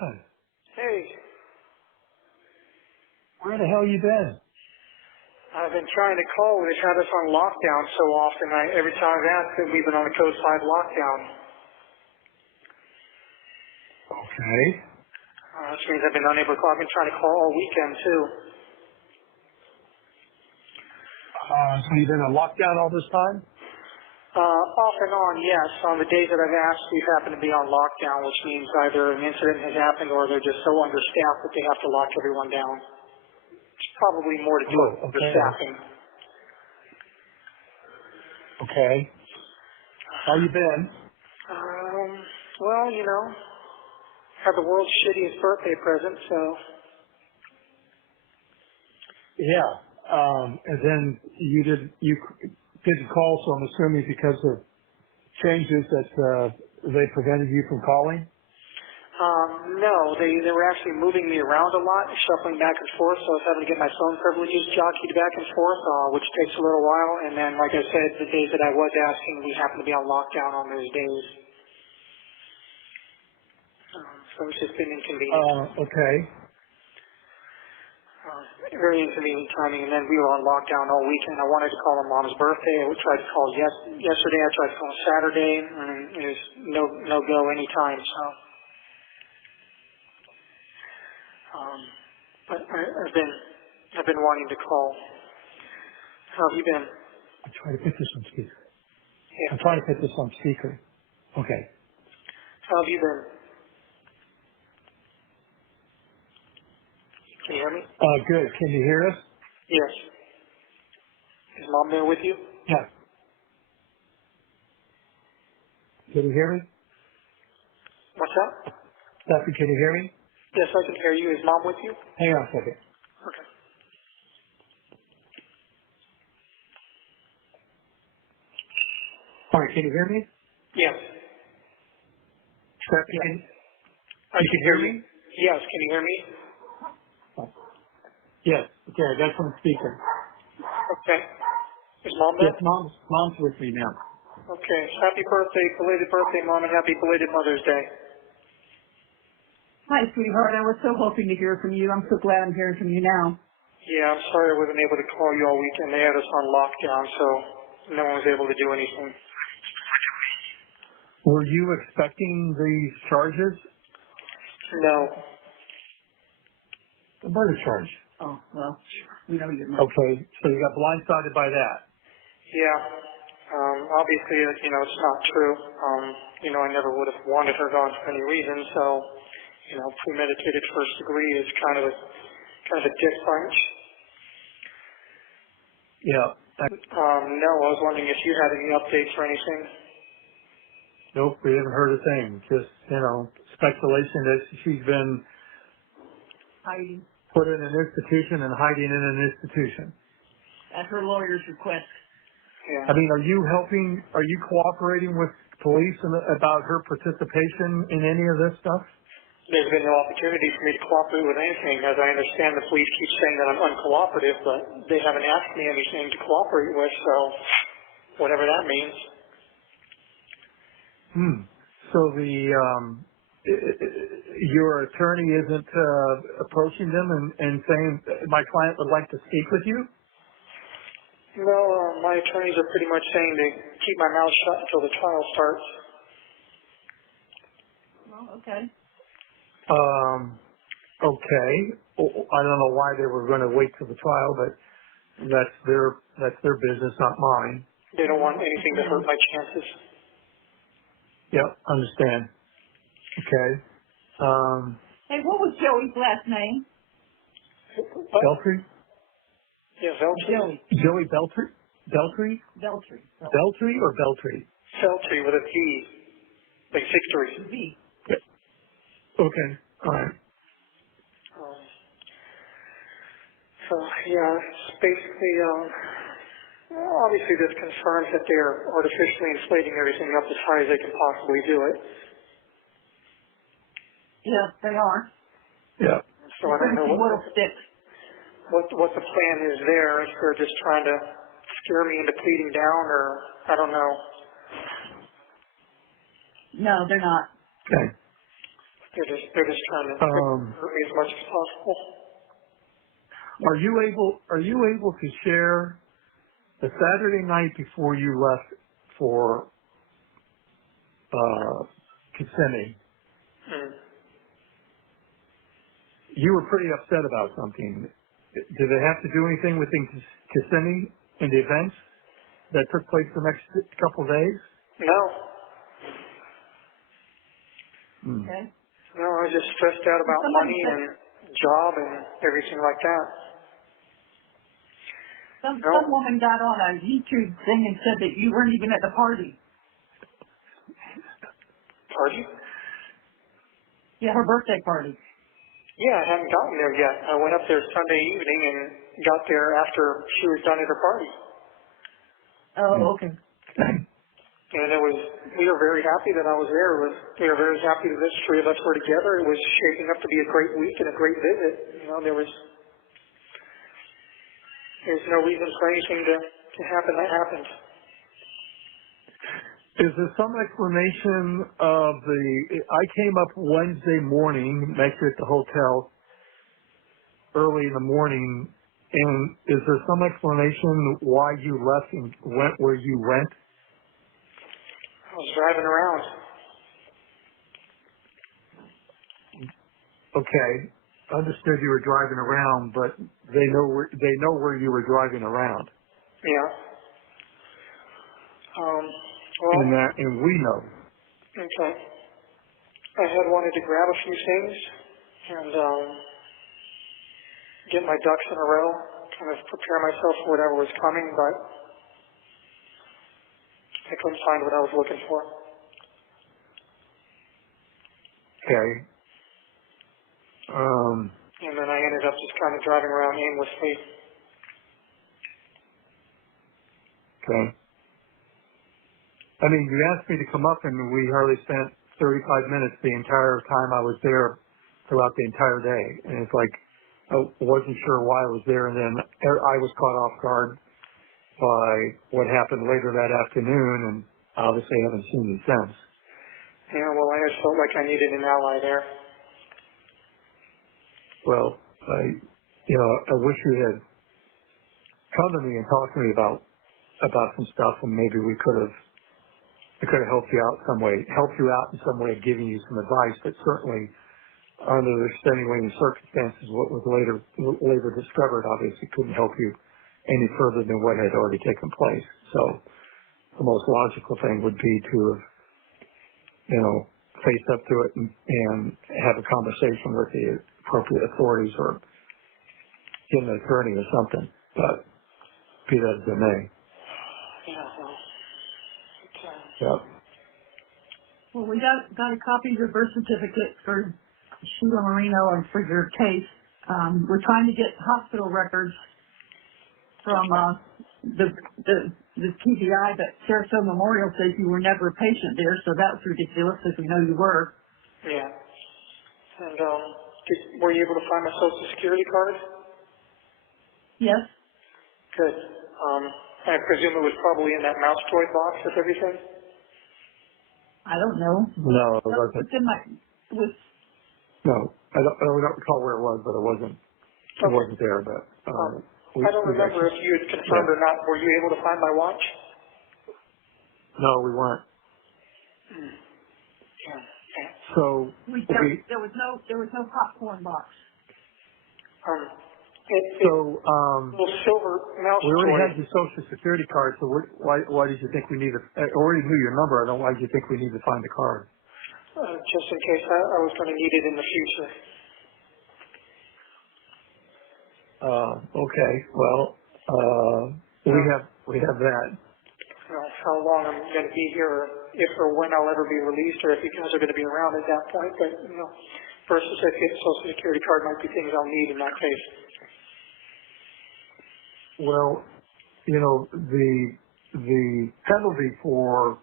Stephan, Hey, where the hell you been? I've been trying to call. They've had us on lockdown so often. Every time I've asked them, we've been on a code 5 lockdown. Okay. Which means I've been unable to call. I've been trying to call all weekend, too. So you've been on lockdown all this time? Off and on, yes. On the days that I've asked, we've happened to be on lockdown, which means either an incident has happened or they're just so understaffed that they have to lock everyone down. It's probably more to do with understaffing. Okay. How you been? Well, had the world's shittiest birthday present, so... Yeah. And then you didn't call, so I'm assuming because of changes that they prevented you from calling? No, they were actually moving me around a lot, shuffling back and forth, so I was having to get my phone privileges jockeyed back and forth, which takes a little while. And then, like I said, the days that I was asking, we happened to be on lockdown on those days. So it's just been inconvenient. Okay. Very inconvenient timing, and then we were on lockdown all weekend. I wanted to call on Mom's birthday. I tried to call yesterday. I tried to call Saturday, and it was no go anytime. So, but I've been wanting to call. How have you been? I'm trying to put this on speaker. Yeah. I'm trying to put this on speaker. Okay. How have you been? Can you hear me? Good. Can you hear us? Yes. Is Mom there with you? Yeah. Can you hear me? What's that? Stephan, can you hear me? Yes, I can hear you. Is Mom with you? Hang on a second. Okay. All right. Can you hear me? Yes. Stephan, You can hear me? Yes. Can you hear me? Yes. Okay. I got some speaker. Okay. Is Mom Yes, there? mom's with me now. Okay. Happy birthday, belated birthday, Mom, and happy belated Mother's Day. Hi, sweetheart. I was so hoping to hear from you. I'm so glad I'm hearing from you now. Yeah, I'm sorry I wasn't able to call you all weekend. They had us on lockdown, so no one was able to do anything. Were you expecting these charges? No. The murder charge. Oh, well, we know you're not. Okay. So you got blindsided by that. Yeah. Obviously, it's not true. I never would have wanted her gone for any reason, so, premeditated first degree is kind of a dick punch. Yeah. No, I was wondering if you had any updates or anything. Nope. We haven't heard a thing. Just, speculation that she's been Hiding put in an institution and hiding in an institution. at her lawyer's request. Yeah. I mean, are you cooperating with police about her participation in any of this stuff? There's been no opportunity for me to cooperate with anything. As I understand, the police keep saying that I'm uncooperative, but they haven't asked me anything to cooperate with, so whatever that means. So your attorney isn't approaching them and saying, my client would like to speak with you? No, my attorneys are pretty much saying to keep my mouth shut until the trial starts. Well, okay. Okay. I don't know why they were going to wait till the trial, but that's their business, not mine. They don't want anything to hurt my chances. Yep, understand. Okay. Hey, what was Joey's last name? What? Beltry? Yeah, Veltri. Joey Beltry? Beltry? Beltry. Beltry or Beltry? Veltri with a V, like victory. V. Yep. Okay. All right. So, yeah, it's basically, obviously there's concerns that they're artificially inflating everything up as high as they can possibly do it. Yeah, they are. Yeah. So I don't know what'll stick. what the plan is there, if they're just trying to scare me into pleading down, or I don't know. No, they're not. Okay. They're just trying to hurt me as much as possible. Are you able to share the Saturday night before you left for Kissimmee? You were pretty upset about something. Did they have to do anything with Kissimmee in the events that took place the next couple of days? No. Okay. No, I was just stressed out about money and job and everything like that. Some woman got on a YouTube thing and said that you weren't even at the party. Party? Yeah, her birthday party. Yeah, I haven't gotten there yet. I went up there Sunday evening and got there after she was done at her party. Oh, okay. And we were very happy that I was there. We were very happy that the three of us were together. It was shaping up to be a great week and a great visit. You know, there's no reason for anything to happen that happened. Is there some explanation of I came up Wednesday morning, met you at the hotel early in the morning, and is there some explanation why you left and went where you went? I was driving around. Okay, understood you were driving around, but they know where you were driving around. Yeah. And we know. Okay. I had wanted to grab a few things and get my ducks in a row, kind of prepare myself for whatever was coming, but I couldn't find what I was looking for. Okay. And then I ended up just kind of driving around aimlessly. Okay. I mean, you asked me to come up, and we hardly spent 35 minutes the entire time I was there throughout the entire day. And it's like I wasn't sure why I was there, and then I was caught off guard by what happened later that afternoon, and obviously haven't seen you since. Yeah, well, I just felt like I needed an ally there. Well, I wish you had come to me and talked to me about some stuff, and maybe we could have helped you out in some way, giving you some advice. But certainly, under the extenuating circumstances, what was later discovered obviously couldn't help you any further than what had already taken place. So the most logical thing would be to have, face up to it and have a conversation with the appropriate authorities or get an attorney or something. But be that as it may. Yeah, well, Yep. Well, we got a copy of your birth certificate for Sheila Marino and for your case. We're trying to get hospital records from the TBI, but Sarasota Memorial says you were never a patient there, so that's ridiculous because we know you were. yeah. And were you able to find my Social Security card? Yes. Good. I presume it was probably in that mouse toy box with everything? I don't know. No, it wasn't. It's in my, No, I don't recall where it was, but it wasn't. It wasn't there. But I don't remember if you had confirmed or not. Were you able to find my watch? No, we weren't. Yeah. So there was no popcorn box. Little silver mouse we already toy. had your Social Security card. So why did you think we needed? I already knew your number. I don't. Why did you think we need to find the card? Just in case I was going to need it in the future. Okay. Well, we have that. How long I'm going to be here, or if or when I'll ever be released, or if you guys are going to be around at that point. But birth certificate, Social Security card might be things I'll need in that case. Well, the penalty for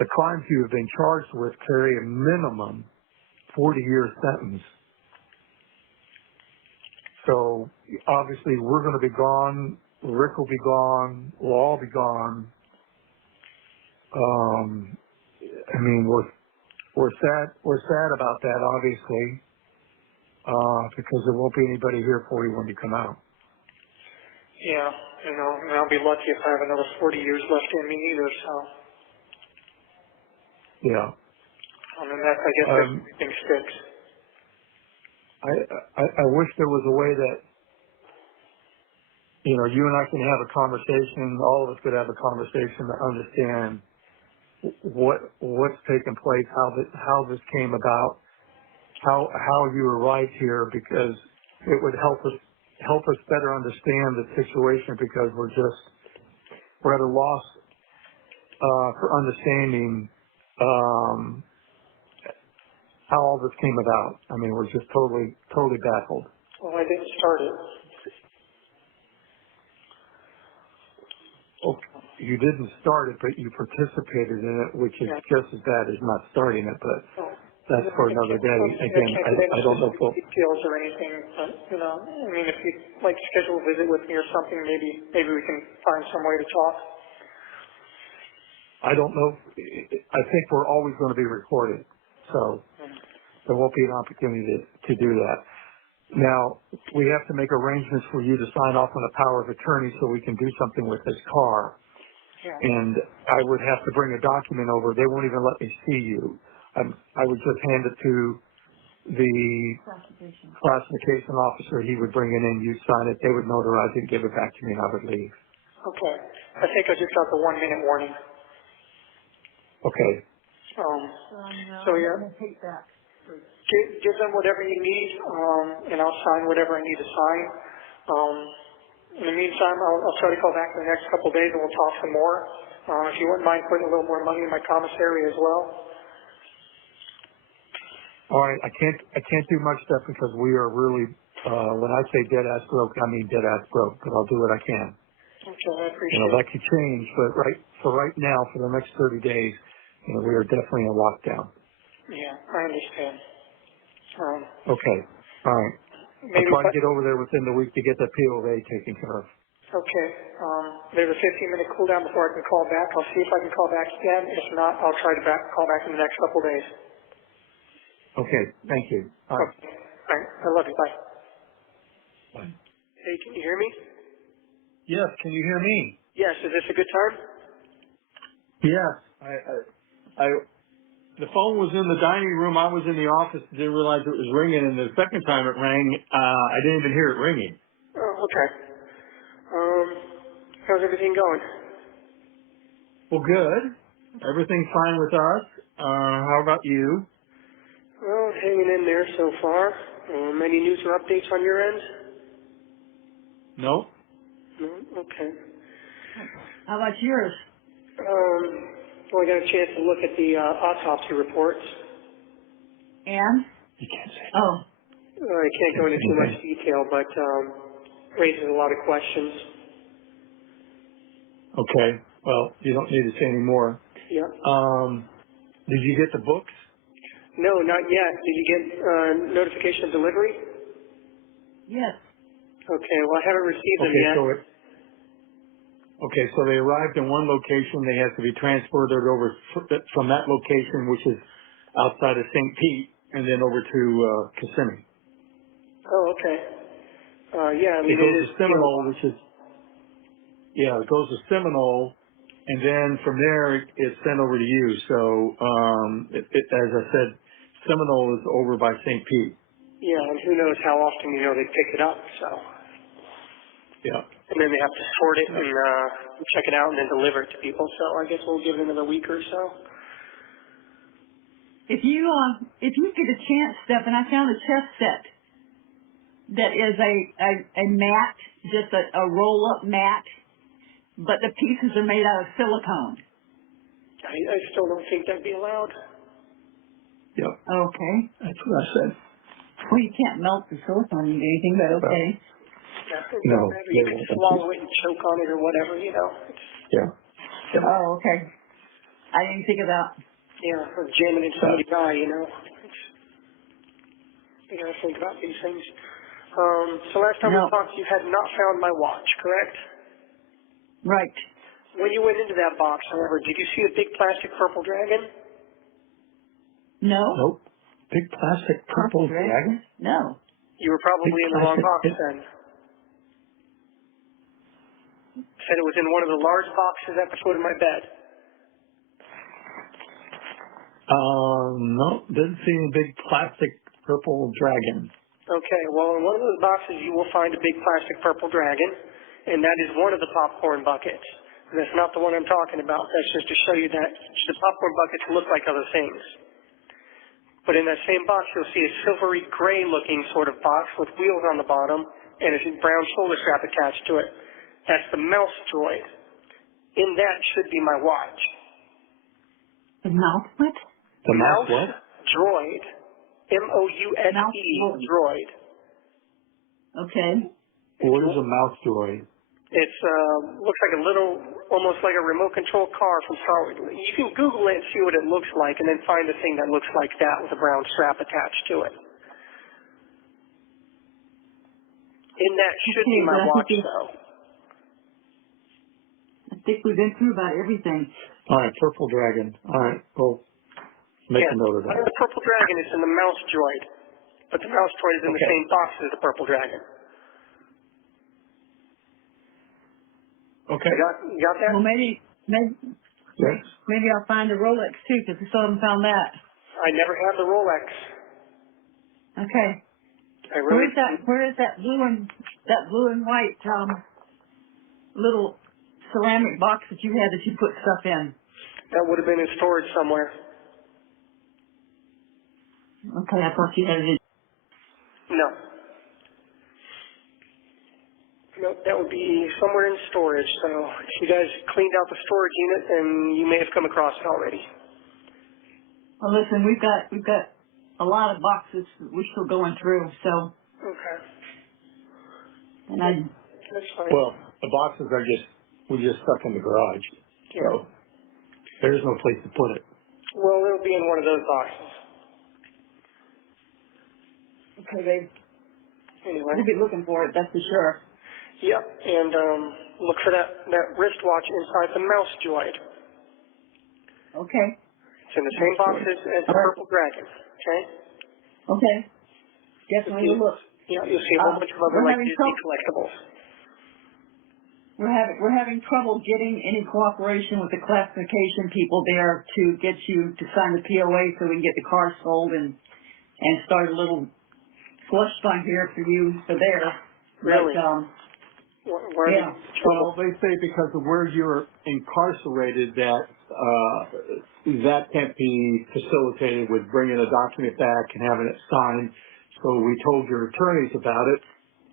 the crimes you have been charged with carry a minimum 40-year sentence. So obviously we're going to be gone. Rick will be gone. We'll all be gone. I mean, we're sad about that, obviously, because there won't be anybody here for you when you come out. Yeah, and I'll be lucky if I have another 40 years left in me either, so. Yeah. I mean, I guess that's where things sticks. I wish there was a way that, you and I can have a conversation, all of us could have a conversation to understand what's taken place, how this came about, how you arrived here, because it would help us better understand the situation, because we're at a loss for understanding how all this came about. I mean, we're just totally baffled. Well, I didn't start it. Oh, you didn't start it, but you participated in it, which is just as bad as not starting it, but that's for another day. Again, I don't know if details or anything, but, I mean, if you'd like to schedule a visit with me or something, maybe we can find some way to talk. I don't know. I think we're always going to be recorded, so there won't be an opportunity to do that. Now, we have to make arrangements for you to sign off on a power of attorney so we can do something with this car. Yeah. And I would have to bring a document over. They won't even let me see you. I would just hand it to the classification officer. He would bring it in, you'd sign it, they would notarize it, give it back to me, and I would leave. Okay. I think I just got the 1-minute warning. Okay. So yeah. Give them whatever you need, and I'll sign whatever I need to sign. In the meantime, I'll try to call back in the next couple of days and we'll talk some more. If you wouldn't mind putting a little more money in my commissary as well. All right, I can't do much stuff because we are really, when I say dead ass broke, I mean dead ass broke, but I'll do what I can. Okay, I appreciate it. That could change, but right now, for the next 30 days, we are definitely in lockdown. Yeah, I understand. Okay, all right. I'll try to get over there within the week to get the POA taken care of. Okay. There's a 15-minute cool down before I can call back. I'll see if I can call back again. If not, I'll try to call back in the next couple of days. Okay, thank you. All right. Okay. All right. I love you. Bye. Bye. Hey, can you hear me? Yes, can you hear me? Yes. Is this a good time? Yes. The phone was in the dining room. I was in the office. Didn't realize it was ringing, and the second time it rang, I didn't even hear it ringing. Oh, okay. How's everything going? Well, good. Everything's fine with us. How about you? Well, hanging in there so far. Any news or updates on your end? No. No? Okay. How about yours? Well, I got a chance to look at the autopsy reports. And? You can't say. Oh. I can't go into too much detail, but raises a lot of questions. Okay. Well, you don't need to say any more. Yeah. Did you get the books? No, not yet. Did you get notification of delivery? Yes. Okay, well, I haven't received them yet. So they arrived in one location. They have to be transported over from that location, which is outside of St. Pete, and then over to Kissimmee. Oh, okay. Yeah, I mean, it goes to Seminole, it goes to Seminole, and then from there it's sent over to you. So, as I said, Seminole is over by St. Pete. Yeah, and who knows how often, they pick it up, so. Yeah. And then they have to sort it and check it out and then deliver it to people. So I guess we'll give it another week or so. If you get a chance, Stephan, I found a chess set that is a mat, just a roll-up mat, but the pieces are made out of silicone. I still don't think that'd be allowed. Yep. Okay. That's what I said. Well, you can't melt the silicone into anything, but okay. No, you can swallow it and choke on it or whatever, Yeah. Oh, okay. I didn't think about. Yeah, or jam it in somebody's eye, You gotta think about these things. So last time we talked, you had not found my watch, correct? Right. When you went into that box, however, did you see a big plastic purple dragon? No. Nope. Big plastic purple dragon? No. You were probably Big in the wrong plastic. box then. Said it was in one of the large boxes at the foot of my bed. No, didn't see any big plastic purple dragon. Okay, well, in one of those boxes you will find a big plastic purple dragon, and that is one of the popcorn buckets. And that's not the one I'm talking about. That's just to show you that the popcorn buckets look like other things. But in that same box, you'll see a silvery gray looking sort of box with wheels on the bottom and a brown shoulder strap attached to it. That's the mouse droid. In that should be my watch. The mouse what? The mouse what? Droid. M-O-U-S-E, droid. Okay. What is a mouse droid? It's looks like a little, almost like a remote control car from Star Wars. You can Google it and see what it looks like, and then find a thing that looks like that with a brown strap attached to it. In that should be my watch, though. I think we've been through about everything. All right, purple dragon. All right, well, make a note of that. The purple dragon is in the mouse droid, but the mouse droid is in the same box as the purple dragon. Okay. You got that? Well, maybe I'll find the Rolex too, because I still haven't found that. I never had the Rolex. Okay. Where is that blue and white little ceramic box that you had that you put stuff in? That would have been in storage somewhere. Okay, I thought you had it. No. No, that would be somewhere in storage. So if you guys cleaned out the storage unit, then you may have come across it already. Well, listen, we've got a lot of boxes that we're still going through. So. Okay. And That's fine. Well, the boxes are we just stuck in the garage. Yeah. So there's no place to put it. Well, it'll be in one of those boxes. Okay, babe. Anyway. We'll be looking for it, that's for sure. Yep, and look for that wristwatch inside the mouse droid. Okay. It's in the same box as the purple dragon. Okay. Okay. Definitely will look. Yeah, you'll see a whole bunch of other like Disney collectibles. We're having trouble getting any cooperation with the classification people there to get you to sign the POA so we can get the car sold and start a little slush fund here for you for there. Really? But, yeah. Well, they say because of where you're incarcerated that that can't be facilitated with bringing a document back and having it signed. So we told your attorneys about it,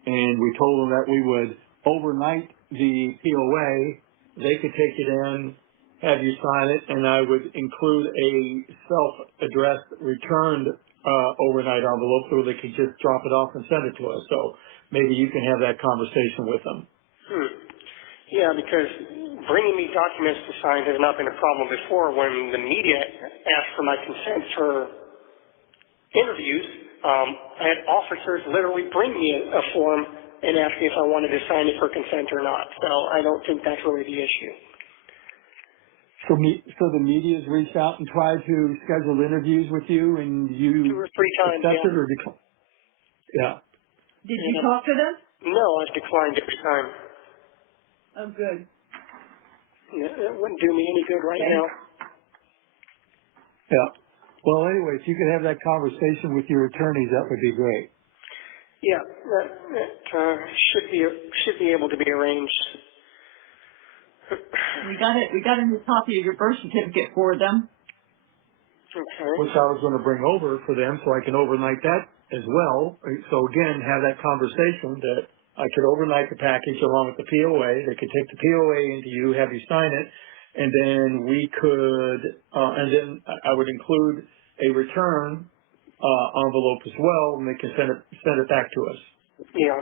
and we told them that we would overnight the POA. They could take it in, have you sign it, and I would include a self-addressed returned overnight envelope so they could just drop it off and send it to us. So maybe you can have that conversation with them. Yeah, because bringing me documents to sign has not been a problem before. When the media asked for my consent for interviews, I had officers literally bring me a form and ask me if I wanted to sign it for consent or not. So I don't think that's really the issue. So the media's reached out and tried to schedule interviews with you, and you 2 or 3 times, accepted or declined? Yeah. did you talk to them? No, I've declined every time. Oh, good. Yeah, it wouldn't do me any good right now. Yeah. Well, anyway, if you could have that conversation with your attorneys, that would be great. Yeah, that should be able to be arranged. We got a new copy of your birth certificate for them. Okay. Which I was going to bring over for them so I can overnight that as well. So again, have that conversation that I could overnight the package along with the POA. They could take the POA into you, have you sign it, and then we could, and then I would include a return envelope as well, and they can send it back to us. Yeah.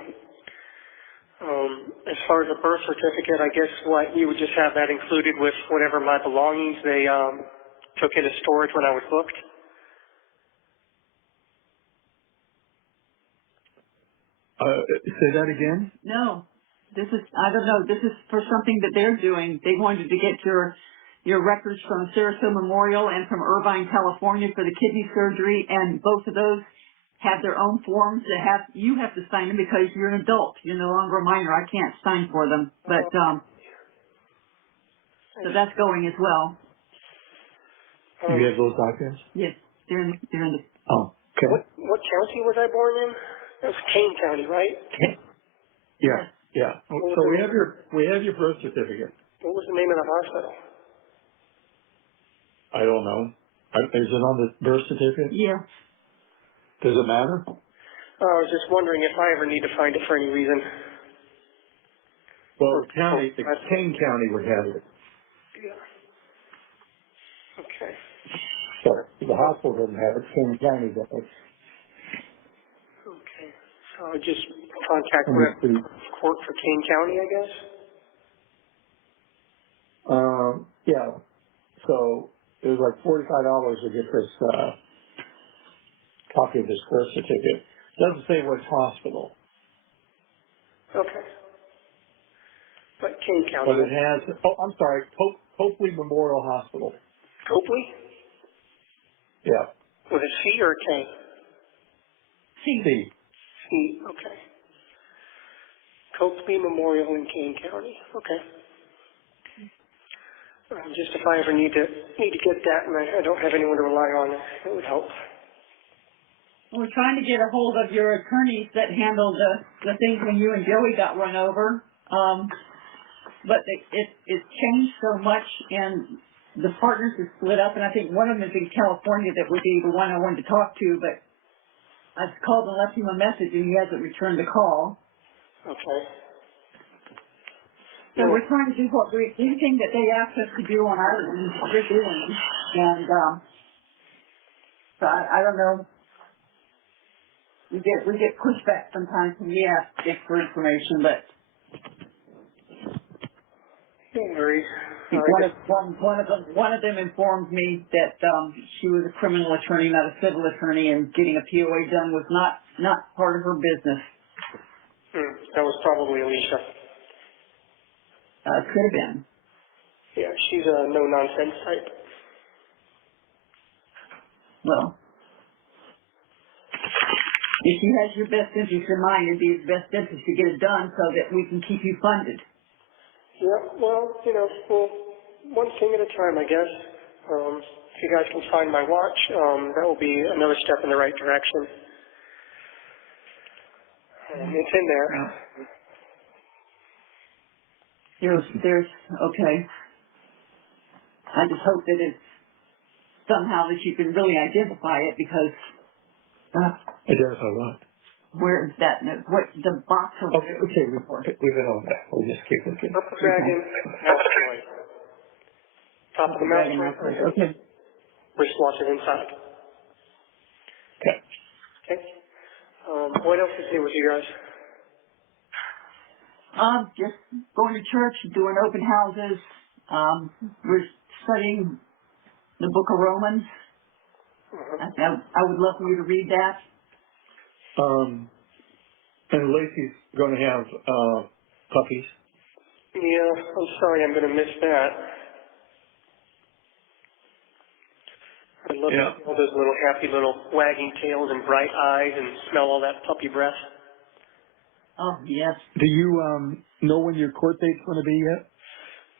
As far as a birth certificate, I guess you would just have that included with whatever my belongings they took into storage when I was booked. Say that again? No, I don't know. This is for something that they're doing. They wanted to get your your records from Sarasota Memorial and from Irvine, California for the kidney surgery, and both of those have their own forms that you have to sign them because you're an adult. You're no longer a minor. I can't sign for them, but so that's going as well. You have those documents? Yes, they're in the. Oh, okay. What county was I born in? It was Kane County, right? Yeah, yeah. So we have your birth certificate. What was the name of the hospital? I don't know. Is it on the birth certificate? Yeah. Does it matter? I was just wondering if I ever need to find it for any reason. Well, the Kane County would have it. Yeah. Okay. So the hospital doesn't have it. Kane County does it. Okay. So I just contact whatever court for Kane County, I guess? Yeah. So it was like $45 to get this copy of this birth certificate. It doesn't say which hospital. Okay. But Kane County. But it has, I'm sorry, Copley Memorial Hospital. Copley? Yeah. With a C or a K? C. C, okay. Copley Memorial in Kane County. Okay. Just if I ever need to get that and I don't have anyone to rely on, it would help. We're trying to get a hold of your attorneys that handled the things when you and Joey got run over. But it's changed so much, and the partners are split up, and I think one of them is in California that would be the one I wanted to talk to, but I've called and left him a message, and he hasn't returned the call. Okay. So we're trying to do anything that they asked us to do on our end, we're doing. And so I don't know. We get pushback sometimes when we ask for information, but don't worry. One of them informed me that she was a criminal attorney, not a civil attorney, and getting a POA done was not part of her business. That was probably Alicia. Could have been. Yeah, she's a no-nonsense type. Well, if she has your best interest in mind, it'd be his best interest to get it done so that we can keep you funded. Yeah, well, one thing at a time, I guess. If you guys can find my watch, that will be another step in the right direction. It's in there. There's okay. I just hope that it's somehow that you can really identify it because. Identify what? Where is that? What the box of? Okay, we've been over that. We'll just keep looking. Purple Dragon, mouse joy. Top of the mouse joy. Okay. Wristwatch is inside. Okay. Okay. What else is new with you guys? Just going to church, doing open houses. We're studying the Book of Romans. I would love for you to read that. And Lacey's going to have puppies. Yeah, I'm sorry, I'm going to miss that. I'd love to see all those little happy little wagging tails and bright eyes and smell all that puppy breath. Oh, yes. Do you know when your court date's going to be yet?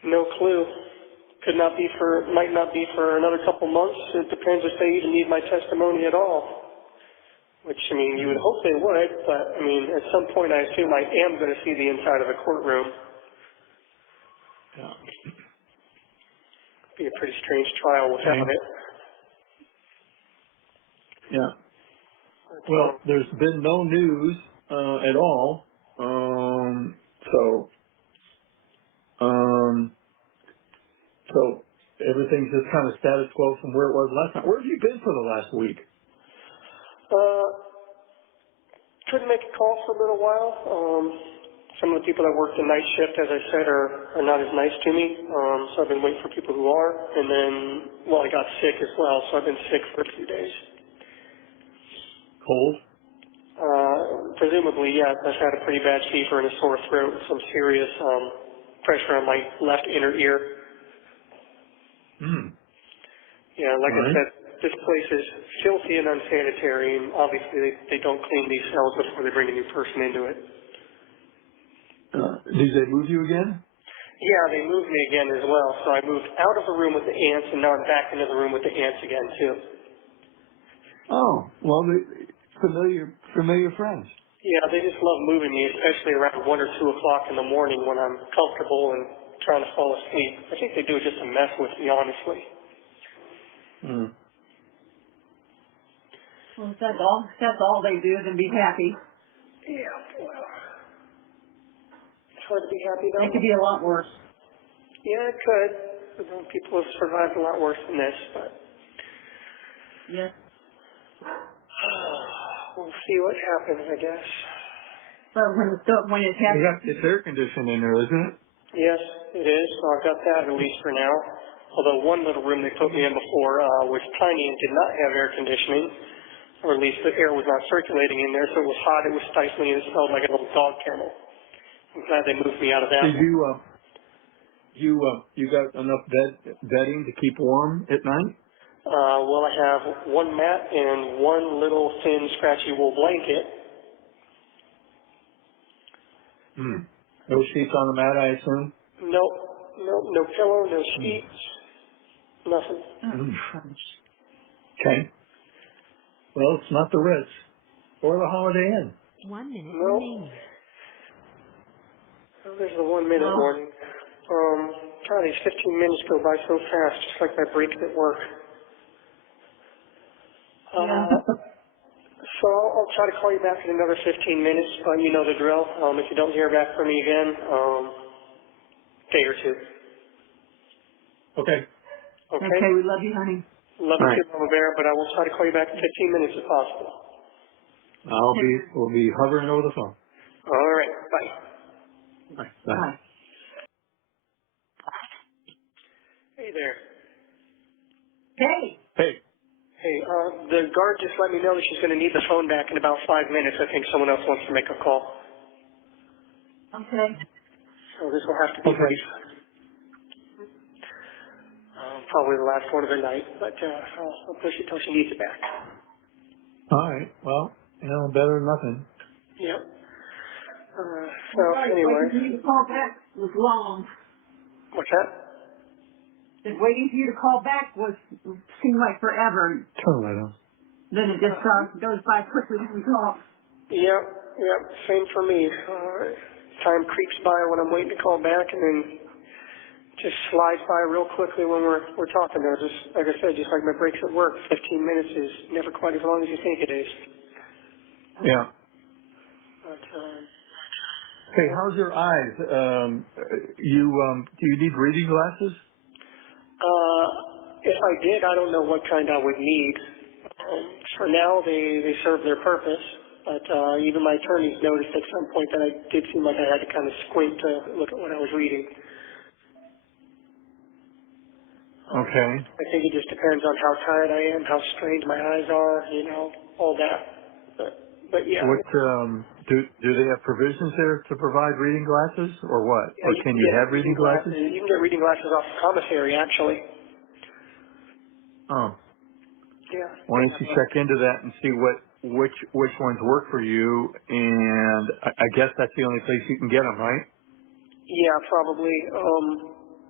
No clue. Might not be for another couple months. It depends if they even need my testimony at all. Which, you would hope they would, but, at some point I assume I am going to see the inside of a courtroom. Yeah. Be a pretty strange trial without it. Yeah. Well, there's been no news at all. So everything's just kind of status quo from where it was last time. Where have you been for the last week? Couldn't make a call for a little while. Some of the people that work the night shift, as I said, are not as nice to me. So I've been waiting for people who are. And then, I got sick as well, so I've been sick for a few days. Cold? Presumably, yeah. I've had a pretty bad fever and a sore throat and some serious pressure on my left inner ear. Yeah, like All I right. said, this place is filthy and unsanitary, and obviously they don't clean these cells before they bring a new person into it. Did they move you again? Yeah, they moved me again as well, so I moved out of the room with the ants, and now I'm back into the room with the ants again, too. Oh, well, familiar friends. Yeah, they just love moving me, especially around 1 or 2 o'clock in the morning when I'm comfortable and trying to fall asleep. I think they do it just to mess with me, honestly. Hmm. Well, if that's all they do, then be happy. Yeah, well, it's hard to be happy, It though. could be a lot worse. Yeah, it could. People have survived a lot worse than this, but Yes. we'll see what happens, I guess. But when it happens, It's air conditioned in there, isn't it? Yes, it is. So I've got that at least for now. Although one little room they put me in before was tiny and did not have air conditioning, or at least the air was not circulating in there, so it was hot, it was stifling, and it smelled like a little dog kennel. I'm glad they moved me out of that Did one. you got enough bedding to keep warm at night? Well, I have one mat and one little thin, scratchy wool blanket. Hmm. No sheets on the mat, I assume? No pillow, no sheets, nothing. Hmm. Crunch. Okay. Well, it's not the Ritz or the Holiday Inn. 1 minute No. remaining. Oh, there's the 1 minute Well, warning. God, these 15 minutes go by so fast, just like my breaks at work. yeah. So I'll try to call you back in another 15 minutes, but you know the drill. If you don't hear back from me again, day or two. Okay. Okay? Okay, we love you, honey. Love All you right. too, Mama Bear, but I will try to call you back in 15 minutes if possible. We'll be hovering over the phone. All right. Bye. Bye. Bye. Hey there. Hey. Hey. Hey, the guard just let me know that she's going to need the phone back in about 5 minutes. I think someone else wants to make a call. Okay. So this will have to be Okay. brief. Probably the last one of the night, but I'll push it till she needs it back. All right. Well, better than nothing. Yep. So I'm sorry, waiting for anyway, you to call back was long. what's that? Just waiting for you to call back seemed like forever. Turn the light on. Then it just goes by quickly when we talk. Yep. Same for me. Time creeps by when I'm waiting to call back, and then just slides by real quickly when we're talking there. Just like I said, just like my breaks at work, 15 minutes is never quite as long as you think it is. Yeah. But Hey, how's your eyes? Do you need reading glasses? if I did, I don't know what kind I would need. For now, they serve their purpose. But even my attorneys noticed at some point that I did seem like I had to kind of squint to look at what I was reading. Okay. I think it just depends on how tired I am, how strained my eyes are, all that. But yeah. What do they have provisions there to provide reading glasses, or what? Yeah, Or you can can you get have reading reading glasses? glasses. You can get reading glasses off the commissary, actually. Oh, Yeah. why don't you check into that and see which ones work for you? And I guess that's the only place you can get them, right? Yeah, probably.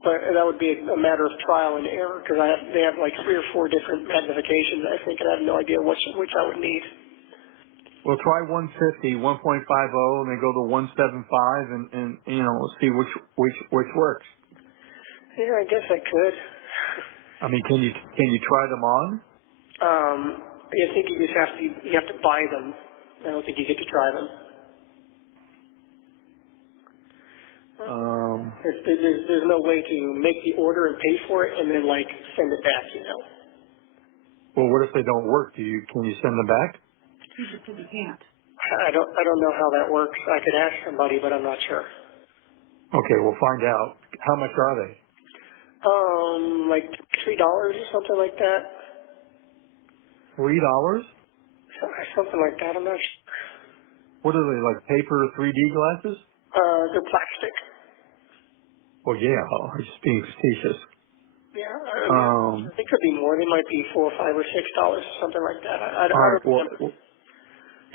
But that would be a matter of trial and error because they have like 3 or 4 different magnifications, I think, and I have no idea which I would need. Well, try 150, 1.50, and then go to 175, and see which works. Yeah, I guess I could. I mean, can you try them on? I think you have to buy them. I don't think you get to try them. There's no way to make the order and pay for it and then like send it back, Well, what if they don't work? Can you send them back? You just said you can't. I don't know how that works. I could ask somebody, but I'm not sure. Okay, we'll find out. How much are they? Like $3 or something like that. $3? Something like that. I'm not sure. What are they, like paper 3D glasses? They're plastic. Well, yeah, I'm just being facetious. Yeah, I mean, it could be more. They might be $4 or $5 or $6 or something like that. I all right. don't remember.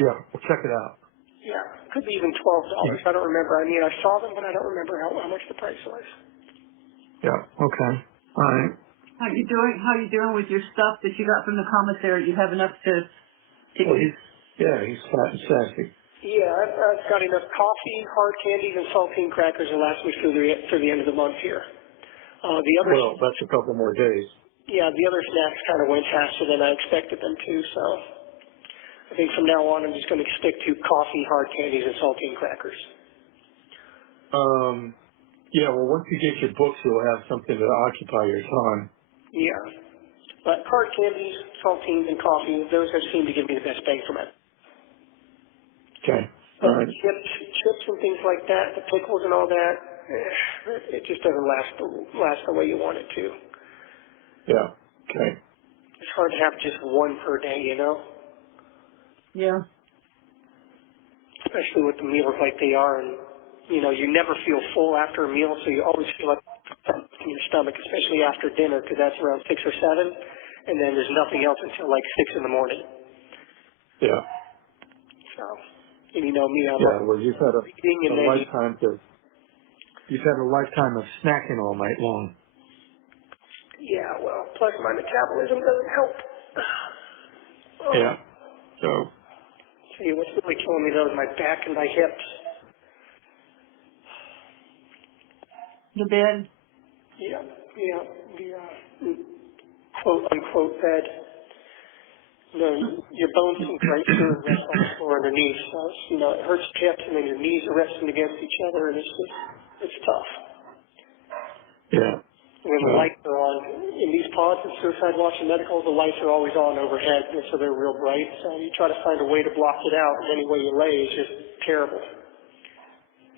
Yeah, we'll check it out. Yeah, it could be even $12. Yeah. I don't remember. I mean, I saw them, but I don't remember how much the price was. Yeah. Okay. All right. How you doing? How you doing with your stuff that you got from the commissary? You have enough to Well, eat? he's fat and sassy. Yeah, I've got enough coffee, hard candies, and saltine crackers to last me through the end of the month here. Well, that's a couple more days. Yeah, the other snacks kind of went faster than I expected them to, so I think from now on I'm just going to stick to coffee, hard candies, and saltine crackers. Yeah, well, once you get your books, you'll have something to occupy your time. Yeah, but hard candies, saltines, and coffee, those have seemed to give me the best bang for it. Okay. All right. Chips and things like that, the pickles and all that, it just doesn't last the way you want it to. Yeah. Okay. It's hard to have just one per day, you know? Yeah. Especially with the meals like they are, and you know, you never feel full after a meal, so you always feel like in your stomach, especially after dinner, because that's around 6 or 7, and then there's nothing else until like 6 in the morning. Yeah. So, and you know me, I'm Well, you've had eating and a then you've had a lifetime of snacking all night long. yeah, well, plus my metabolism doesn't help. Oh, Yeah. So, see, what's really killing me though is my back and my hips. The bed. Yeah, the quote unquote bed. You know, your bones sink right through and rest on the floor underneath. So, you know, it hurts your hips and then your knees are resting against each other, and it's tough. yeah. When the lights are on, in these pods at Suicide Watch and Medical, the lights are always on overhead, and so they're real bright. So you try to find a way to block it out, and any way you lay is just terrible.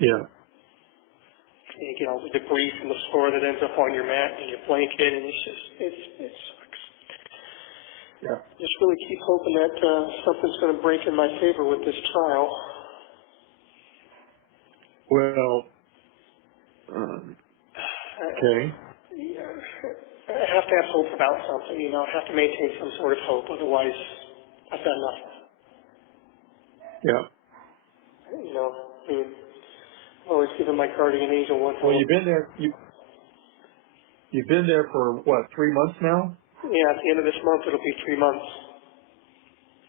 Yeah. You get all the debris from the floor that ends up on your mat and your blanket, and it sucks. Yeah. Just really keep hoping that something's going to break in my favor with this trial. Well, okay. I have to have hope about something, you know. I have to maintain some sort of hope, otherwise I've done nothing. Yeah. You know, I mean, I've always given my guardian angel one Well, hope. you've been there. You've been there for what? 3 months now? Yeah, at the end of this month it'll be 3 months.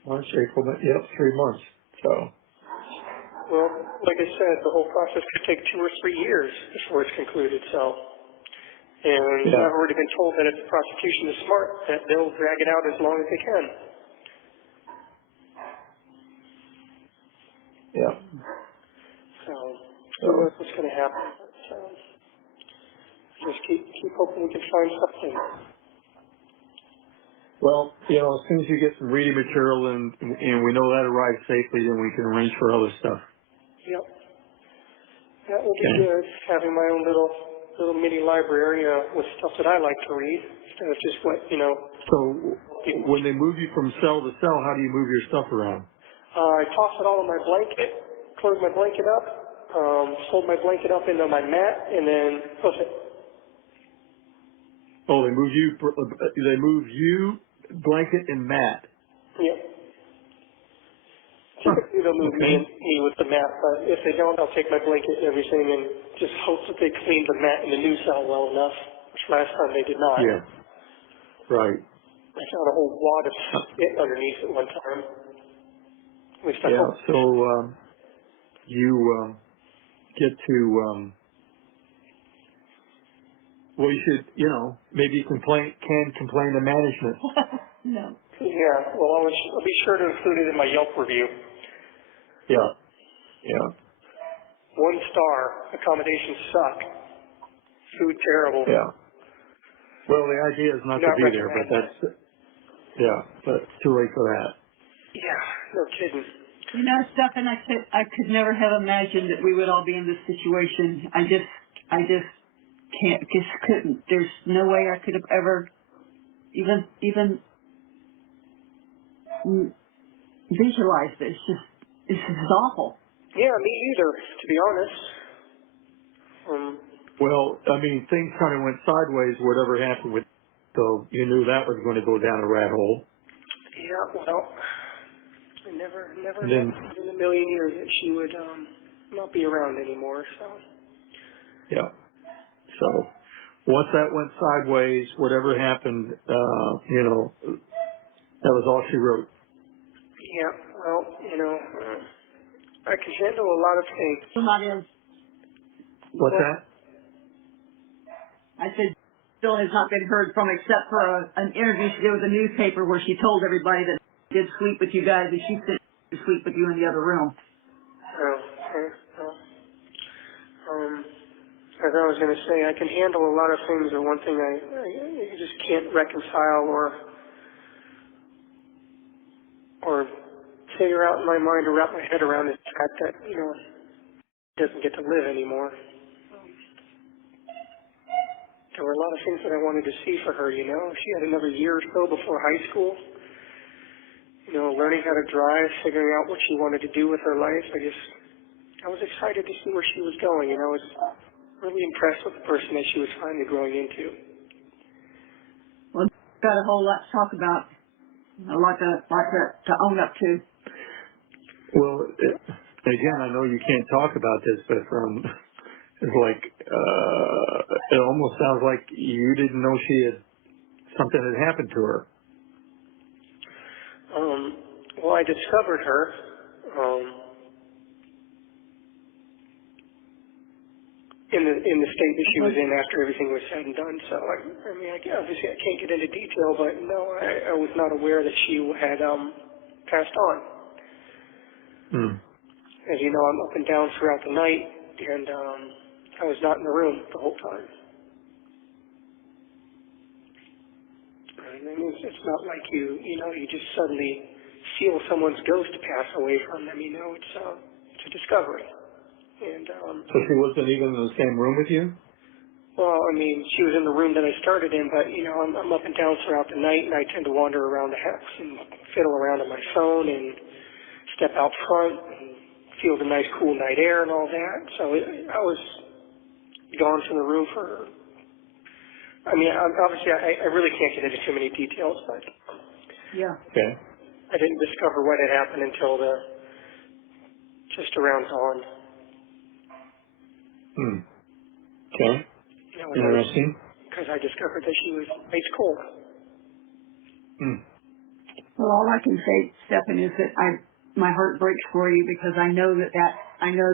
March, April. Yep, 3 months. So. Well, like I said, the whole process could take 2 or 3 years before it's concluded, so. And Yeah. I've already been told that if the prosecution is smart, that they'll drag it out as long as they can. Yeah. So, So. who knows what's going to happen. So, just keep hoping we can find something. Well, you know, as soon as you get some reading material and we know that arrives safely, then we can arrange for other stuff. Yep. That will be good, having my own little mini library with stuff that I like to read, instead of just what, you know. So when they move you from cell to cell, how do you move your stuff around? I toss it all in my blanket, close my blanket up, fold my blanket up into my mat, and then hoof it. Oh, they move you, blanket and mat. Yep. Huh. Typically they'll move Okay. me with the mat, but if they don't, I'll take my blanket and everything and just hope that they clean the mat in the new cell well enough, which last time they did not. Yeah. Right. I found a whole wad of spit underneath at one time. At least I Yeah. hope. So you get to well, you should, you know, maybe you can complain to management. No. Yeah, well, I'll be sure to include it in my Yelp review. Yeah. Yeah. 1 star, accommodations suck, food terrible. Yeah. Well, the idea is not Do to not be there, but recommend. but it's too late for that. Yeah, no kidding. You know, Stephan, I could never have imagined that we would all be in this situation. I just couldn't. There's no way I could have ever even visualized this. This is awful. Yeah, me either, to be honest. Well, I mean, things kind of went sideways, whatever happened with, so you knew that was going to go down a rat hole. Yeah, well, I never And then, imagined in a million years that she would not be around anymore. So yeah. So once that went sideways, whatever happened, that was all she wrote. yeah, well, I can handle a lot of things. Still not in. What's that? I said, still has not been heard from except for an interview she did with the newspaper where she told everybody that she did sleep with you guys and she said to sleep with you in the other room. Oh, okay. Well, as I was going to say, I can handle a lot of things, but one thing I just can't reconcile or figure out in my mind or wrap my head around is the fact that, doesn't get to live anymore. There were a lot of things that I wanted to see for her, She had another year or so before high school. Learning how to drive, figuring out what she wanted to do with her life. I was excited to see where she was going, I was really impressed with the person that she was finally growing into. Well, got a whole lot to talk about, a lot to own up to. Well, again, I know you can't talk about this, but it's like, it almost sounds like you didn't know something had happened to her. Well, I discovered her in the state that she was in after everything was said and done. So, obviously I can't get into detail, but no, I was not aware that she had passed on. Hmm. As you know, I'm up and down throughout the night, and I was not in the room the whole time. It's not like you just suddenly feel someone's ghost pass away from them. It's a discovery. And So she wasn't even in the same room with you? well, she was in the room that I started in, but I'm up and down throughout the night, and I tend to wander around the house and fiddle around on my phone and step out front and feel the nice cool night air and all that. So I was gone from the room for. Obviously, I really can't get into too many details, but Yeah. Okay. I didn't discover what had happened until just around dawn. Hmm. Okay. Interesting. Because I discovered that she was ice cold. Hmm. Well, all I can say, Stephan, is that my heart breaks for you because I know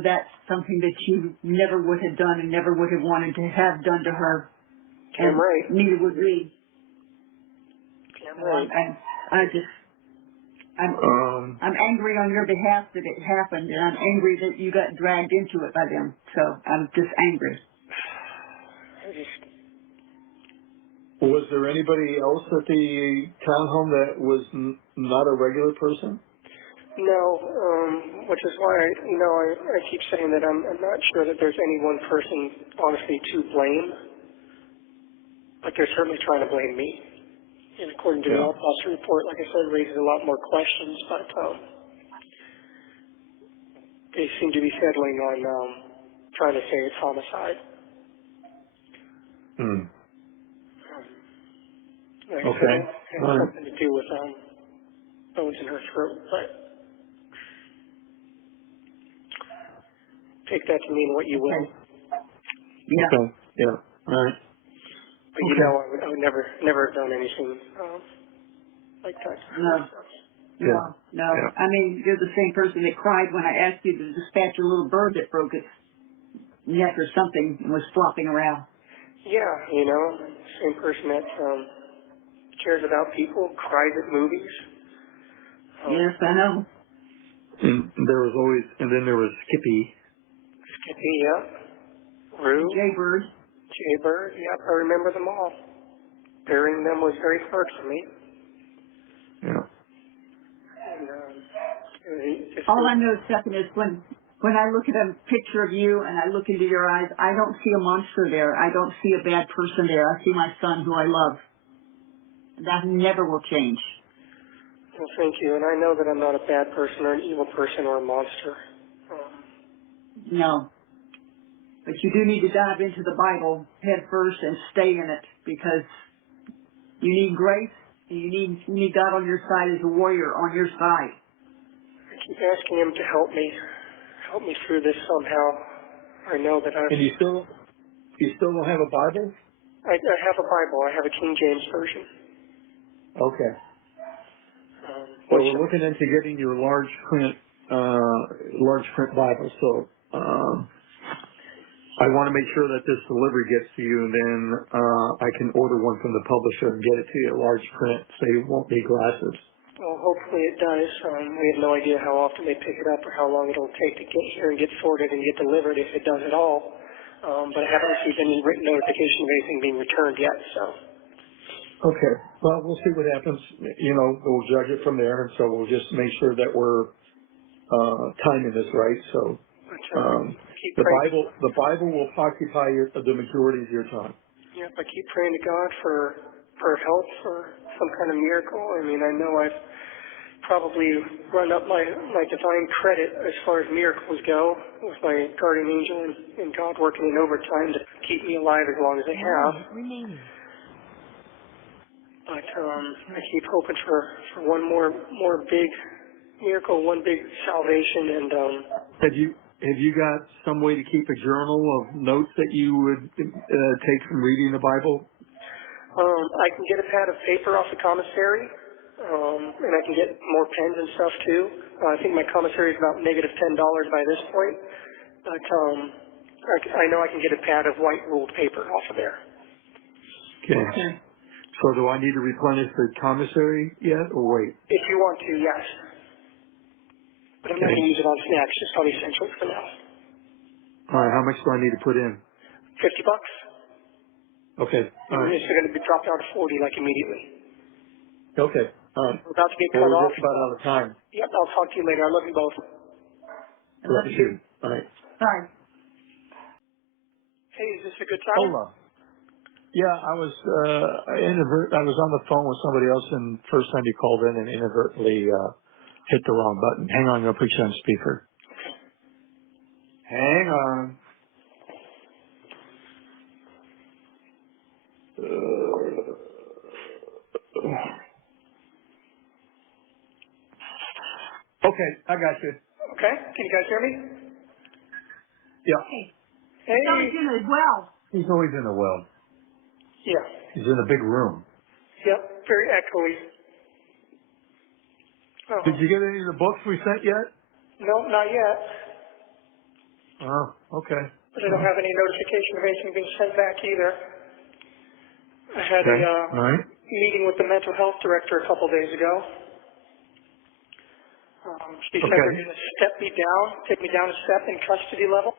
that's something that you never would have done and never would have wanted to have done to her. Damn And right. neither would we. Damn So right. I'm angry on your behalf that it happened, and I'm angry that you got dragged into it by them. So I'm just angry. Was there anybody else at the townhome that was not a regular person? No, which is why I keep saying that I'm not sure that there's any one person honestly to blame, but they're certainly trying to blame me. And according to the Yeah. autopsy report, like I said, raises a lot more questions, but they seem to be settling on trying to say it's homicide. Hmm. Like I said, Okay. it has All right. something to do with bones in her throat, but take that to mean what you will. Okay. Yeah. Okay. Yeah. All right. But Okay. I would never have done anything like that to her. No. Yeah. No. Yeah. I mean, you're the same person that cried when I asked you to dispatch a little bird that broke its neck or something and was flopping around. Yeah, same person that cares about people, cries at movies. Yes, I know. And then there was Skippy. Skippy, yep. Rue, Jaybird. Jaybird, yep, I remember them all. Burying them was very hard for me. Yeah. And All I know, Stephan, is when I look at a picture of you and I look into your eyes, I don't see a monster there. I don't see a bad person there. I see my son who I love. That never will change. well, thank you. And I know that I'm not a bad person or an evil person or a monster. No. But you do need to dive into the Bible head first and stay in it, because you need grace. You need God on your side as a warrior on your side. I keep asking him to help me through this somehow. I know that And you still don't have a Bible? I have a Bible. I have a King James version. Okay. Well, Which, we're looking into getting your large print Bible. So I want to make sure that this delivery gets to you, and then I can order one from the publisher and get it to you large print, so you won't need glasses. well, hopefully it does. We have no idea how often they pick it up or how long it'll take to get here and get sorted and get delivered, if it does at all. But I haven't received any written notification of anything being returned yet, so. Okay. Well, we'll see what happens. We'll judge it from there, and so we'll just make sure that we're timing this right. So Keep the praying. Bible will occupy the majority of your time. Yep, I keep praying to God for help, for some kind of miracle. I mean, I know I've probably run up my divine credit as far as miracles go, with my guardian angel and God working in overtime to keep me alive as long as they have. But I keep hoping for one more big miracle, one big salvation, and Have you got some way to keep a journal of notes that you would take from reading the Bible? I can get a pad of paper off the commissary, and I can get more pens and stuff too. I think my commissary is about -$10 by this point, but I know I can get a pad of white ruled paper off of there. Okay. So do I need to replenish the commissary yet, or wait? If you want to, yes. But I'm not going to use it on snacks, just on essentials for now. All right, how much do I need to put in? $50. Okay. All right. It's going to be dropped down to 40 like immediately. Okay. All right. We're about to get Well, cut we're off. just about out of time. Yep, I'll talk to you later. I love you both. I love you. All right. Bye. Hey, is this a good time? Hold on. Yeah, I was on the phone with somebody else, and first time you called in and inadvertently hit the wrong button. Hang on, I'm going to put you on speaker. Hang on. Okay, I got you. Okay, can you guys hear me? Yeah. Hey, Hey. somebody's in as well. He's always in a well. Yeah. He's in a big room. Yep, very echoey. Oh. Did you get any of the books we sent yet? No, not yet. Oh, okay. But I don't have any notification of anything being sent back either. I had Okay. a All right. meeting with the mental health director a couple days ago. She said Okay. they're going to take me down a step in custody level.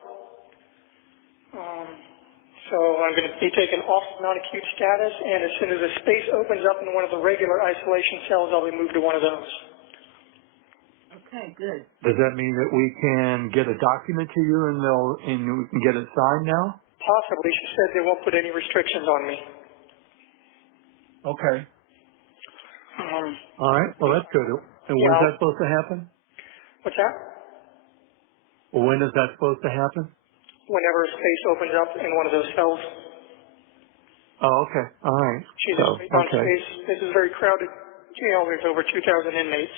So I'm going to be taken off non-acute status, and as soon as a space opens up in one of the regular isolation cells, I'll be moved to one of those. Okay, good. Does that mean that we can get a document to you and we can get it signed now? Possibly. She said they won't put any restrictions on me. Okay. All right. Well, that's good. And when is that supposed to happen? What's that? Well, when is that supposed to happen? Whenever a space opens up in one of those cells. Oh, okay. All right. She's on space. This is a very crowded jail. There's over 2,000 inmates.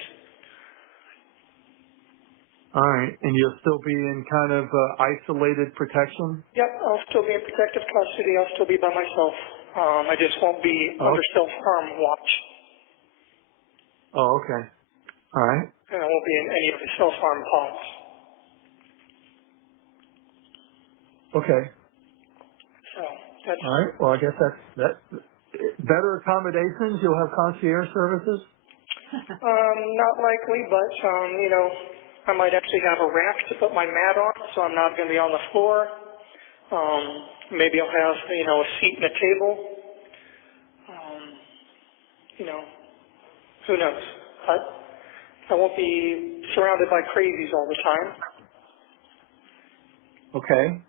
All right. And you'll still be in kind of isolated protection? Yep, I'll still be in protective custody. I'll still be by myself. I just won't be under self-harm watch. Oh, okay. All right. And I won't be in any of the self-harm pods. Okay. So that's All right. Well, I guess that's better accommodations. You'll have concierge services. not likely, but I might actually have a rack to put my mat on, so I'm not going to be on the floor. Maybe I'll have a seat and a table. Who knows? But I won't be surrounded by crazies all the time, Okay.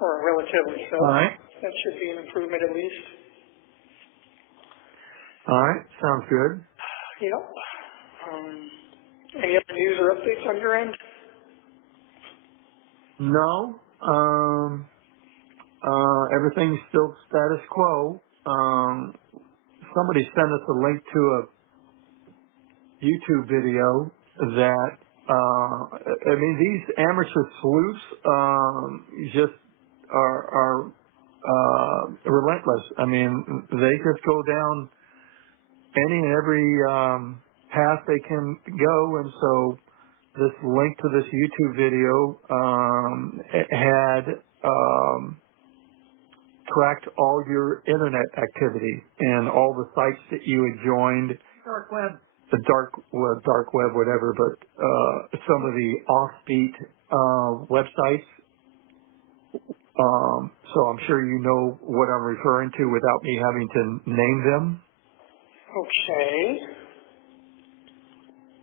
or relatively so. All right. That should be an improvement at least. All right. Sounds good. Yep. Any other news or updates on your end? No. Everything's still status quo. Somebody sent us a link to a YouTube video that, these amateur sleuths, just are relentless. They just go down any and every, path they can go. And so this link to this YouTube video, had, tracked all your internet activity and all the sites that you had joined. Dark web. The dark web, whatever, but some of the offbeat websites. So I'm sure you know what I'm referring to without me having to name them. Okay.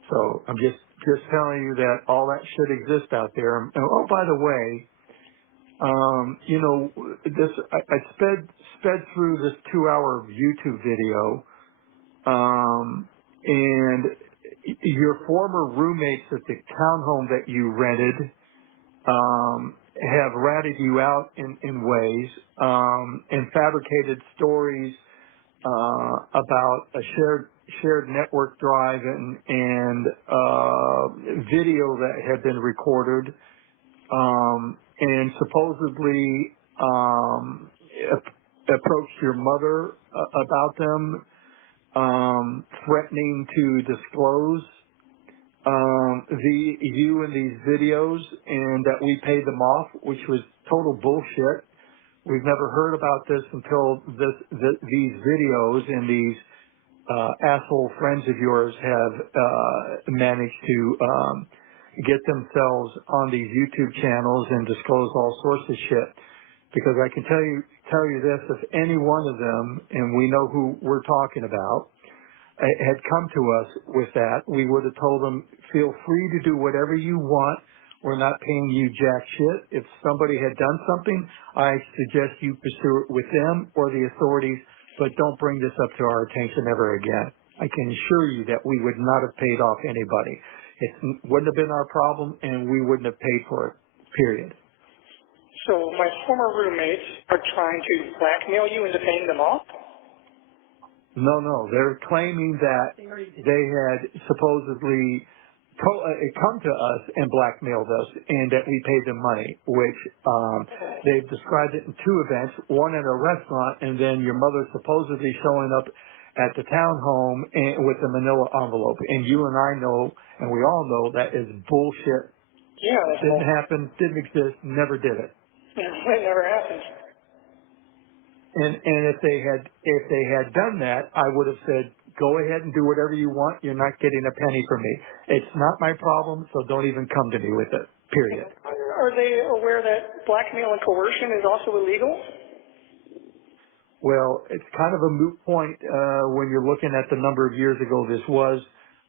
So I'm just telling you that all that should exist out there. And, oh, by the way, I sped through this 2-hour YouTube video, and your former roommates at the townhome that you rented, have ratted you out in ways, and fabricated stories, about a shared network drive and video that had been recorded, and supposedly approached your mother about them, threatening to disclose you in these videos, and that we paid them off, which was total bullshit. We've never heard about this until these videos, and these asshole friends of yours have managed to get themselves on these YouTube channels and disclose all sorts of shit. Because I can tell you this, if any one of them, and we know who we're talking about, had come to us with that, we would have told them, feel free to do whatever you want. We're not paying you jack shit. If somebody had done something, I suggest you pursue it with them or the authorities, but don't bring this up to our attention ever again. I can assure you that we would not have paid off anybody. It wouldn't have been our problem, and we wouldn't have paid for it, period. So my former roommates are trying to blackmail you into paying them off? No. They're claiming that they had supposedly come to us and blackmailed us, and that we paid them money, which they've described it in 2 events, one at a restaurant, and then your mother supposedly showing up at the townhome with a manila envelope. And you and I know, and we all know, that is bullshit. Yeah, that's Didn't happen, didn't exist, never did it. It never happened. And if they had done that, I would have said, go ahead and do whatever you want. You're not getting a penny from me. It's not my problem, so don't even come to me with it, period. Are they aware that blackmail and coercion is also illegal? Well, it's kind of a moot point when you're looking at the number of years ago this was.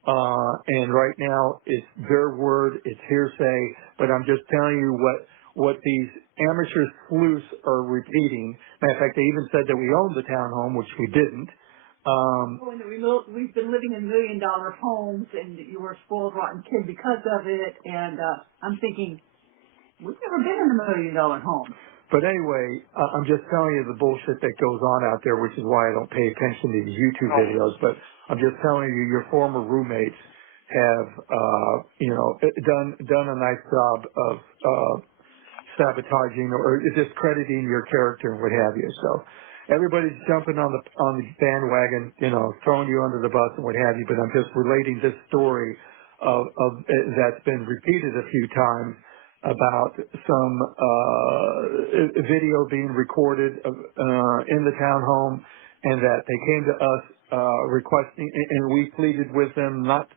And right now, it's their word, it's hearsay, but I'm just telling you what these amateur sleuths are repeating. Matter of fact, they even said that we owned the townhome, which we didn't. We've been living in $1 million homes, and you were a spoiled, rotten kid because of it. And I'm thinking, we've never been in a $1 million home. But anyway, I'm just telling you the bullshit that goes on out there, which is why I don't pay attention to these YouTube videos. But I'm just telling you, your former roommates have, done a nice job of sabotaging or discrediting your character and what have you. So everybody's jumping on the bandwagon, throwing you under the bus and what have you. But I'm just relating this story of that's been repeated a few times about some video being recorded in the townhome, and that they came to us requesting, and we pleaded with them not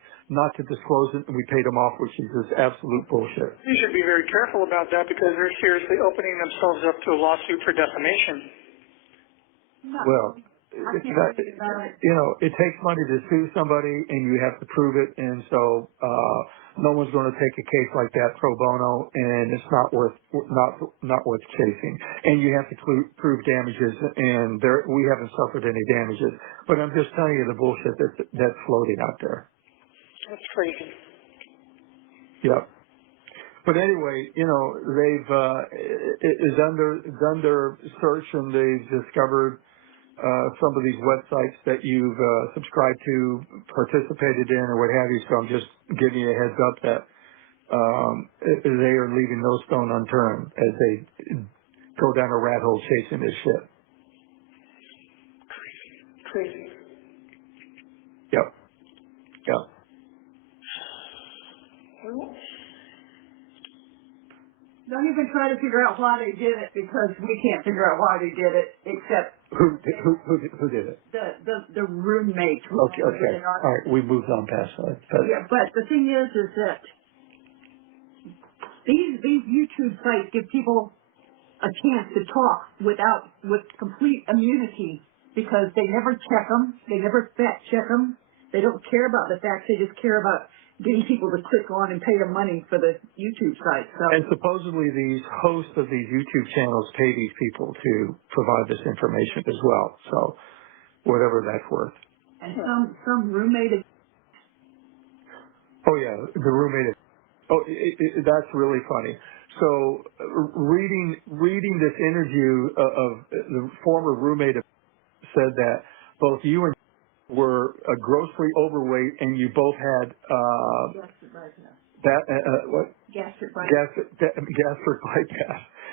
to disclose it, and we paid them off, which is just absolute bullshit. You should be very careful about that because they're seriously opening themselves up to a lawsuit for defamation. Well, it's not, it takes money to sue somebody, and you have to prove it, and so no one's going to take a case like that pro bono, and it's not worth chasing. And you have to prove damages, and we haven't suffered any damages. But I'm just telling you the bullshit that's floating out there. That's crazy. Yep. But anyway, they've done their search and they've discovered some of these websites that you've subscribed to, participated in, or what have you. So I'm just giving you a heads up that they are leaving no stone unturned as they go down a rat hole chasing this shit. Crazy. Yep. Yep. Well, Don't even try to figure out why they did it, because we can't figure out why they did it, except Who did it? the roommate. Okay. All right. We moved on past that. Yeah, but the thing is that these YouTube sites give people a chance to talk with complete immunity, because they never check them, they never fact check them, they don't care about the facts, they just care about getting people to click on and pay them money for the YouTube site. So. And supposedly these hosts of these YouTube channels pay these people to provide this information as well. So whatever that's worth. And some roommate. Oh yeah, the roommate. That's really funny. So reading this interview of the former roommate said that both you and were grossly overweight, and you both had gastric bypass.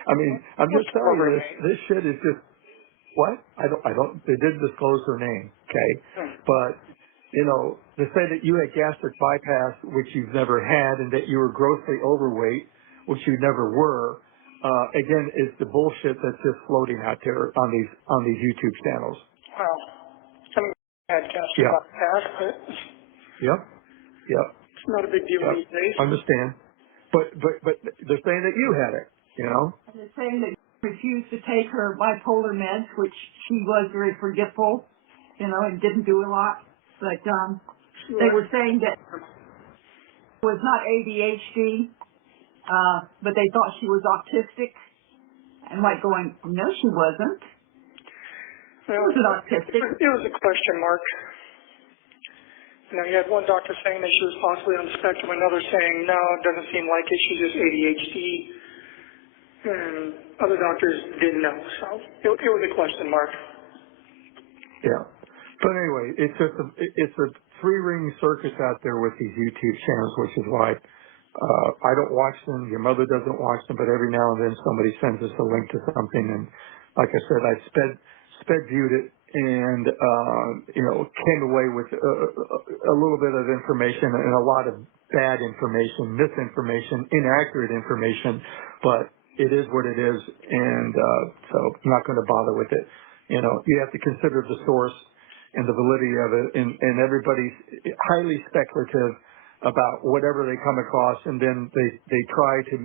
I mean, I'm just telling you, this shit is just what? I don't. They didn't disclose her name, okay? But to say that you had gastric bypass, which you've never had, and that you were grossly overweight, which you never were, again, is the bullshit that's just floating out there on these YouTube channels. Wow. Some had gastric bypass, but Yep. it's not a big deal these days. Understand. But they're saying that you had it, And they're saying that she refused to take her bipolar meds, which she was very forgetful, and didn't do a lot. But they were saying that it was not ADHD, but they thought she was autistic. And going, no, she wasn't. Well, she wasn't autistic. It was a question mark. You had one doctor saying that she was possibly on the spectrum, another saying, no, it doesn't seem like it, she's just ADHD. And other doctors didn't know, so it was a question mark. Yeah. But anyway, it's a three-ring circus out there with these YouTube channels, which is why I don't watch them. Your mother doesn't watch them, but every now and then somebody sends us a link to something, and like I said, I sped viewed it and came away with a little bit of information and a lot of bad information, misinformation, inaccurate information, but it is what it is, and so I'm not going to bother with it. You have to consider the source and the validity of it, and everybody's highly speculative about whatever they come across, and then they try to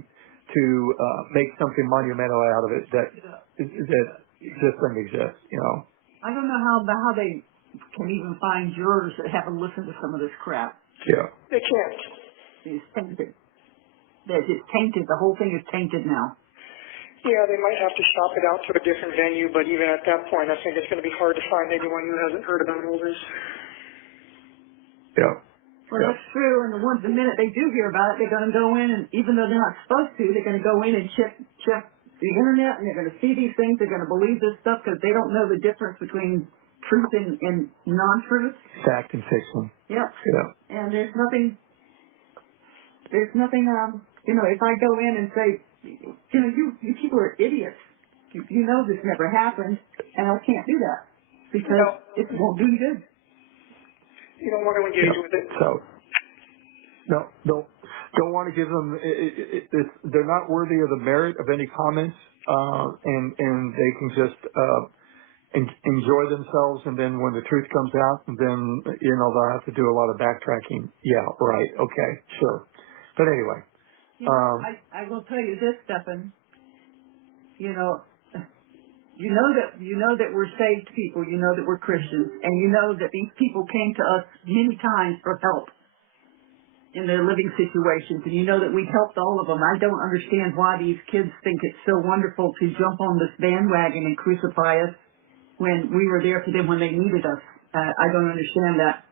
make something monumental out of it that just doesn't exist. I don't know how they can even find jurors that haven't listened to some of this crap. Yeah, they can't. It's tainted. It's tainted. The whole thing is tainted now. Yeah, they might have to shop it out to a different venue, but even at that point, I think it's going to be hard to find anyone who hasn't heard about all this. Yeah. Well, that's true, and the minute they do hear about it, they're going to go in, and even though they're not supposed to, they're going to go in and check the internet, and they're going to see these things, they're going to believe this stuff because they don't know the difference between truth and non-truth. Fact and fiction. Yep. Yeah. And there's nothing, if I go in and say, you people are idiots. You know this never happened, and I can't do that because it won't do you good. You don't want to engage with it. So, don't want to give them. They're not worthy of the merit of any comments, and they can just enjoy themselves. And then when the truth comes out, then they'll have to do a lot of backtracking. Yeah, right. Okay, sure. But anyway, I will tell you this, Stephan. You know that we're saved people, you know that we're Christians, and you know that these people came to us many times for help in their living situations, and you know that we helped all of them. I don't understand why these kids think it's so wonderful to jump on this bandwagon and crucify us when we were there for them when they needed us. I don't understand that.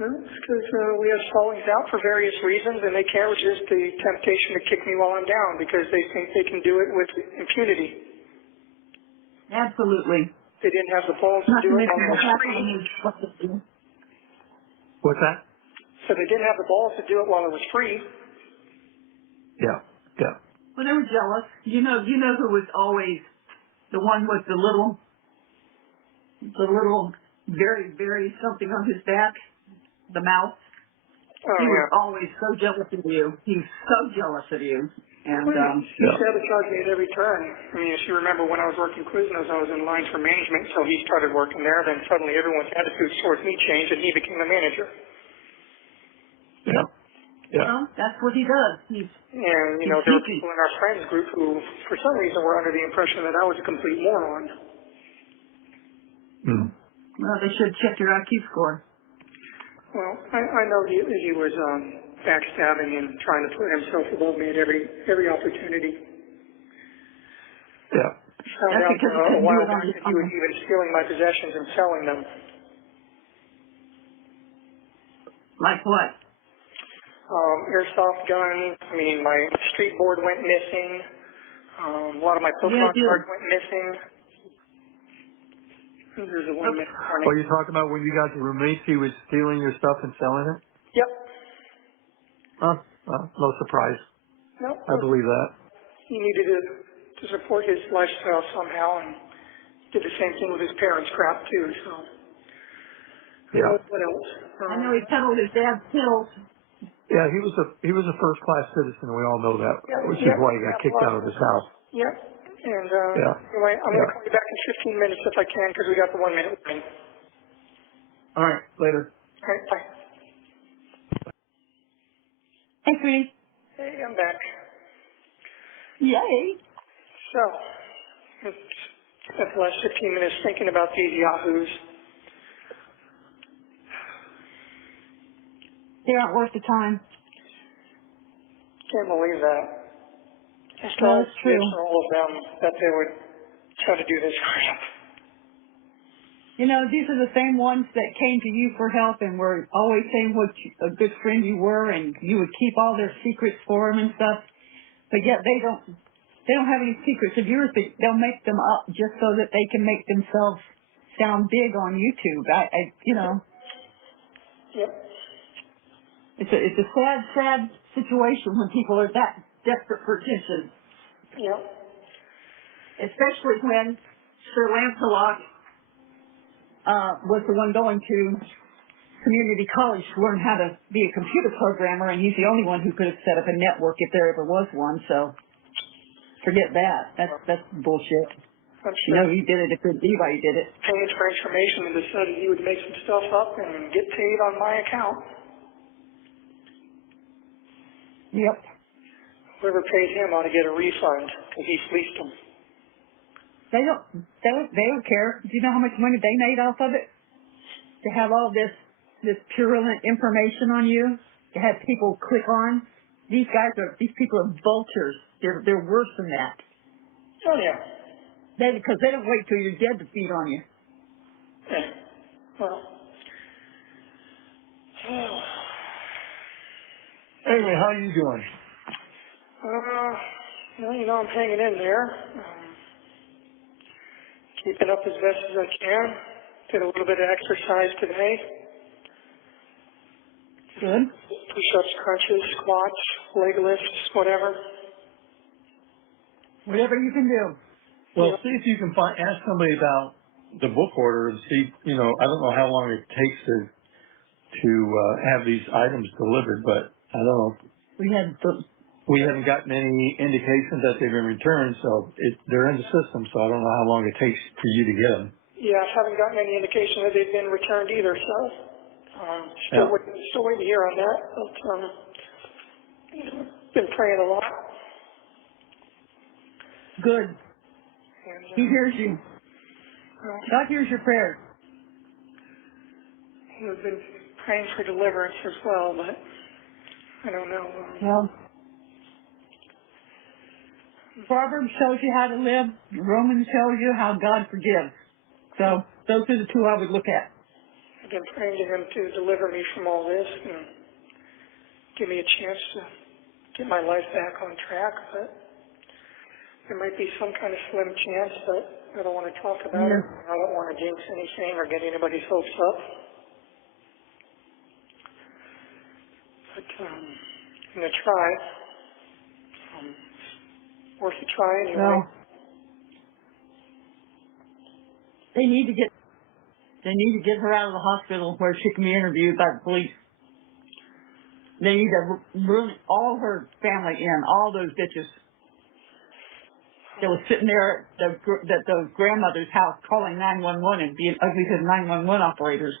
Well, it's because we have stallings out for various reasons, and they can't resist the temptation to kick me while I'm down because they think they can do it with impunity. Absolutely. They didn't have the balls to do it while I was free. What's that? So they didn't have the balls to do it while I was free. Yeah. Yeah. Well, they were jealous. You know who was always the one with the little, very, very something on his back, the mouse. Oh, He was yeah. always so jealous of you. He was so jealous of you. And, He sabotaged me at every turn. I mean, if you remember when I was working Quiznos, I was in line for management, so he started working there. Then suddenly everyone's attitude towards me changed, and he became the manager. Yeah. Yeah. well, that's what he does. And, you know, there were people in our friends group who, for some reason, were under the impression that I was a complete moron. Mm. Well, they should check your IQ score. Well, I know he was backstabbing and trying to put himself above me at every opportunity. Yeah. Found That's out because he a couldn't do while it on back his that he was own. even stealing my possessions and selling them. Like what? Airsoft guns. I mean, my street board went missing. A lot of my Pokemon cards went missing. There's a 1 minute warning. Well, you're talking about when you got the roommates, he was stealing your stuff and selling it? Yep. No surprise. Nope. I believe that. He needed to support his lifestyle somehow, and did the same thing with his parents' crap too. So, Yeah. what else? I know he peddled his dad's pills. Yeah, he was a first class citizen. We all know that, which is why he got kicked out of his house. Yep. And Yeah. anyway, I'm going to call you back in 15 minutes if I can, because we got the 1 minute warning. All right. Later. All right. Bye. Hey, sweetie. Hey, I'm back. Yay. So, spent the last 15 minutes thinking about these yahoos. They aren't worth the time. Can't believe that. Just No, all it's true. for all of them that they would try to do this crap. You know, these are the same ones that came to you for help and were always saying what a good friend you were, and you would keep all their secrets for them and stuff. But yet they don't have any secrets of yours. They'll make them up just so that they can make themselves sound big on YouTube. You know, Yep. it's a sad situation when people are that desperate for attention. Yep. Especially when Sir Lancelot was the one going to community college to learn how to be a computer programmer, and he's the only one who could have set up a network if there ever was one. So forget that. That's bullshit. I'm You sure know, he did it. It could be why he did it. paid for information and decided he would make some stuff up and get paid on my account. Yep. Whoever paid him ought to get a refund because he fleeced them. They don't care. Do you know how much money they made off of it? To have all this purulent information on you, to have people click on. These people are vultures. They're worse than that. Oh, yeah. Because they don't wait till you're dead to feed on you. Yeah. Well. Anyway, how are you doing? Well, you know, I'm hanging in there. Keeping up as best as I can. Did a little bit of exercise today. Good. Push-ups, crunches, squats, leg lifts, whatever. Whatever you can do. Well, see if you can ask somebody about the book order and see, I don't know how long it takes to have these items delivered, but I don't know. We haven't gotten any indications that they've been returned, so they're in the system, so I don't know how long it takes for you to get them. Yeah, I haven't gotten any indication that they've been returned either, so still waiting to hear on that. But, been praying a lot. Good. And, He hears you. God hears your prayers. I've been praying for deliverance as well, but I don't know. Well, Proverbs shows you how to live. Romans shows you how God forgives. So those are the two I would look at. I've been praying to him to deliver me from all this and give me a chance to get my life back on track, but there might be some kind of slim chance, but I don't want to talk about it. I don't want to jinx anything or get anybody's hopes up. But I'm going to try. Worth a try anyway. Well, they need to get her out of the hospital where she can be interviewed by the police. They need to bring all her family in, all those bitches that was sitting there at the grandmother's house calling 911 and being ugly to the 911 operators.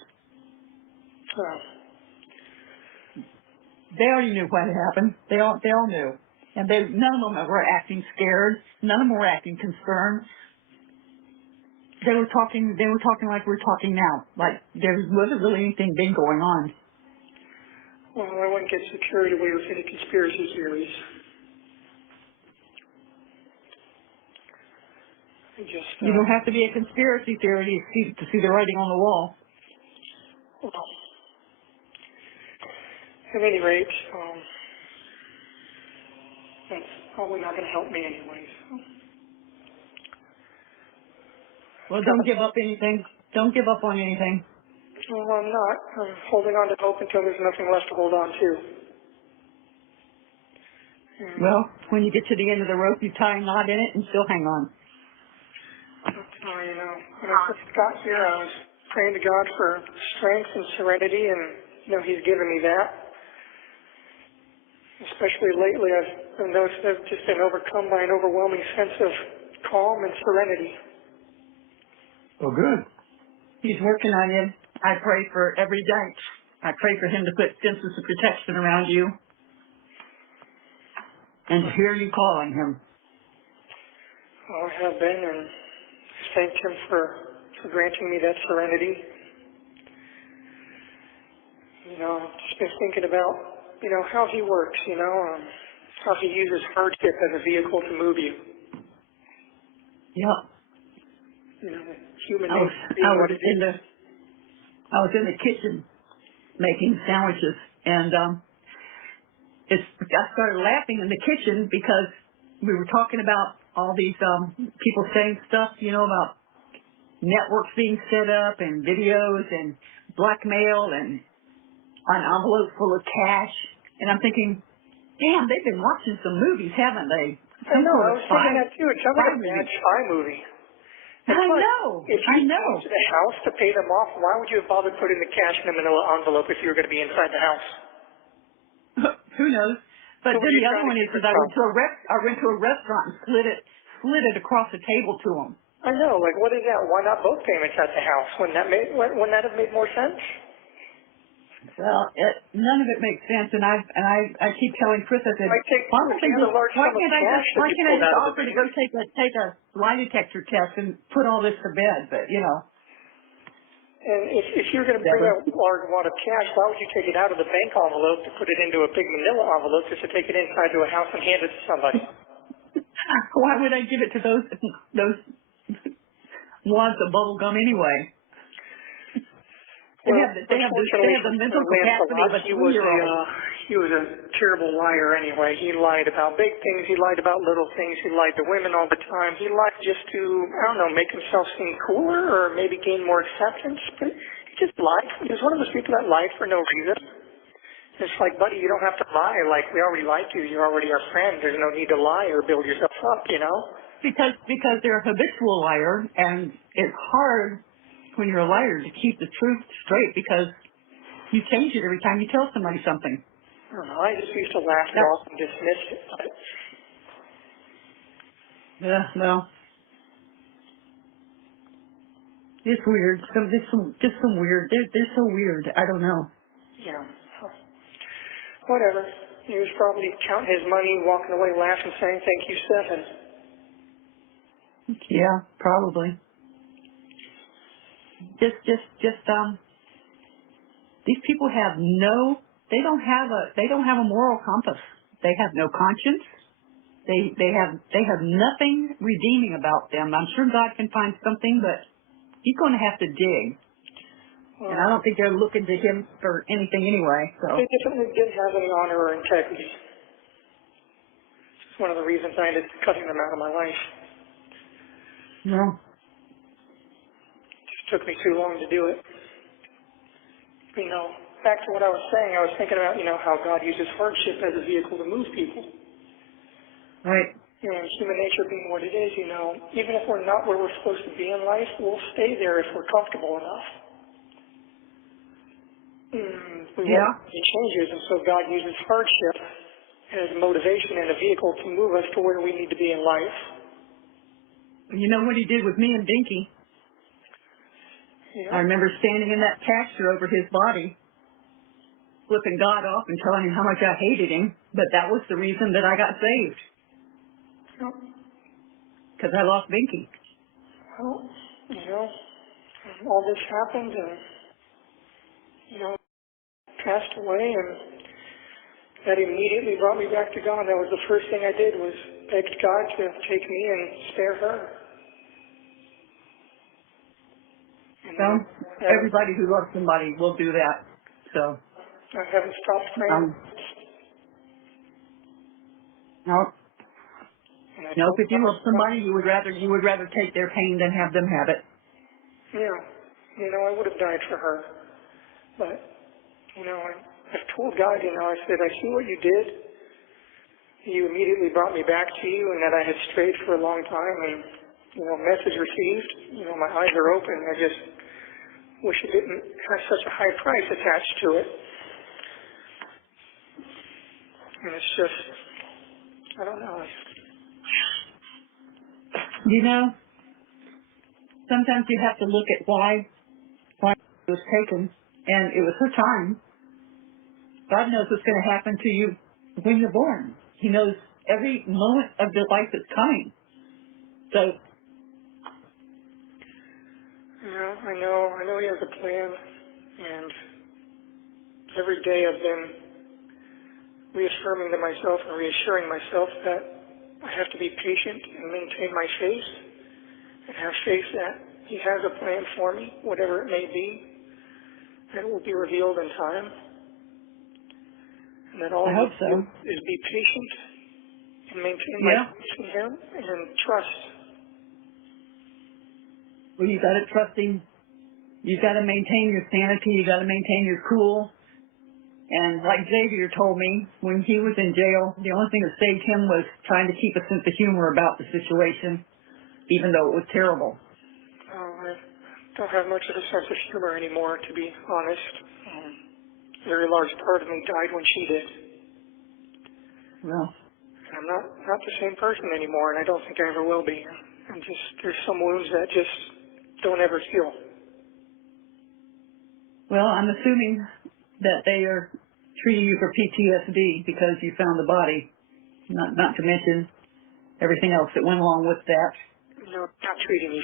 They already knew what had happened. They all knew. And none of them were acting scared. None of them were acting concerned. They were talking like we're talking now. Like there wasn't really anything big going on. Well, I wouldn't get so carried away with any conspiracy theories. You don't have to be a conspiracy theory to see the writing on the wall. Well, at any rate, that's probably not going to help me anyway. So. Well, don't give up anything. Don't give up on anything. Well, I'm not. I'm holding on to hope until there's nothing left to hold on to. Well, when you get to the end of the rope, you tie a knot in it and still hang on. Oh, you know, when I first got here, I was praying to God for strength and serenity, and, you know, He's given me that. Especially lately, I've noticed I've just been overcome by an overwhelming sense of calm and serenity. Oh, good. He's working on you. I pray for every day. I pray for Him to put fences of protection around you and to hear you calling Him. Well, I have been, and thank Him for granting me that serenity. You know, I've just been thinking about, you know, how He works, you know, how He uses hardship as a vehicle to move you. Yeah. You know, human I nature being what it is. I was in the kitchen making sandwiches, and I started laughing in the kitchen because we were talking about all these people saying stuff, you know, about networks being set up and videos and blackmail and an envelope full of cash. And I'm thinking, damn, they've been watching some movies, haven't they? I know, I was thinking that too. It sounds like a bad spy movie. I know. If you came to the house to pay them off, why would you have bothered putting the cash in a manila envelope if you were going to be inside the house? Who knows? But then the other one is that I went to a restaurant and slid it across the table to them. I know. Like, what is that? Why not both payments at the house? Wouldn't that have made more sense? Well, none of it makes sense, and I keep telling Chris, I said, why can't I just offer to go take a lie detector test and put all this to bed? But you know. And if you're going to bring a large wad of cash, why would you take it out of the bank envelope to put it into a big manila envelope just to take it inside to a house and hand it to somebody? Why would I give it to those wads of bubble gum anyway? They have the mental capacity of a 2-year-old. He was a terrible liar anyway. He lied about big things. He lied about little things. He lied to women all the time. He lied just to, I don't know, make himself seem cooler or maybe gain more acceptance. But he just lied. He was one of those people that lied for no reason. It's like, buddy, you don't have to lie. Like, we already lied to you. You're already our friend. There's no need to lie or build yourself up, you know? Because they're a habitual liar, and it's hard when you're a liar to keep the truth straight because you change it every time you tell somebody something. I don't know. I just used to laugh it off and dismiss it. But... Yeah, well, it's weird. Just some weird. They're so weird. I don't know. Yeah. Whatever. He was probably counting his money, walking away laughing, saying, "Thank you, Stephan." Yeah, probably. Just these people they don't have a moral compass. They have no conscience. They have nothing redeeming about them. I'm sure God can find something, but He's going to have to dig. And I don't think they're looking to him for anything anyway, so. They definitely didn't have any honor or integrity. It's one of the reasons I ended up cutting them out of my life. No. It just took me too long to do it. You know, back to what I was saying, I was thinking about, how God uses hardship as a vehicle to move people. Right. And human nature being what it is, even if we're not where we're supposed to be in life, we'll stay there if we're comfortable enough. We won't Yeah. make any changes, and so God uses hardship as motivation and a vehicle to move us to where we need to be in life. You know what he did with me and Dinky? Yeah. I remember standing in that pasture over his body, flipping God off and telling him how much I hated him, but that was the reason that I got saved. Yep. Because I lost Dinky. Well, all this happened and, passed away, and that immediately brought me back to God. That was the first thing I did, was beg God to take me and spare her. And So, everybody who loves somebody will do that. So, I haven't stopped praying. no. And I No, told if you God, love somebody, you would rather take their pain than have them have it. yeah, I would have died for her. But, I've told God, I said, I see what you did. You immediately brought me back to you, and that I had strayed for a long time, and, message received. My eyes are open. I just wish it didn't have such a high price attached to it. And it's just, I don't know. Sometimes you have to look at why it was taken, and it was her time. God knows what's going to happen to you when you're born. He knows every moment of your life that's coming. So, Yeah, I know he has a plan, and every day I've been reaffirming to myself and reassuring myself that I have to be patient and maintain my faith, and have faith that he has a plan for me, whatever it may be, and it will be revealed in time, and that all I I hope need to do so. is be patient and maintain my Yeah. faith in him and trust. Well, you got to trusting. You got to maintain your sanity. You got to maintain your cool. And like Xavier told me, when he was in jail, the only thing that saved him was trying to keep a sense of humor about the situation, even though it was terrible. I don't have much of a sense of humor anymore, to be honest. A very large part of me died when she did. Well, And I'm not the same person anymore, and I don't think I ever will be. And there's some wounds that just don't ever heal. I'm assuming that they are treating you for PTSD because you found the body, not to mention everything else that went along with that. Not treating me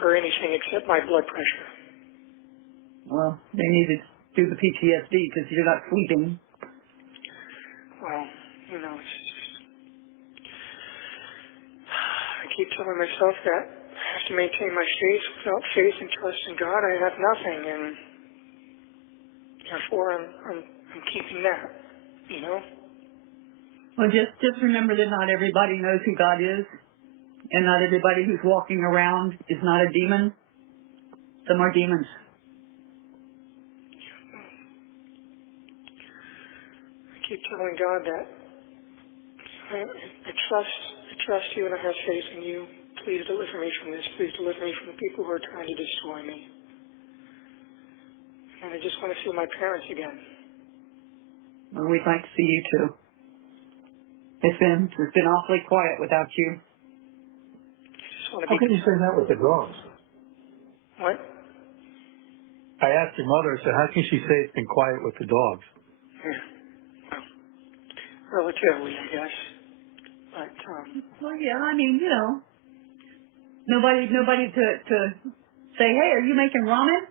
for anything except my blood pressure. Well, they need to do the PTSD because you're not sleeping. Well, it's just, I keep telling myself that I have to maintain my faith. Without faith and trust in God, I have nothing, and therefore I'm keeping that, Well, just remember that not everybody knows who God is, and not everybody who's walking around is not a demon. Some are demons. I keep telling God that I trust you, and I have faith in you. Please deliver me from this. Please deliver me from the people who are trying to destroy me. And I just want to see my parents again. Well, we'd like to see you too. It's been awfully quiet without you. I just want to How be. can you say that with the dogs? What? I asked your mother, I said, how can she say it's been quiet with the dogs? Yeah. Well, relatively, I guess. But Well, yeah, I mean, nobody to say, hey, are you making ramen?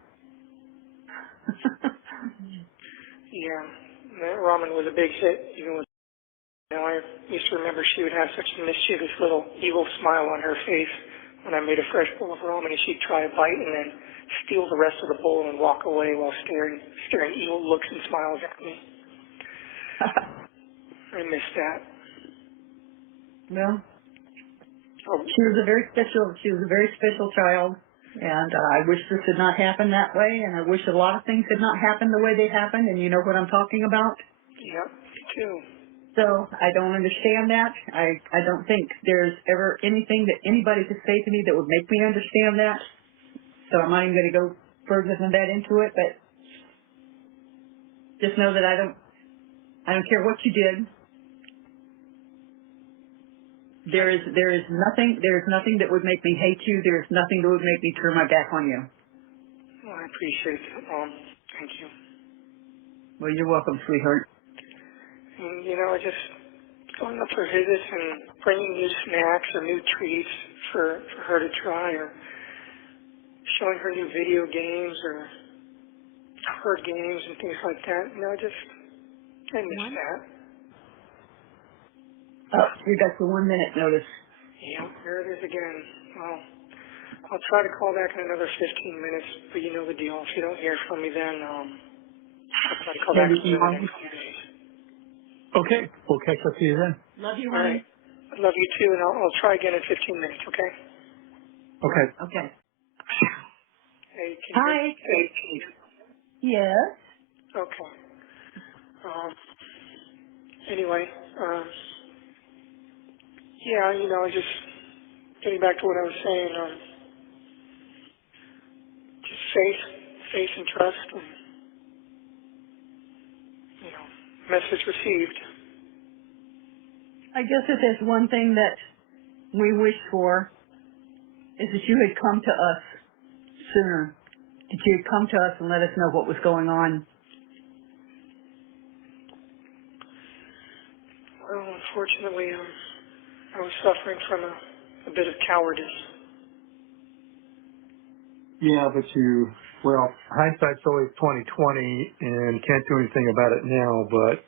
yeah, that ramen was a big hit. Even with, I used to remember she would have such a mischievous little evil smile on her face when I made a fresh bowl of ramen, and she'd try a bite and then steal the rest of the bowl and walk away while staring evil looks and smiles at me. I miss that. Well, Oh, she was a very special child, and I wish this had not happened that way, and I wish a lot of things had not happened the way they happened, and you know what I'm talking about? yep, me too. So I don't understand that. I don't think there's ever anything that anybody could say to me that would make me understand that. So I'm not even going to go further than that into it, but just know that I don't care what you did. There is nothing that would make me hate you. There is nothing that would make me turn my back on you. Well, I appreciate that, Mom. Thank you. Well, you're welcome, sweetheart. And, I just going up for visits and bringing new snacks or new treats for her to try, or showing her new video games or card games and things like that. I miss that. Oh, you got the 1 minute notice. Yeah, there it is again. Well, I'll try to call back in another 15 minutes, but you know the deal. If you don't hear from me then, I'll try to call back in the next few days. Okay, we'll catch up to you then. Love you, All honey. right. I love you too, and I'll try again in 15 minutes, okay? Okay. Okay. Hey, can you Hi. Hey, Yes. okay. Anyway, just getting back to what I was saying, just faith and trust, and, message received. I guess if there's one thing that we wish for is that you had come to us sooner. That you had come to us and let us know what was going on. Well, unfortunately, I was suffering from a bit of cowardice. Yeah, but hindsight's always 20/20, and can't do anything about it now. But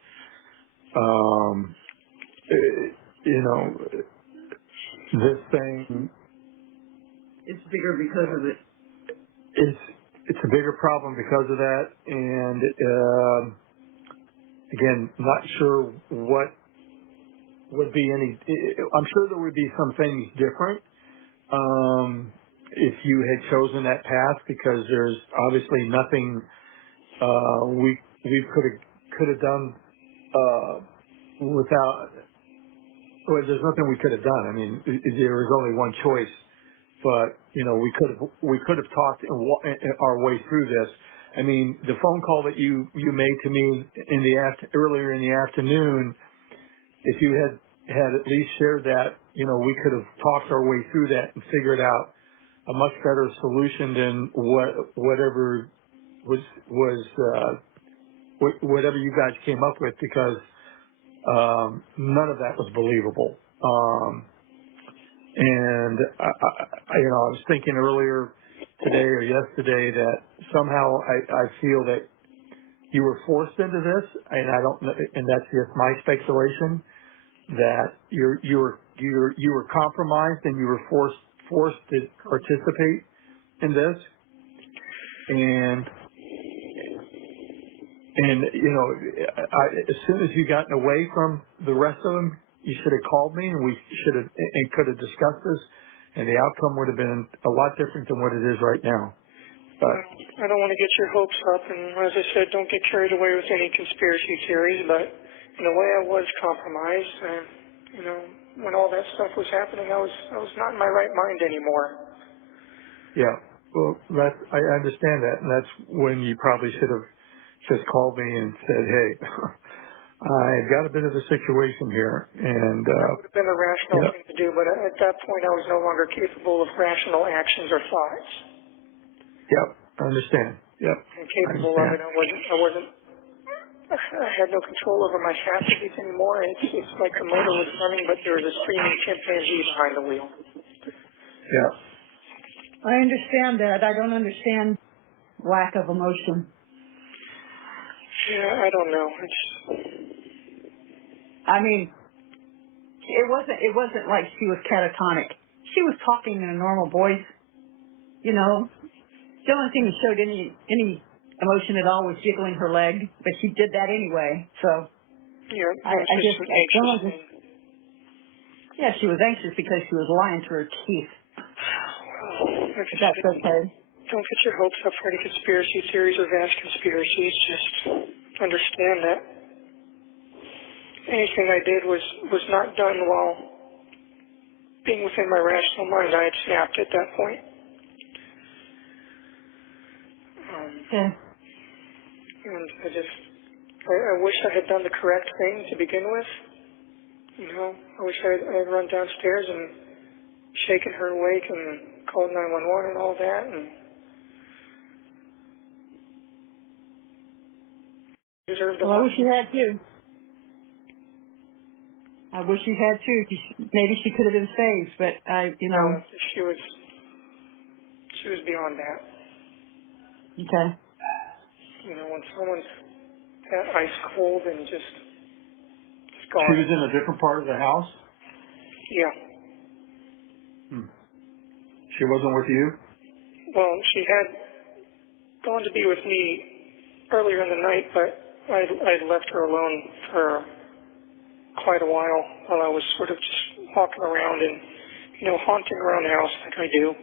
this thing It's bigger because of it. it's a bigger problem because of that, and again, not sure what would be any. I'm sure there would be some things different if you had chosen that path, because there's obviously nothing we could have done without. Well, there's nothing we could have done. I mean, there was only one choice, but we could have talked our way through this. I mean, the phone call that you made to me earlier in the afternoon, if you had at least shared that, we could have talked our way through that and figured out a much better solution than whatever whatever you guys came up with, because none of that was believable. And I was thinking earlier today or yesterday that somehow I feel that you were forced into this, and I don't know, and that's just my speculation, that you were compromised and you were forced to participate in this, and as soon as you gotten away from the rest of them, you should have called me, and we could have discussed this, and the outcome would have been a lot different than what it is right now. But I don't want to get your hopes up, and as I said, don't get carried away with any conspiracy theories, but in a way I was compromised, and, when all that stuff was happening, I was not in my right mind anymore. yeah, well, I understand that, and that's when you probably should have just called me and said, hey, I've got a bit of a situation here, and That would have been a rational thing to do, but at that point I was no longer capable of rational actions or thoughts. Yep, I understand. Yep, And capable of it, I had no control over my faculties anymore. It's like the motor was running, but there was a screaming chimpanzee behind the wheel. Yeah. I understand that. I don't understand lack of emotion. Yeah, I don't know. I mean, it wasn't like she was catatonic. she was talking in a normal voice. You know, the only thing that showed any emotion at all was jiggling her leg, but she did that anyway. So Yeah, I just, anxious. yeah, she was anxious because she was lying through her teeth. Well, like I That's said, okay. don't get your hopes up for any conspiracy theories or vast conspiracies. Just understand that anything I did was not done while being within my rational mind. I had snapped at that point. Okay. And I wish I had done the correct thing to begin with. You know, I wish I had run downstairs and shaken her awake and called 911 and all that. And deserved a Well, I lot wish you more. had too. I wish you had too. Maybe she could have been saved, but No, she was beyond that. Okay. You know, when someone's that ice cold and just She gone. was in a different part of the house? Yeah. She wasn't with you? Well, she had gone to be with me earlier in the night, but I'd left her alone for quite a while I was sort of just walking around and, you know, haunting around the house like I do.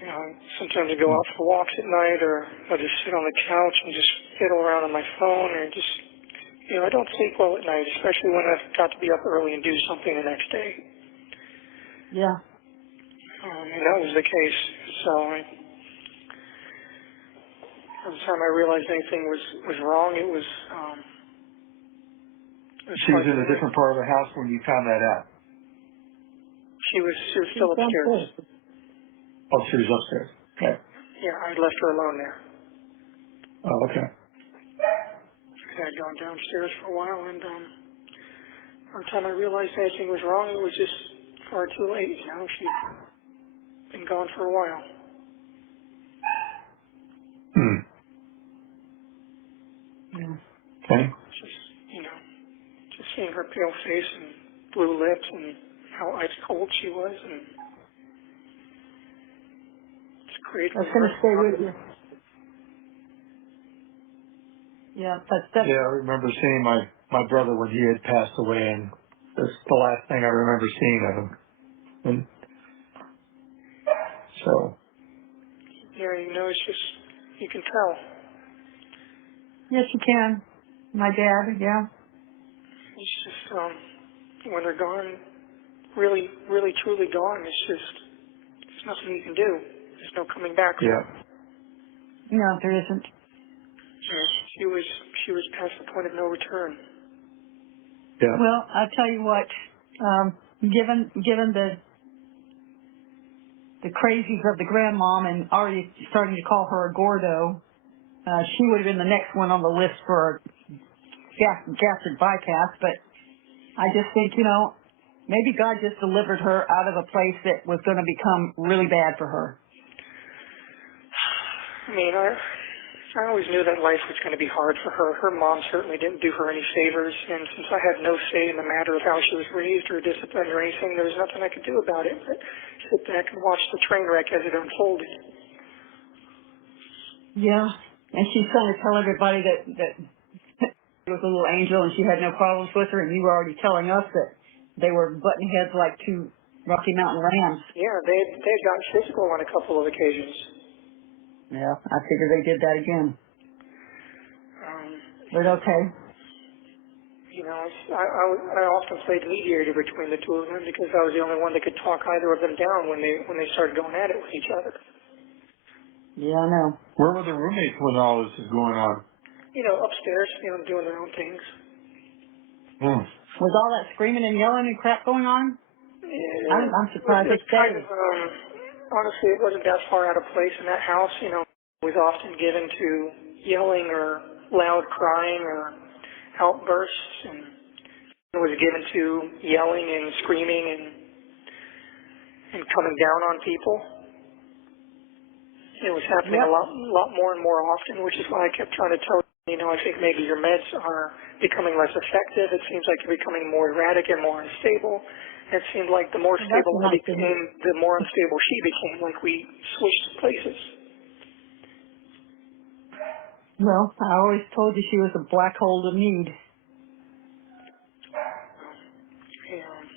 You know, sometimes I go out for walks at night, or I'll just sit on the couch and just fiddle around on my phone, or just, you know, I don't sleep well at night, especially when I've got to be up early and do something the next day. Yeah. And that was the case. So every time I realized anything was wrong, it was She was hard in to a wait. different part of the house when you found that out? She was still upstairs. Oh, she was upstairs. Okay. Yeah, I left her alone there. Oh, okay. I had gone downstairs for a while, and by the time I realized anything was wrong, it was just far too late. You know, she'd been gone for a while. Yeah. Okay. Just, you know, just seeing her pale face and blue lips and how ice cold she was, and it's created That's a going to very stay with you. Yeah, that's Yeah, I remember seeing my brother when he had passed away, and that's the last thing I remember seeing of him. And so, yeah, you know, it's just, you can tell. yes, you can. My dad, yeah. It's just, when they're gone, really, really, truly gone, it's just, there's nothing you can do. There's no coming back from yeah, it. No, there isn't. She was past the point of no return. yeah. Well, I'll tell you what. Given the crazies of the grandmom and already starting to call her a Gordo, she would have been the next one on the list for gastric bypass. But I just think, you know, maybe God just delivered her out of a place that was going to become really bad for her. I mean, I always knew that life was going to be hard for her. Her mom certainly didn't do her any favors, and since I had no say in the matter of how she was raised or disciplined or anything, there was nothing I could do about it but sit back and watch the train wreck as it unfolded. Yeah. And she's trying to tell everybody that it was a little angel and she had no problems with her, and you were already telling us that they were butting heads like two Rocky Mountain rams. Yeah, they had gotten physical on a couple of occasions. Yeah, I figured they did that again. But okay. You know, I often played mediator between the two of them because I was the only one that could talk either of them down when they started going at it with each other. Yeah, I know. Where were the roommates when all this is going on? You know, upstairs, you know, doing their own things. Was all that screaming and yelling and crap going on? Yeah, I'm surprised they it's kind of, stayed. honestly, it wasn't that far out of place in that house. You know, it was often given to yelling or loud crying or outbursts, and it was given to yelling and screaming and coming down on people. It was happening a Yep. lot more and more often, which is why I kept trying to tell You know, I think maybe your meds are becoming less effective. It seems like you're becoming more erratic and more unstable. It seemed like the more Well, that's stable a I nice thing. became, the more unstable she became, like we switched places. Well, I always told you she was a black hole to need. And,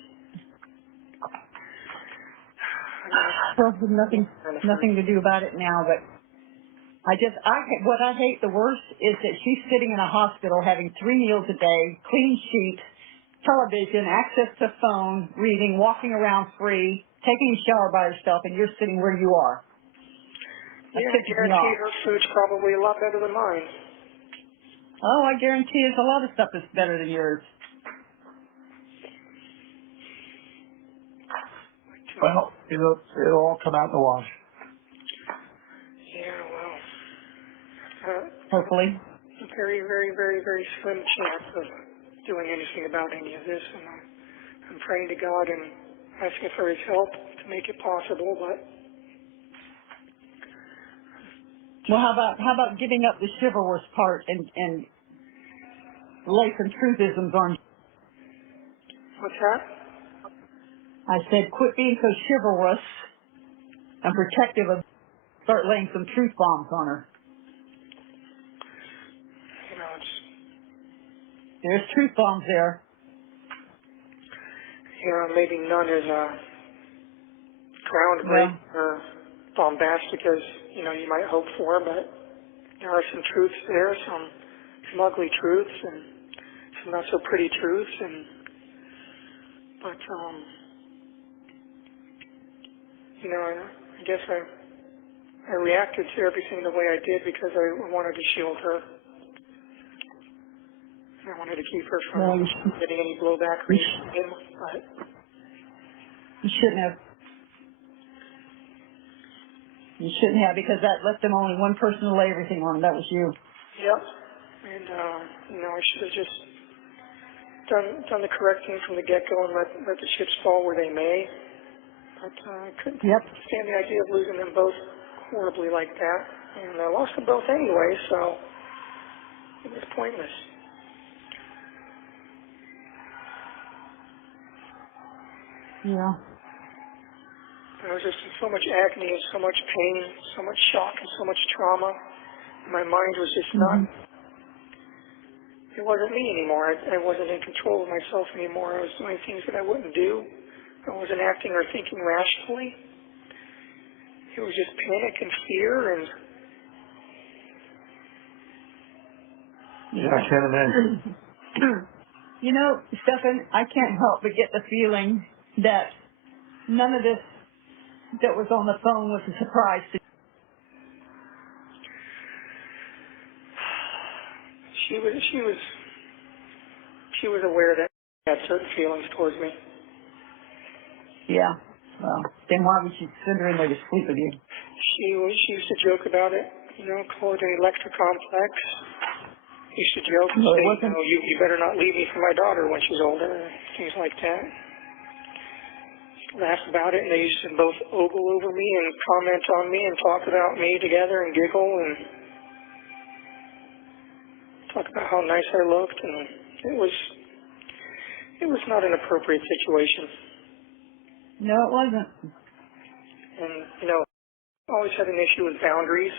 Well, there's I'm nothing to do about it now, but what I hate the worst is that she's sitting in a hospital having 3 meals a day, clean sheets, television, access to phone, reading, walking around free, taking a shower by herself, and you're sitting where you are. That yeah, I pisses me guarantee off. her food's probably a lot better than mine. Oh, I guarantee there's a lot of stuff that's better than yours. Well, it'll all come out in the wash. Yeah, well, Hopefully. a very, very, very, very slim chance of doing anything about any of this, and I'm praying to God and asking for His help to make it possible, but Well, how about giving up the chivalrous part and lay some truthisms on? what's that? I said, quit being so chivalrous and protective of, start laying some truth bombs on her. You know, it's, There's truth bombs there. you know, maybe none as Well, groundbreaking or bombastic as, you know, you might hope for, but there are some truths there, some ugly truths and some not so pretty truths, but you know, I guess I reacted to everything the way I did because I wanted to shield her. I wanted to keep her from no, getting any blowback or anything, but you shouldn't have. You shouldn't have, because that left them only one person to lay everything on. That was you. yep. And you know, I should have just done the correct thing from the get-go and let the chips fall where they may. But I couldn't Yep. stand the idea of losing them both horribly like that. And I lost them both anyway, so it was pointless. Yeah. I was just in so much agony and so much pain, so much shock and so much trauma. My mind was just not, Mhm. it wasn't me anymore. I wasn't in control of myself anymore. I was doing things that I wouldn't do. I wasn't acting or thinking rationally. It was just panic and fear and Yeah, I can't imagine. You know, Stephan, I can't help but get the feeling that none of this that was on the phone was a surprise to she was aware that I had certain feelings towards me. you. Yeah. Well, then why would she send her in there to sleep with you? She used to joke about it, you know, call it an electrocomplex. Used to joke and No, it say, you wasn't. know, you better not leave me for my daughter when she's older, things like that. Laugh about it, and they used to both ogle over me and comment on me and talk about me together and giggle and talk about how nice I looked, and it was not an appropriate situation. No, it wasn't. And, you know, I always had an issue with boundaries.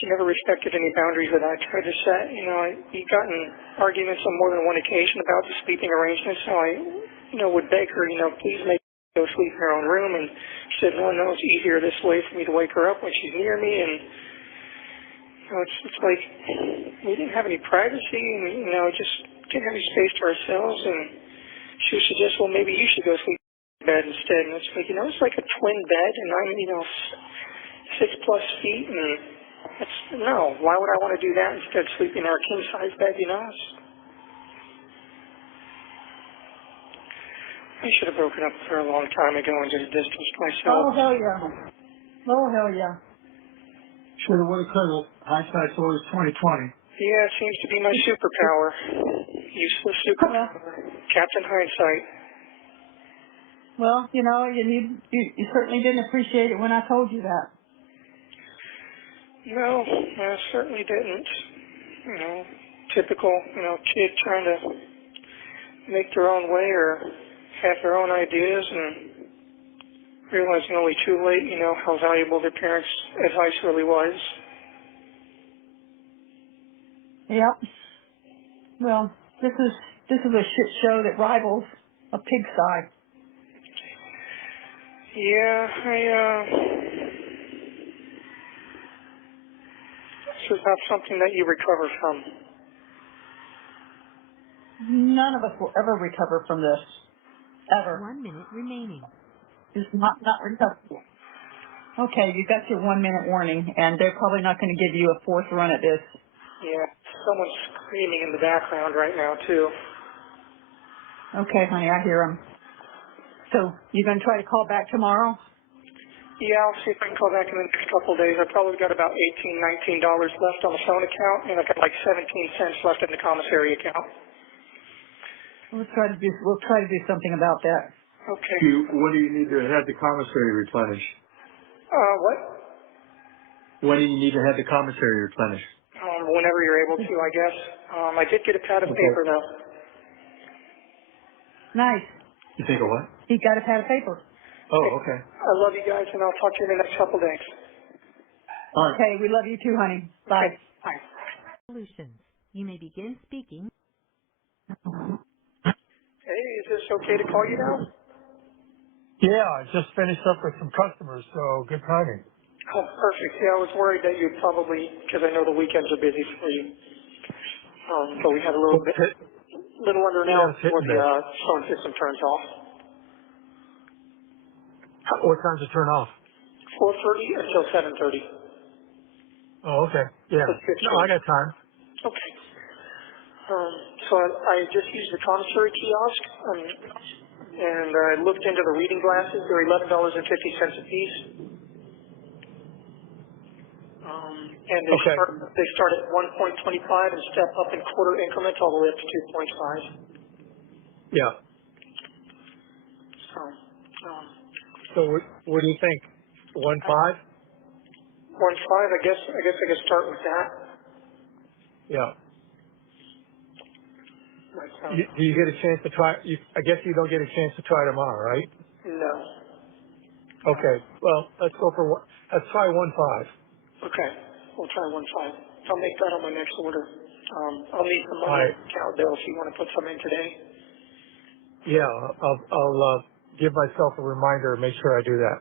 She never respected any boundaries that I tried to set. You know, we got in arguments on more than one occasion about the sleeping arrangements, so I, you know, would beg her, you know, please make her go sleep in her own room, and she said, no, it's easier this way for me to wake her up when she's near me, and, you know, it's like we didn't have any privacy, and, you know, just didn't have any space to ourselves, and she would suggest, well, maybe you should go sleep in bed instead, and it's like, you know, it's like a twin bed, and I'm, you know, 6+ feet, and no, why would I want to do that instead of sleeping in our king-size bed, you know? I should have broken up with her a long time ago and just distanced myself. Oh, hell yeah. Oh, hell yeah. Should have, would have, could have. Hindsight's always 20/20. Yeah, it seems to be my superpower. Useless superpower. Captain Hindsight. Well, you know, you certainly didn't appreciate it when I told you that. No, I certainly didn't. You know, typical, kid trying to make their own way or have their own ideas and realizing only too late, how valuable their parents' advice really was. Yep. Well, this is a shit show that rivals a pigsty. Yeah, this is not something that you recover from. None of us will ever recover from this. Ever. 1 minute remaining. It's not recoverable. Okay, you got your 1 minute warning, and they're probably not going to give you a fourth run at this. Yeah, someone's screaming in the background right now, too. Okay, honey, I hear them. So, you going to try to call back tomorrow? Yeah, I'll see if I can call back in the next couple of days. I've probably got about $18, $19 left on the phone account, and I've got like 17 cents left in the commissary account. We'll try to do something about that. Okay. When do you need to have the commissary replenished? What? When do you need to have the commissary replenished? Whenever you're able to, I guess. I did get a pad of paper, though. Nice. You think of what? He got a pad of paper. Oh, okay. I love you guys, and I'll talk to you in the next couple of days. All right. Okay, we love you too, honey. Bye. Okay. Bye. Solutions. You may begin speaking. Hey, is this okay to call you now? Yeah, I just finished up with some customers, so good timing. Oh, perfect. Yeah, I was worried that you'd probably, because I know the weekends are busy for you. So we had a little under an hour before the phone system turns off. What time does it turn off? 4:30 until 7:30. Oh, okay. Yeah. No, I got time. Okay. So I just used the commissary kiosk, and I looked into the reading glasses. They're $11.50 a piece. And they start at 1.25 and step up in quarter increments all the way up to 2.5. Yeah. So what do you think? 1.5? 1.5. I guess I could start with that. Yeah. But, Do you get a chance to try? I guess you don't get a chance to try tomorrow, right? no. Okay. Well, let's go for one. Let's try 1.5. Okay. We'll try 1.5. I'll make that on my next order. I'll need some money All right. on the account bill if you want to put some in today. Yeah, I'll give myself a reminder and make sure I do that.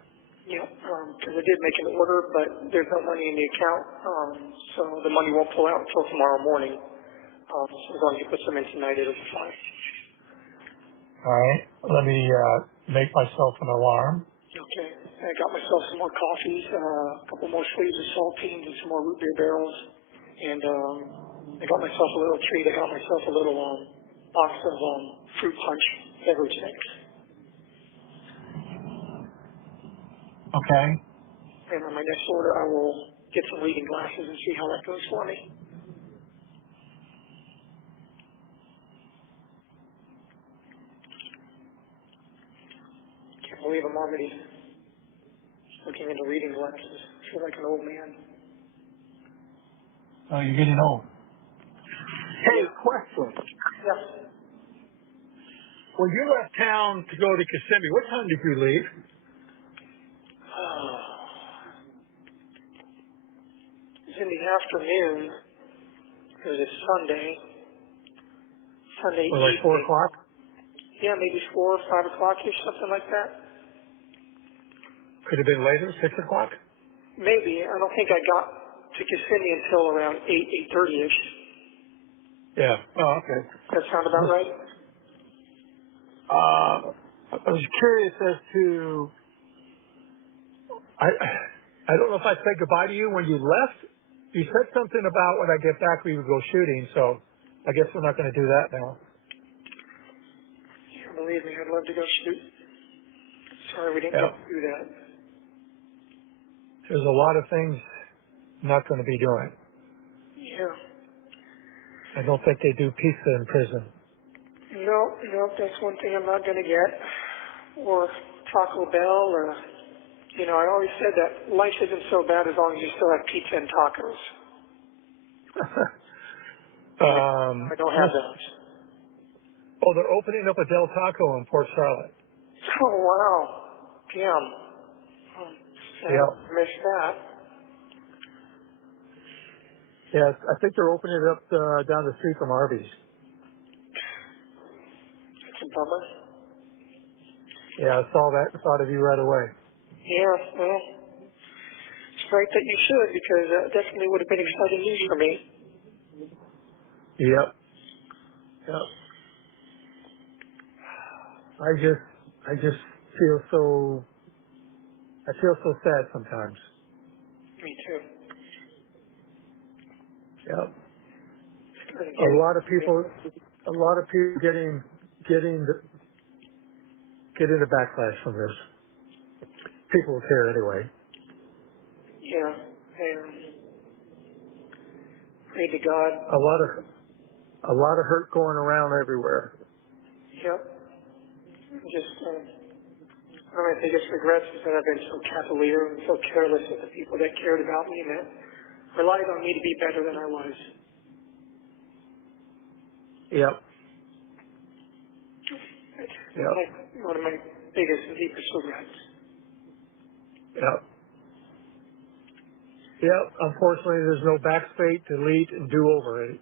Yeah, because I did make an order, but there's no money in the account, so the money won't pull out until tomorrow morning. So as long as you put some in tonight, it'll be fine. All right. Let me make myself an alarm. Okay. I got myself some more coffees, a couple more sleeves of saltines, and some more root beer barrels. And I got myself a little treat. I got myself a little box of fruit punch beverage mix. Okay. And on my next order, I will get some reading glasses and see how that goes for me. Can't believe I'm already looking into reading glasses. I feel like an old man. Oh, you're getting old. Hey, question. Yeah. When you left town to go to Kissimmee, what time did you leave? It was in the afternoon. It was a Sunday Or like evening. 4 o'clock? Yeah, maybe 4 or 5 o'clock-ish, something like that. Could have been later, 6 o'clock? Maybe. I don't think I got to Kissimmee until around 8:30-ish. Yeah. Oh, okay. That sound about right? I was curious as to, I don't know if I said goodbye to you when you left. You said something about when I get back we would go shooting, so I guess we're not going to do that now. Yeah, believe me, I'd love to go shoot. Sorry we didn't Yeah. get to do that. There's a lot of things I'm not going to be doing. Yeah. I don't think they do pizza in prison. No, that's one thing I'm not going to get. Or Taco Bell or You know, I always said that life isn't so bad as long as you still have pizza and tacos. I don't have those. Oh, they're opening up a Del Taco in Port Charlotte. Oh, wow. Damn. Yeah. I missed that. Yes, I think they're opening it up down the street from Arby's. It's a bummer. Yeah, I saw that and thought of you right away. Yeah, well, it's right that you should, because that definitely would have been exciting news for me. Yep. Yep. I just feel so, I feel so sad sometimes. Me too. Yep. Started A getting, lot of people getting the backlash from this. People who care anyway. yeah, and pray to God. A lot of hurt going around everywhere. Yep. Just, one of my biggest regrets is that I've been so cavalier and so careless with the people that cared about me and that relied on me to be better than I was. Yep. It's Yep. like one of my biggest and deepest regrets. Yep. Yep. Unfortunately, there's no backspace, delete, and do over it.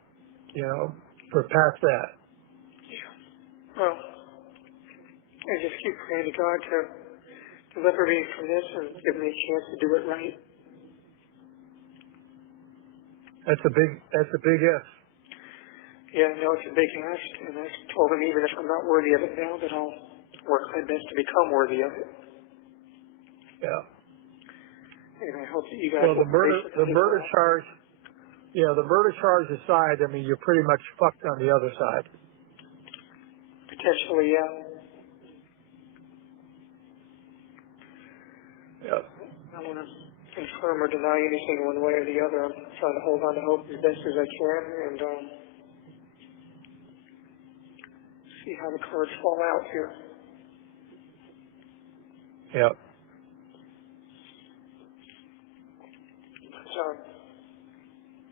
You know, we're past that. Well, I just keep praying to God to deliver me from this and give me a chance to do it right. That's a big if. Yeah, I know it's a big ask, and I told him even if I'm not worthy of it now, that I'll work my best to become worthy of it. Yeah. And I hope that you guys Well, will pray for that the as murder well. charge, the murder charge aside, I mean, you're pretty much fucked on the other side. Potentially, yeah. Yep. I don't want to confirm or deny anything one way or the other. I'm trying to hold on to hope as best as I can and see how the cards fall out here. Yep. So,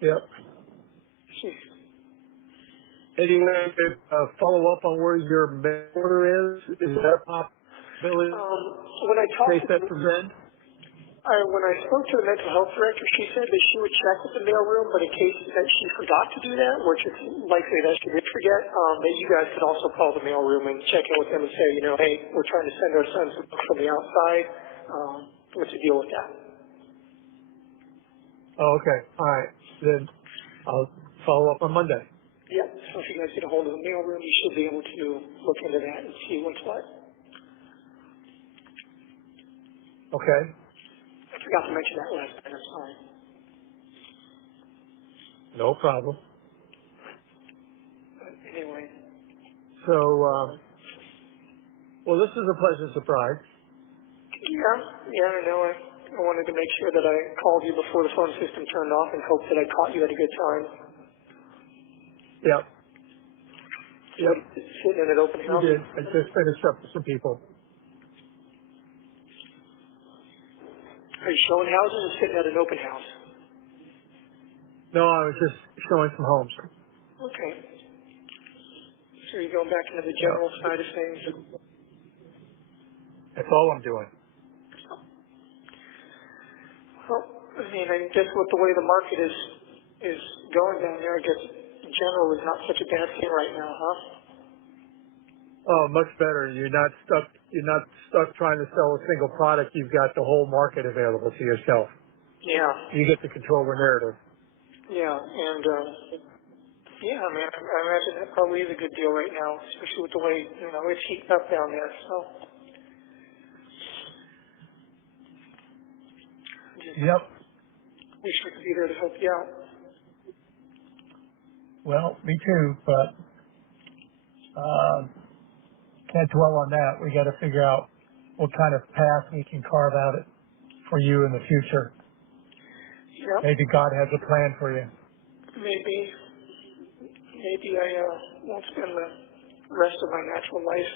Yep. see. Anyway, follow up on where your order is. Is that a possibility? When I talked Case to that present? when I spoke to the mental health director, she said that she would check with the mailroom, but in case that she forgot to do that, which is likely that she did forget, that you guys could also call the mailroom and check in with them and say, you know, hey, we're trying to send our son some books from the outside. What's the deal with that? Oh, okay. All right. Then I'll follow up on Monday. Yeah. So if you guys get a hold of the mailroom, you should be able to look into that and see what's what. Okay. I forgot to mention that last time. I'm sorry. No problem. But anyway, So, well, this is a pleasant surprise. yeah, I know. I wanted to make sure that I called you before the phone system turned off and hoped that I caught you at a good time. Yep. So Yep. sitting in an open You house. did. I just finished up with some people. Are you showing houses or sitting at an open house? No, I was just showing some homes. Okay. So you're going back into the Yep. general side of things. That's all I'm doing. Well, I mean, I guess with the way the market is going down there, I guess general is not such a bad thing right now, huh? Oh, much better. You're not stuck trying to sell a single product. You've got the whole market available to yourself. Yeah. You get to control the narrative. Yeah, and yeah, I mean, I imagine that probably is a good deal right now, especially with the way, you know, it's heating up down there. So just Yep. wish I could be there to help you out. Well, me too, but can't dwell on that. We got to figure out what kind of path we can carve out it for you in the future. Yep. Maybe God has a plan for you. Maybe I won't spend the rest of my natural life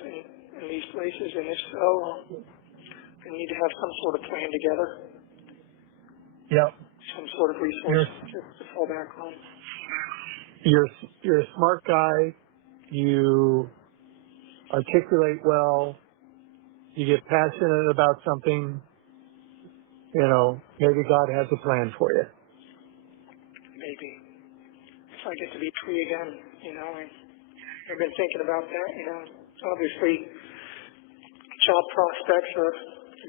in these places, and if so, We need to have some sort of plan together, Yep. some sort of resource to fall back on. You're a smart guy. You articulate well. You get passionate about something. You know, maybe God has a plan for you. Maybe. If I get to be free again, you know, I've been thinking about that, you know. Obviously, job prospects are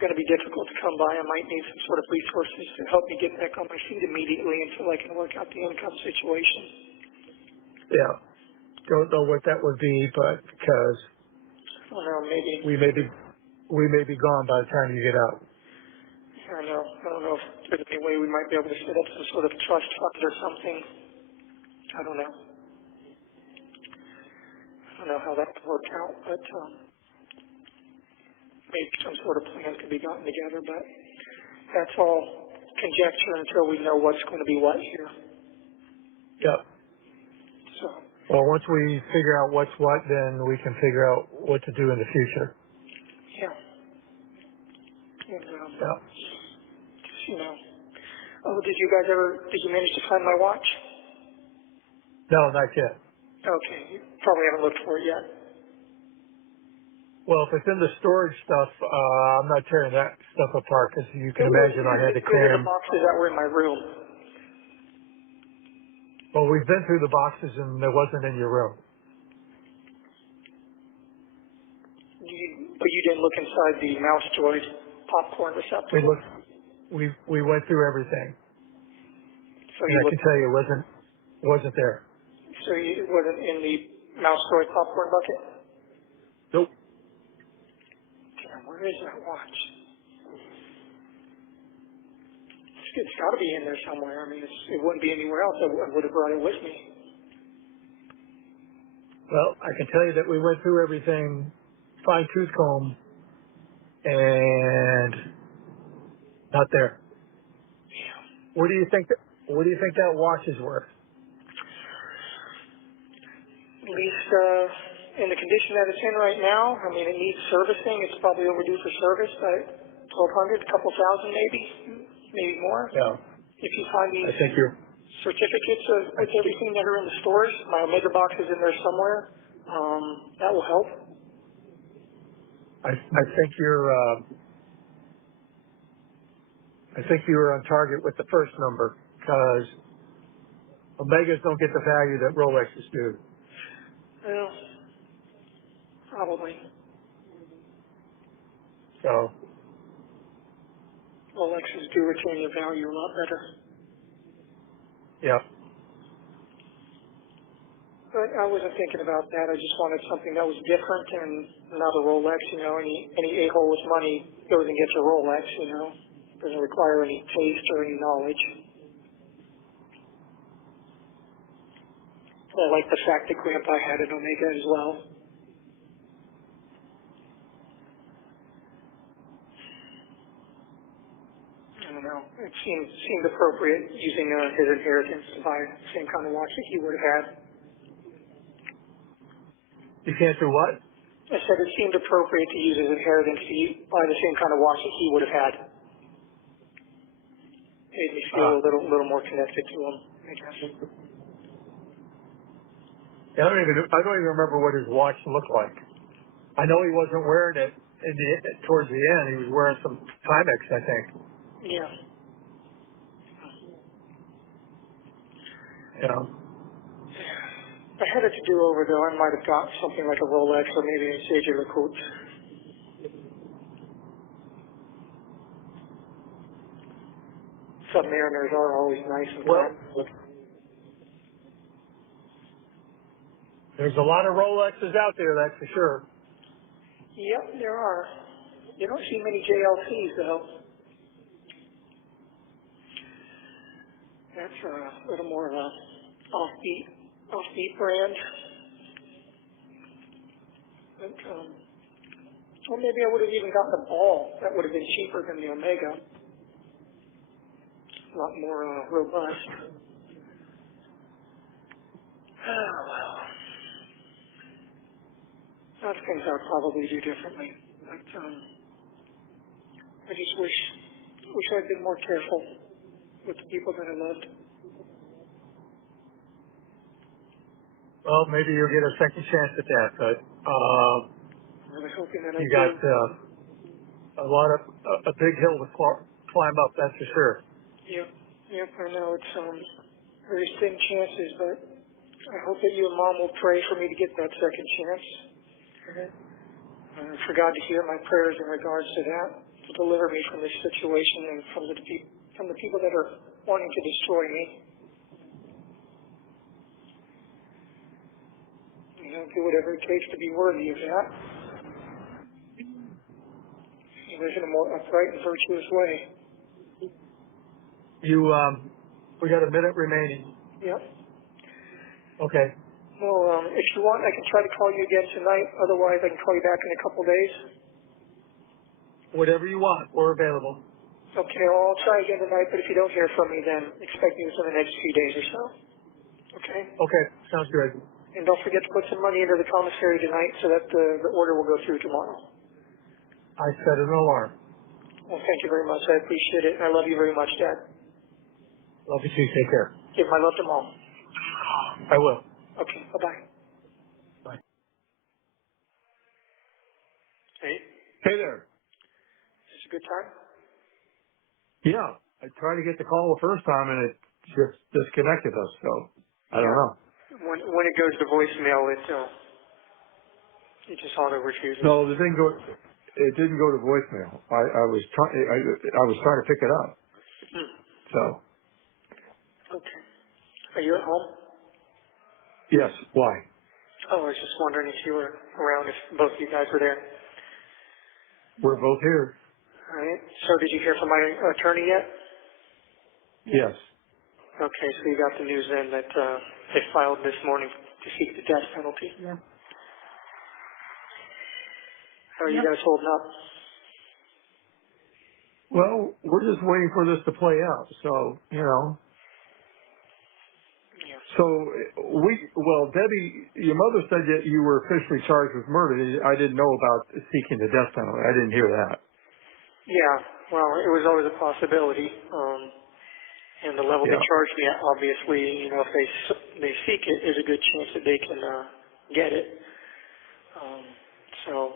going to be difficult to come by. I might need some sort of resources to help me get back on my feet immediately until I can work out the income situation. Yeah. Don't know what that would be, but because I don't know, maybe. we may be gone by the time you get out. I don't know if there's any way we might be able to set up some sort of trust fund or something. I don't know. I don't know how that would work out, but maybe some sort of plan could be gotten together, but that's all conjecture until we know what's going to be what here. Yep. So, Well, once we figure out what's what, then we can figure out what to do in the future. yeah. And, Yeah. just, you know. Oh, did you manage to find my watch? No, not yet. Okay, you probably haven't looked for it yet. Well, if it's in the storage stuff, I'm not tearing that stuff apart because you can It imagine I had to was in clear the them. boxes that were in my room. Well, we've been through the boxes and it wasn't in your room. But you didn't look inside the mouse droid popcorn We receptacle. looked, we went through everything, So and you I can looked. tell you it wasn't there. So it wasn't in the mouse droid popcorn bucket. Nope. Damn, where is that watch? It's got to be in there somewhere. I mean, it wouldn't be anywhere else. I would have brought it with me. Well, I can tell you that we went through everything, fine tooth comb, and not there. What do you think that watch is worth? At least in the condition that it's in right now, I mean, it needs servicing. It's probably overdue for service, but 1,200, a couple thousand maybe more. Yeah. If you find I these think you're. certificates with everything that are in the stores, my Omega box is in there somewhere. That will help. I think you're. I think you were on target with the first number because Omegas don't get the value that Rolexes do. Well, probably. So Rolexes do retain their value a lot better. yeah. But I wasn't thinking about that. I just wanted something that was different and not a Rolex. You know, any a-hole with money goes and gets a Rolex. You know, doesn't require any taste or any knowledge. I like the fact that Grandpa had an Omega as well. I don't know. It seemed appropriate using his inheritance to buy the same kind of watch that he would have had. You can't do what? I said it seemed appropriate to use his inheritance to buy the same kind of watch that he would have had. Made me feel a little more connected to him, I guess. I don't even remember what his watch looked like. I know he wasn't wearing it towards the end. He was wearing some Timex, I think. Yeah. You know. If I had it to do over, though, I might have got something like a Rolex or maybe a Jaeger LeCoultre. Submariners are always nice and Well, fun. there's a lot of Rolexes out there, that's for sure. Yep, there are. You don't see many JLCs, though. That's a little more of a offbeat brand. But, or maybe I would have even gotten a ball. That would have been cheaper than the Omega. A lot more robust. Oh, well. That's things I'll probably do differently. But, I just wish I'd been more careful with the people that I loved. Well, maybe you'll get a second chance at that, but I'm really hoping that I you do. got a big hill to climb up, that's for sure. Yep, I know it's very thin chances, but I hope that you and Mom will pray for me to get that second chance. For God to hear my prayers in regards to that, to deliver me from this situation and from the people that are wanting to destroy me. You know, do whatever it takes to be worthy of that. Live in a more upright and virtuous way. We got a minute remaining. Yep. Okay. Well, if you want, I can try to call you again tonight. Otherwise, I can call you back in a couple days. Whatever you want, we're available. Okay, well, I'll try again tonight, but if you don't hear from me, then expect me within the next few days or so. Okay? Okay, sounds good. And don't forget to put some money into the commissary tonight so that the order will go through tomorrow. I set an alarm. Well, thank you very much. I appreciate it. I love you very much, Dad. Love you too. Take care. Give my love to Mom. I will. Okay, bye-bye. Bye. Hey, Hey there. is this a good time? Yeah, I tried to get the call the first time and it just disconnected us, so I don't know. When it goes to voicemail, it just auto refuses. No, it didn't go to voicemail. I was trying to pick it up. So, Okay. Are you at home? yes, why? Oh, I was just wondering if you were around, if both of you guys were there. We're both here. All right. So did you hear from my attorney yet? Yes. Okay, so you got the news then that they filed this morning to seek the death penalty. Yeah. How are you Yep. guys holding up? Well, we're just waiting for this to play out. So, you know. Yeah. So Debbie, your mother said that you were officially charged with murder. I didn't know about seeking the death penalty. I didn't hear that. Yeah, well, it was always a possibility. And the level they Yeah. charged me at, obviously, you know, if they seek it, there's a good chance that they can get it. So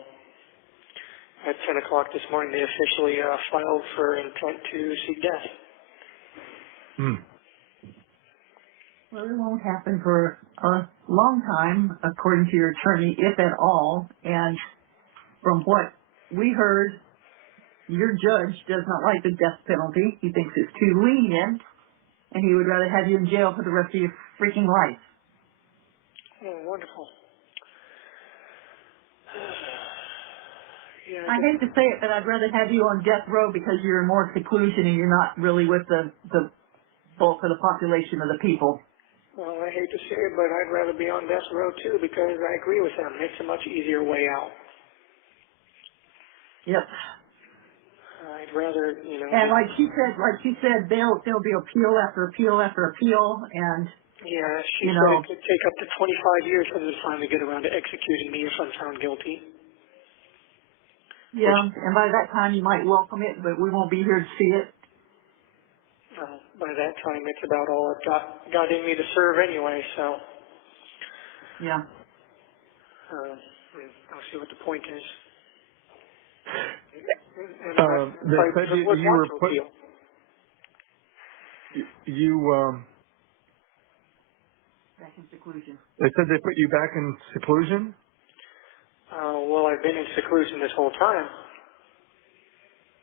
at 10 o'clock this morning, they officially filed for intent to seek death. Hmm. Well, it won't happen for a long time, according to your attorney, if at all. And from what we heard, your judge does not like the death penalty. He thinks it's too lenient, and he would rather have you in jail for the rest of your freaking life. Oh, wonderful. Yeah, I hate to say it, but I'd rather have you on death row because you're in more seclusion and you're not really with the bulk of the population of the people. well, I hate to say it, but I'd rather be on death row too because I agree with them. It's a much easier way out. Yep. I'd rather, you know. And like she said, there'll be appeal after appeal after appeal, and Yeah, she you said know, it could take up to 25 years for them to finally get around to executing me if I'm found guilty. yeah. Which, And by that time, you might welcome it, but we won't be here to see it. by that time, it's about all I've got in me to serve anyway. So, Yeah. I'll see what the point is. And They said I would you want were to put appeal. you. Back in seclusion. They said they put you back in seclusion. Well, I've been in seclusion this whole time.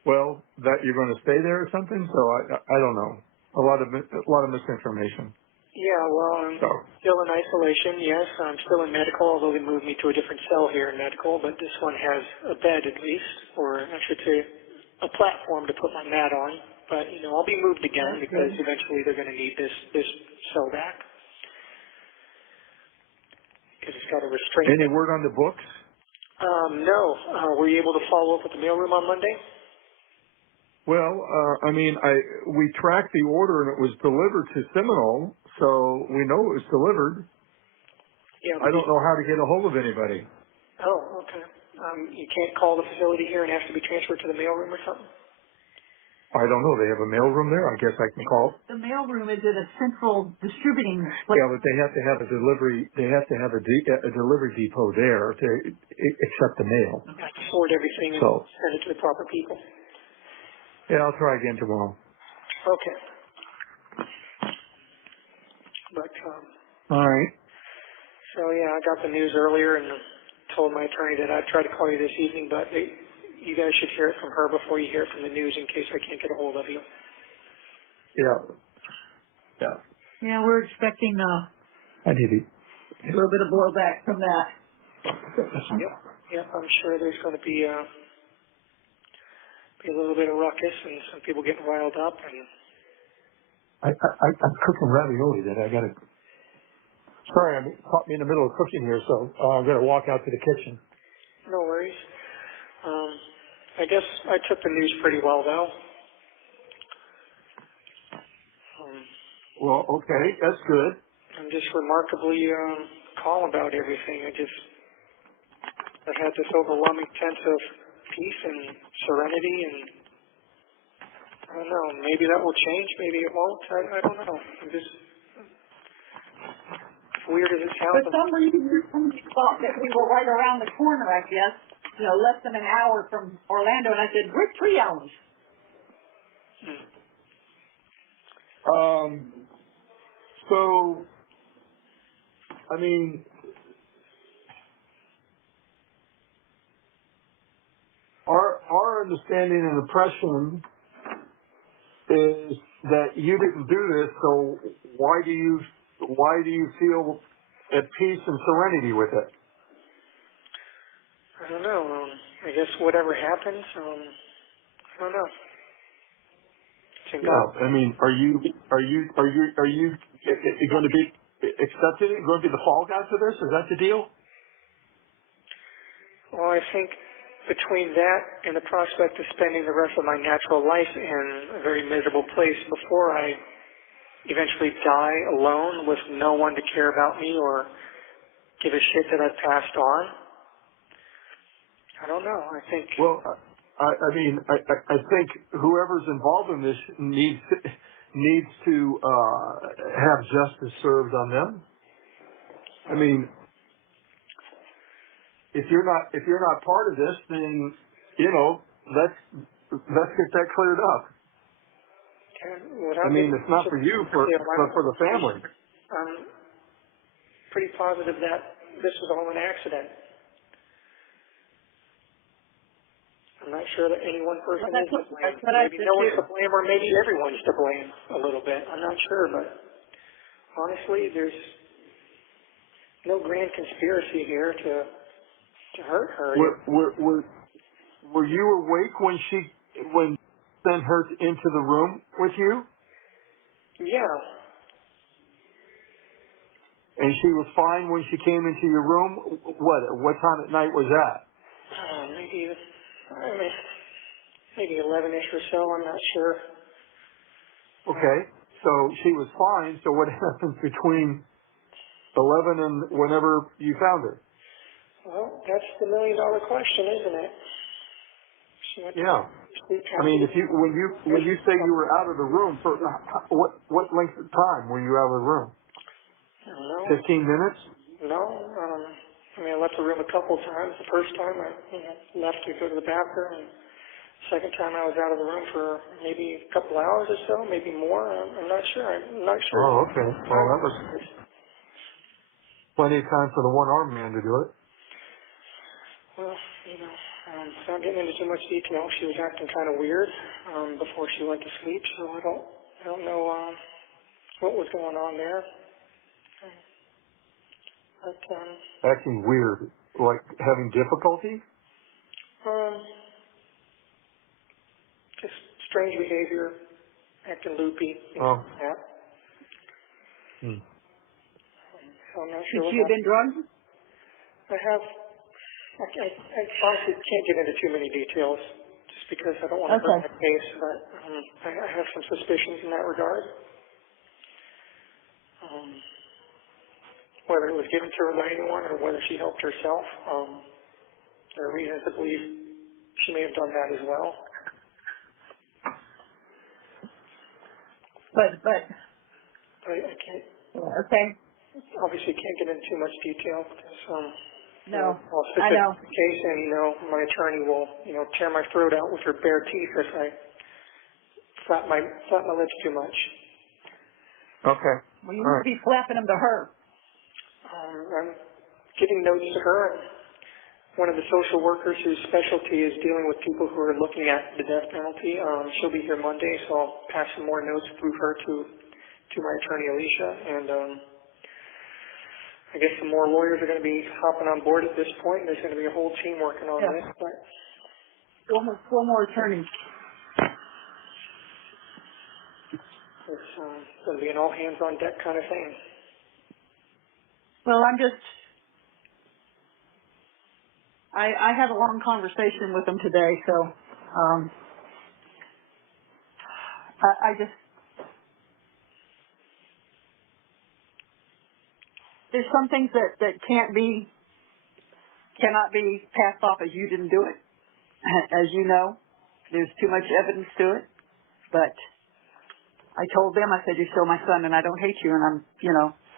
Well, that you're going to stay there or something. So I don't know. A lot of misinformation. Yeah, well, I'm So still in isolation, yes. I'm still in medical, although they moved me to a different cell here in medical, but this one has a bed at least, or I should say a platform to put my mat on. But, you know, I'll be moved again That's because good. eventually they're going to need this cell back because it's got a restraint. any word on the books? No. Were you able to follow up with the mailroom on Monday? Well, I mean, we tracked the order and it was delivered to Seminole, so we know it was delivered. Yeah, I but don't know how to get a hold of anybody. oh, okay. You can't call the facility here and ask to be transferred to the mailroom or something? I don't know. They have a mailroom there. I guess I can call. The mailroom is at a central distributing place. Yeah, but they have to have a delivery. They have to have a delivery depot there to accept the mail. I have to forward everything and So send it to the proper people. yeah, I'll try again tomorrow. Okay. But, All right. so yeah, I got the news earlier and told my attorney that I'd try to call you this evening, but you guys should hear it from her before you hear it from the news in case I can't get a hold of you. Yeah. Yeah. Yeah, we're expecting I need to. a little bit of blowback from that. Yep, I'm sure there's going to be a little bit of ruckus and some people getting riled up. And I'm cooking ravioli that I got to. Sorry, caught me in the middle of cooking here, so I'm going to walk out to the kitchen. no worries. I guess I took the news pretty well, though. Well, okay, that's good. I'm just remarkably calm about everything. I've had this overwhelming sense of peace and serenity, and I don't know, maybe that will change, maybe it won't. I don't know. I'm just, weird as it sounds. For some reason, somebody thought that we were right around the corner, I guess, less than an hour from Orlando, and I said, we're 3 hours. So, I mean, our understanding and impression is that you didn't do this, so why do you feel at peace and serenity with it? I don't know. I guess whatever happens, I don't know. Yeah, I mean, are you going to be accepted? Going to be the fall guy for this? Is that the deal? Well, I think between that and the prospect of spending the rest of my natural life in a very miserable place before I eventually die alone with no one to care about me or give a shit that I've passed on, I don't know. I think. Well, I mean, I think whoever's involved in this needs to have justice served on them. I mean, if you're not part of this, then let's get that cleared up. I mean, it's not for you, for the family. I'm pretty positive that this was all an accident. I'm not sure that any one person is to blame. Maybe no one's to blame, or maybe everyone's to blame a little bit. I'm not sure, but honestly, there's no grand conspiracy here to hurt her. Were you awake when sent her into the room with you? Yeah. And she was fine when she came into your room? What time at night was that? Maybe 11-ish or so, I'm not sure. Okay, so she was fine, so what happens between 11 and whenever you found her? Well, that's the million-dollar question, isn't it? Yeah. I mean, when you say you were out of the room, for what length of time were you out of the room? I don't know. 15 minutes? No. I left the room a couple times. The first time I left to go to the bathroom, and the second time I was out of the room for maybe a couple hours or so, maybe more. I'm not sure. Oh, okay. Well, that was plenty of time for the one-armed man to do it. Well, without getting into too much detail, she was acting kind of weird before she went to sleep, so I don't know what was going on there. But, acting weird, like having difficulty? Just strange behavior, acting loopy. Oh. Yeah. So I'm not sure. Did she have been drugged? I honestly can't get into too many details just because I don't want to hurt my case, but I have some suspicions in that regard. Whether it was given to her by anyone or whether she helped herself, there are reasons to believe she may have done that as well. I can't, okay. obviously can't get into too much detail because, No, I'll I specific know. the case and, my attorney will, tear my throat out with her bare teeth if I flap my lips too much. Okay. Well, you All need to right. be flapping them to her. I'm giving notes to her. One of the social workers whose specialty is dealing with people who are looking at the death penalty. She'll be here Monday, so I'll pass some more notes through her to my attorney Alicia, and I guess some more lawyers are going to be hopping on board at this point. There's going to be a whole team working on Yeah. this, but Four more attorneys. it's going to be an all hands on deck kind of thing. Well, I had a long conversation with them today, so I just, there's some things that cannot be passed off as you didn't do it. As you know, there's too much evidence to it, but I told them, I said, you're still my son and I don't hate you, and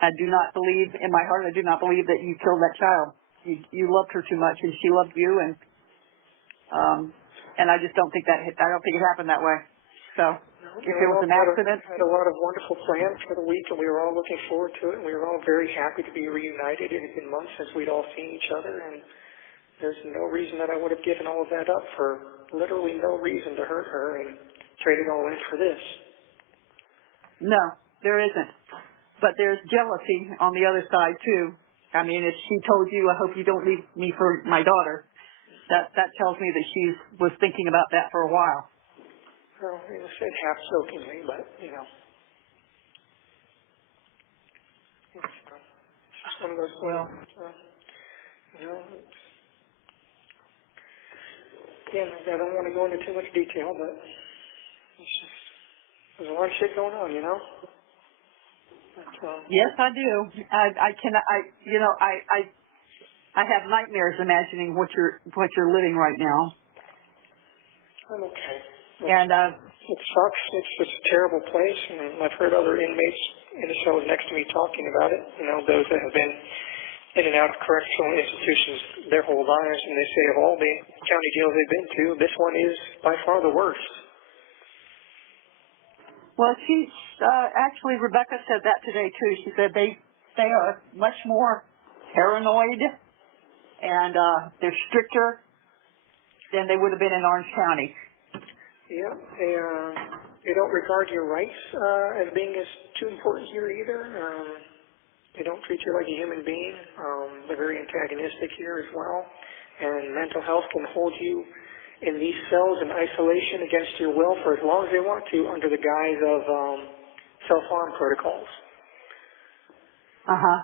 I do not believe, in my heart, I do not believe that you killed that child. You loved her too much and she loved you, and I just don't think it happened that way. So, if it was an accident. Had a lot of wonderful plans for the week, and we were all looking forward to it, and we were all very happy to be reunited. It had been months since we'd all seen each other, and there's no reason that I would have given all of that up for literally no reason to hurt her and trade it all in for this. No, there isn't. But there's jealousy on the other side, too. I mean, if she told you, I hope you don't leave me for my daughter, that tells me that she was thinking about that for a while. Well, I said half jokingly, but, it's just one of those things. Again, I don't want to go into too much detail, but it's just, there's a lot of shit going on, But, yes, I do. I have nightmares imagining what you're living right now. I'm okay. And it sucks. It's just a terrible place, and I've heard other inmates in the cells next to me talking about it. Those that have been in and out of correctional institutions their whole lives, and they say of all the county jails they've been to, this one is by far the worst. well, actually, Rebecca said that today too. She said they are much more paranoid and they're stricter than they would have been in Orange County. Yeah, they don't regard your rights as being as too important here either. They don't treat you like a human being. They're very antagonistic here as well. And mental health can hold you in these cells in isolation against your will for as long as they want to under the guise of self-harm protocols. Uh-huh.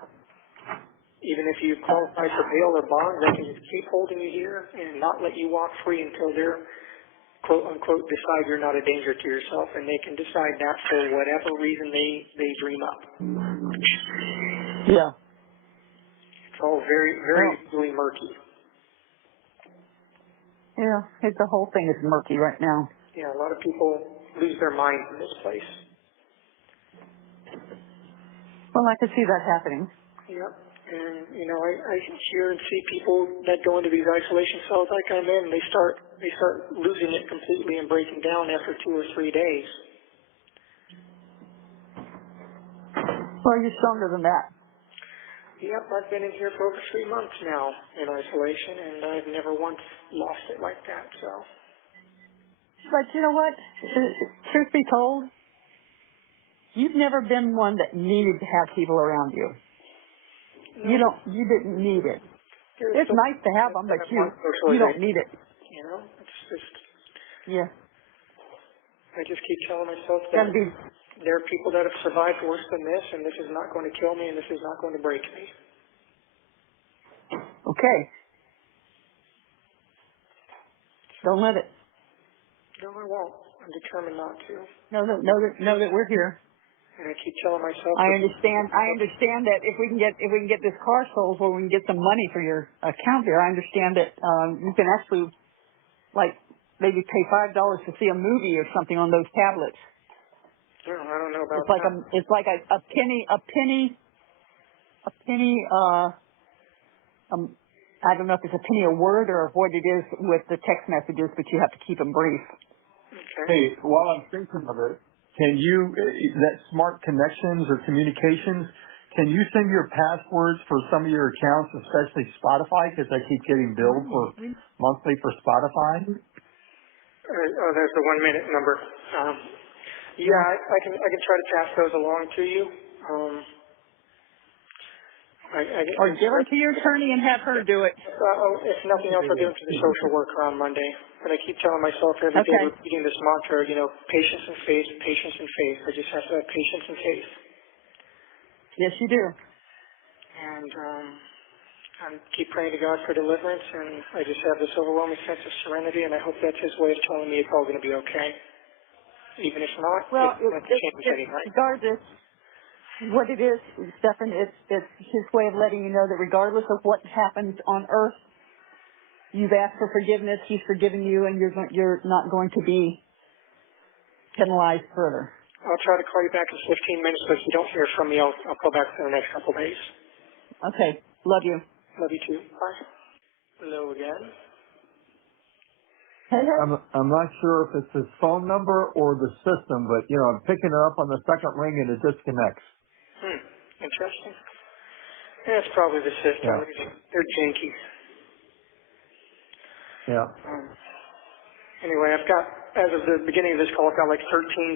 Even if you qualify for bail or bond, they can just keep holding you here and not let you walk free until they're quote-unquote decide you're not a danger to yourself, and they can decide that for whatever reason they dream up. Yeah. It's all very, very, really murky. Yeah, the whole thing is murky right now. Yeah, a lot of people lose their minds in this place. Well, I could see that happening. Yep. And, I hear and see people that go into these isolation cells like I'm in, they start losing it completely and breaking down after 2 or 3 days. Well, you're stronger than that. Yep, I've been in here for over 3 months now in isolation, and I've never once lost it like that, so. But you know what? Truth be told, you've never been one that needed to have people around you. No. You didn't need it. It's nice to have them, but you don't need it. It's just. Yeah. I just keep telling myself that there are people that have survived worse than this, and this is not going to kill me, and this is not going to break me. Okay. Don't let it. No, I won't. I'm determined not to. Know that we're here. And I keep telling myself. I understand that if we can get this car sold, where we can get some money for your account there, I understand that you can actually, like, maybe pay $5 to see a movie or something on those tablets. No, I don't know about It's like that. it's like a penny. I don't know if it's a penny a word or what it is with the text messages, but you have to keep them brief. Okay. Hey, while I'm thinking of it, can you, that smart connections or communications, can you send your passwords for some of your accounts, especially Spotify, because I keep getting billed for monthly for Spotify? Oh, there's the 1 minute number. Yeah, I can try to pass those along to you. Or give them to your attorney and have her do it. If nothing else, I'll give them to the social worker on Monday. But I keep telling myself every day, Okay. repeating this mantra, patience and faith, patience and faith. I just have to have patience and faith. Yes, you do. And I keep praying to God for deliverance, and I just have this overwhelming sense of serenity, and I hope that's His way of telling me it's all going to be okay. Even if not, Well, it's not to change anyway. regardless, what it is, Stephan, it's His way of letting you know that regardless of what happens on earth, you've asked for forgiveness, He's forgiven you, and you're not going to be penalized further. I'll try to call you back in 15 minutes, but if you don't hear from me, I'll call back in the next couple of days. Okay. Love you. Love you too. Bye. Hello again. Hello. I'm not sure if it's his phone number or the system, but, I'm picking it up on the second ring and it disconnects. Interesting. Yeah, it's probably the system. Yeah. They're janky. Yeah. Anyway, I've got, as of the beginning of this call, I've got like $13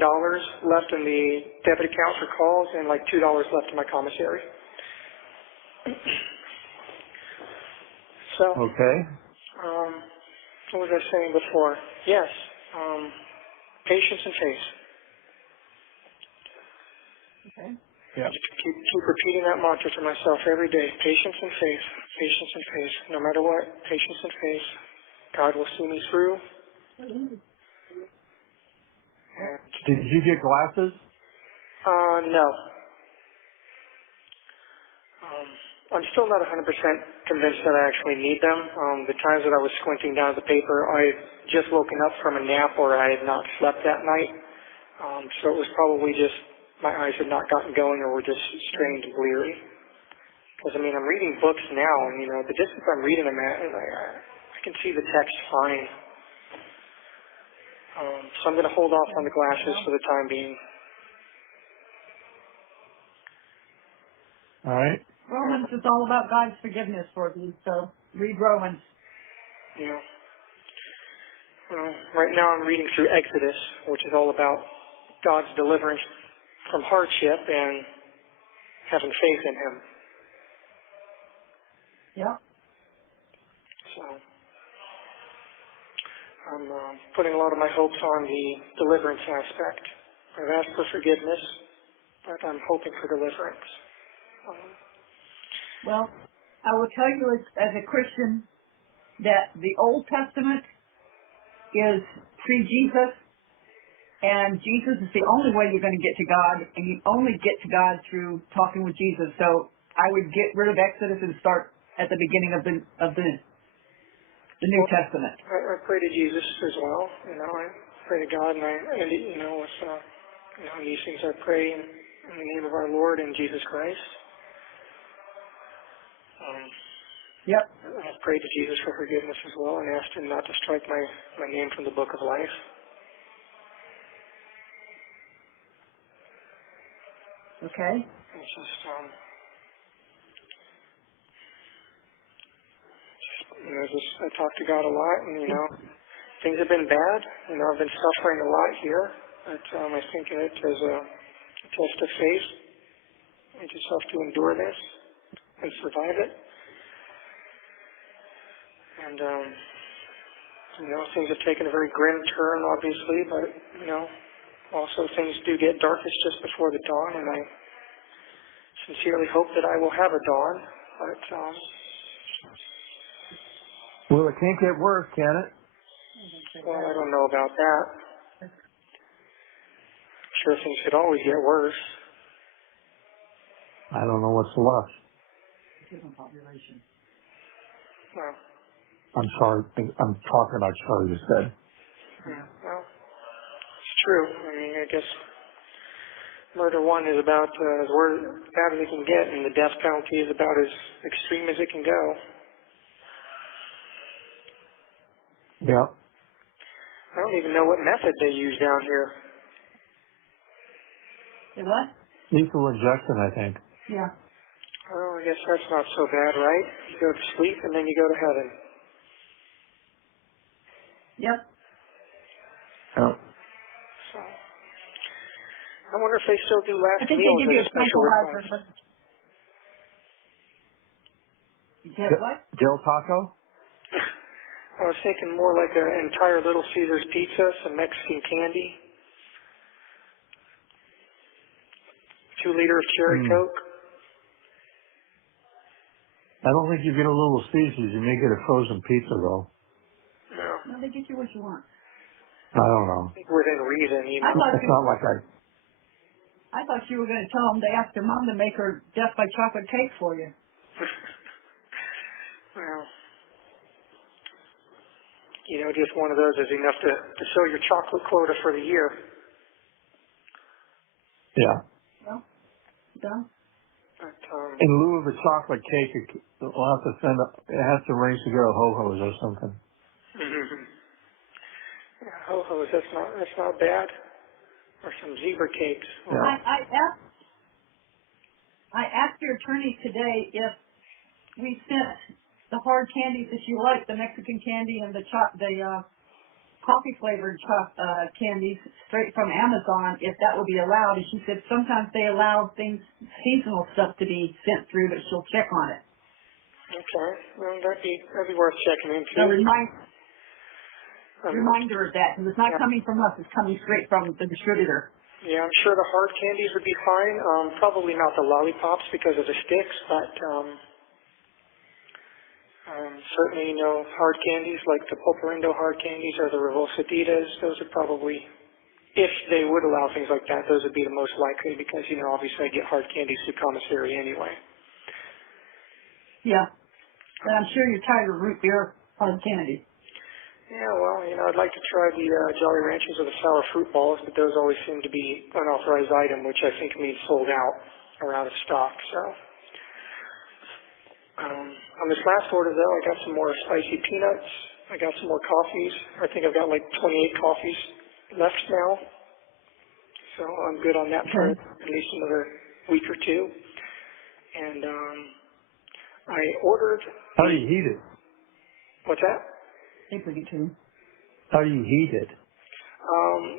left in the debit account for calls and like $2 left in my commissary. So, Okay. what was I saying before? Yes, patience and faith. Okay. Yeah. Keep repeating that mantra to myself every day. Patience and faith. Patience and faith. No matter what, patience and faith. God will see me through. And, Did you get glasses? no. I'm still not 100% convinced that I actually need them. The times that I was squinting down at the paper, I had just woken up from a nap or I had not slept that night. So it was probably just my eyes had not gotten going or were just strained and bleary. Because, I'm reading books now, and, the distance I'm reading them at, I can see the text fine. So I'm going to hold off on the glasses for the time being. All right. Romans is all about God's forgiveness for you, so read Romans. Yeah. Well, right now I'm reading through Exodus, which is all about God's deliverance from hardship and having faith in Him. Yeah. So I'm putting a lot of my hopes on the deliverance aspect. I've asked for forgiveness, but I'm hoping for deliverance. Well, I will tell you as a Christian that the Old Testament is pre-Jesus, and Jesus is the only way you're going to get to God, and you only get to God through talking with Jesus. So I would get rid of Exodus and start at the beginning of the New Testament. I pray to Jesus as well. I pray to God, and I end it, with these things I pray in the name of our Lord and Jesus Christ. Yep. I've prayed to Jesus for forgiveness as well and asked Him not to strike my name from the book of life. Okay. It's just, I talk to God a lot, and, things have been bad. I've been suffering a lot here, but I think of it as a test of faith. I just have to endure this and survive it. And, things have taken a very grim turn, obviously, but, also things do get darkest just before the dawn, and I sincerely hope that I will have a dawn, but, Well, it can't get worse, can it? well, I don't know about that. I'm sure things could always get worse. I don't know what's left. Well, I'm sorry. I'm talking about Charlie just said. yeah, well, it's true. I guess Murder one is about as bad as it can get, and the death penalty is about as extreme as it can go. Yeah. I don't even know what method they use down here. Say what? Lethal injection, I think. Yeah. Oh, I guess that's not so bad, right? You go to sleep and then you go to heaven. Yep. Oh. So, I wonder if they still do I last think they meals give as you a a special tranquilizer. request. You get what? Del Taco? I was thinking more like an entire Little Caesars pizza, some Mexican candy, 2 liter of cherry Coke. I don't think you get a Little Caesars. You may get a frozen pizza, though. No, No, they get you what you want. I don't know. I think within reason, you know. It's not like I thought you were going to tell them they asked their mom to make her death by chocolate cake for you. Well, you know, just one of those is enough to fill your chocolate quota for the year. Yeah. Well, done. But, In lieu of a chocolate cake, we'll have to it has to arrange to go to Ho-Ho's or something. yeah, ho-hos, that's not bad. Or some zebra cakes. Yeah. I asked your attorney today if we sent the hard candies that you like, the Mexican candy and the coffee flavored candies straight from Amazon, if that would be allowed. And she said sometimes they allow things, seasonal stuff to be sent through, but she'll check on it. Okay, well that'd be worth checking into. So reminder of that, because it's not coming from us, it's coming straight from the distributor. Yeah, I'm sure the hard candies would be fine. Probably not the lollipops because of the sticks, but certainly, you know, hard candies like the Pulparindo hard candies or the Revolsaditas, those are probably, if they would allow things like that, those would be the most likely because, you know, obviously I get hard candies through commissary anyway. Yeah, but I'm sure you're tired of root beer hard candy. Yeah, well, you know, I'd like to try the Jolly Ranchers or the sour fruit balls, but those always seem to be unauthorized item, which I think means sold out or out of stock. So, on this last order, though, I got some more spicy peanuts. I got some more coffees. I think I've got like 28 coffees left now. So I'm good on that for at least another week or two. And I ordered... How do you heat it? What's that? I think we get to. How do you heat it?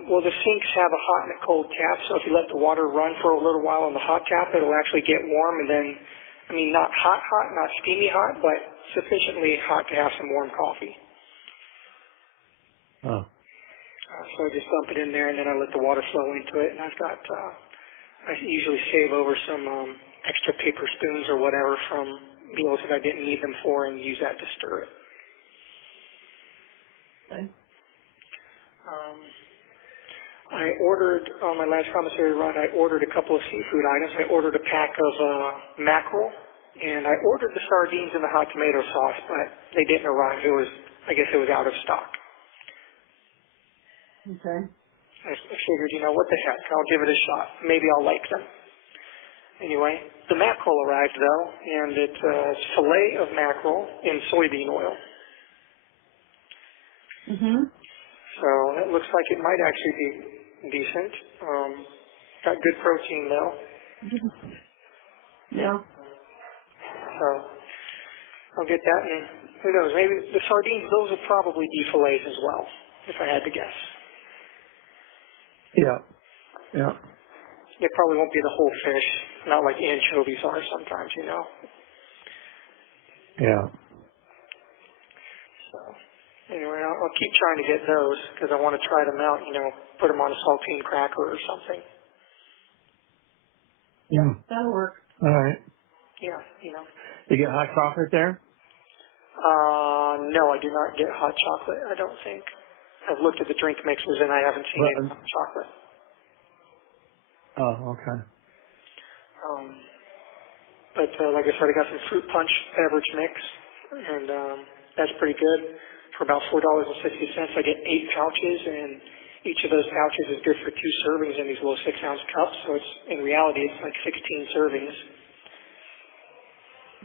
Well, the sinks have a hot and a cold tap, so if you let the water run for a little while on the hot tap, it'll actually get warm, and then, I mean, not hot, not steamy hot, but sufficiently hot to have some warm coffee. Oh. So I just dump it in there, and then I let the water flow into it, and I've got, I usually save over some extra paper spoons or whatever from meals that I didn't need them for and use that to stir it. Okay. I ordered, on my last commissary run, I ordered a couple of seafood items. I ordered a pack of mackerel, and I ordered the sardines and the hot tomato sauce, but they didn't arrive. I guess it was out of stock. Okay. I figured, you know, what the heck, I'll give it a shot. Maybe I'll like them. Anyway, the mackerel arrived, though, and it's a fillet of mackerel in soybean oil. So it looks like it might actually be decent. Got good protein though. Yeah. So I'll get that, and who knows, maybe the sardines, those would probably be fillets as well, if I had to guess. Yeah. Yeah. It probably won't be the whole fish, not like anchovies are sometimes, you know. Yeah. So anyway, I'll keep trying to get those because I want to try them out, you know, put them on a saltine cracker or something. Yeah, that'll work. All right. Yeah, you know. You get hot chocolate there? No, I do not get hot chocolate, I don't think. I've looked at the drink mixes and I haven't seen any hot chocolate. Oh, okay. But like I said, I got some fruit punch beverage mix, and that's pretty good. For about $4.60, I get 8 pouches, and each of those pouches is good for 2 servings in these little 6-ounce cups. So it's in reality it's like 16 servings.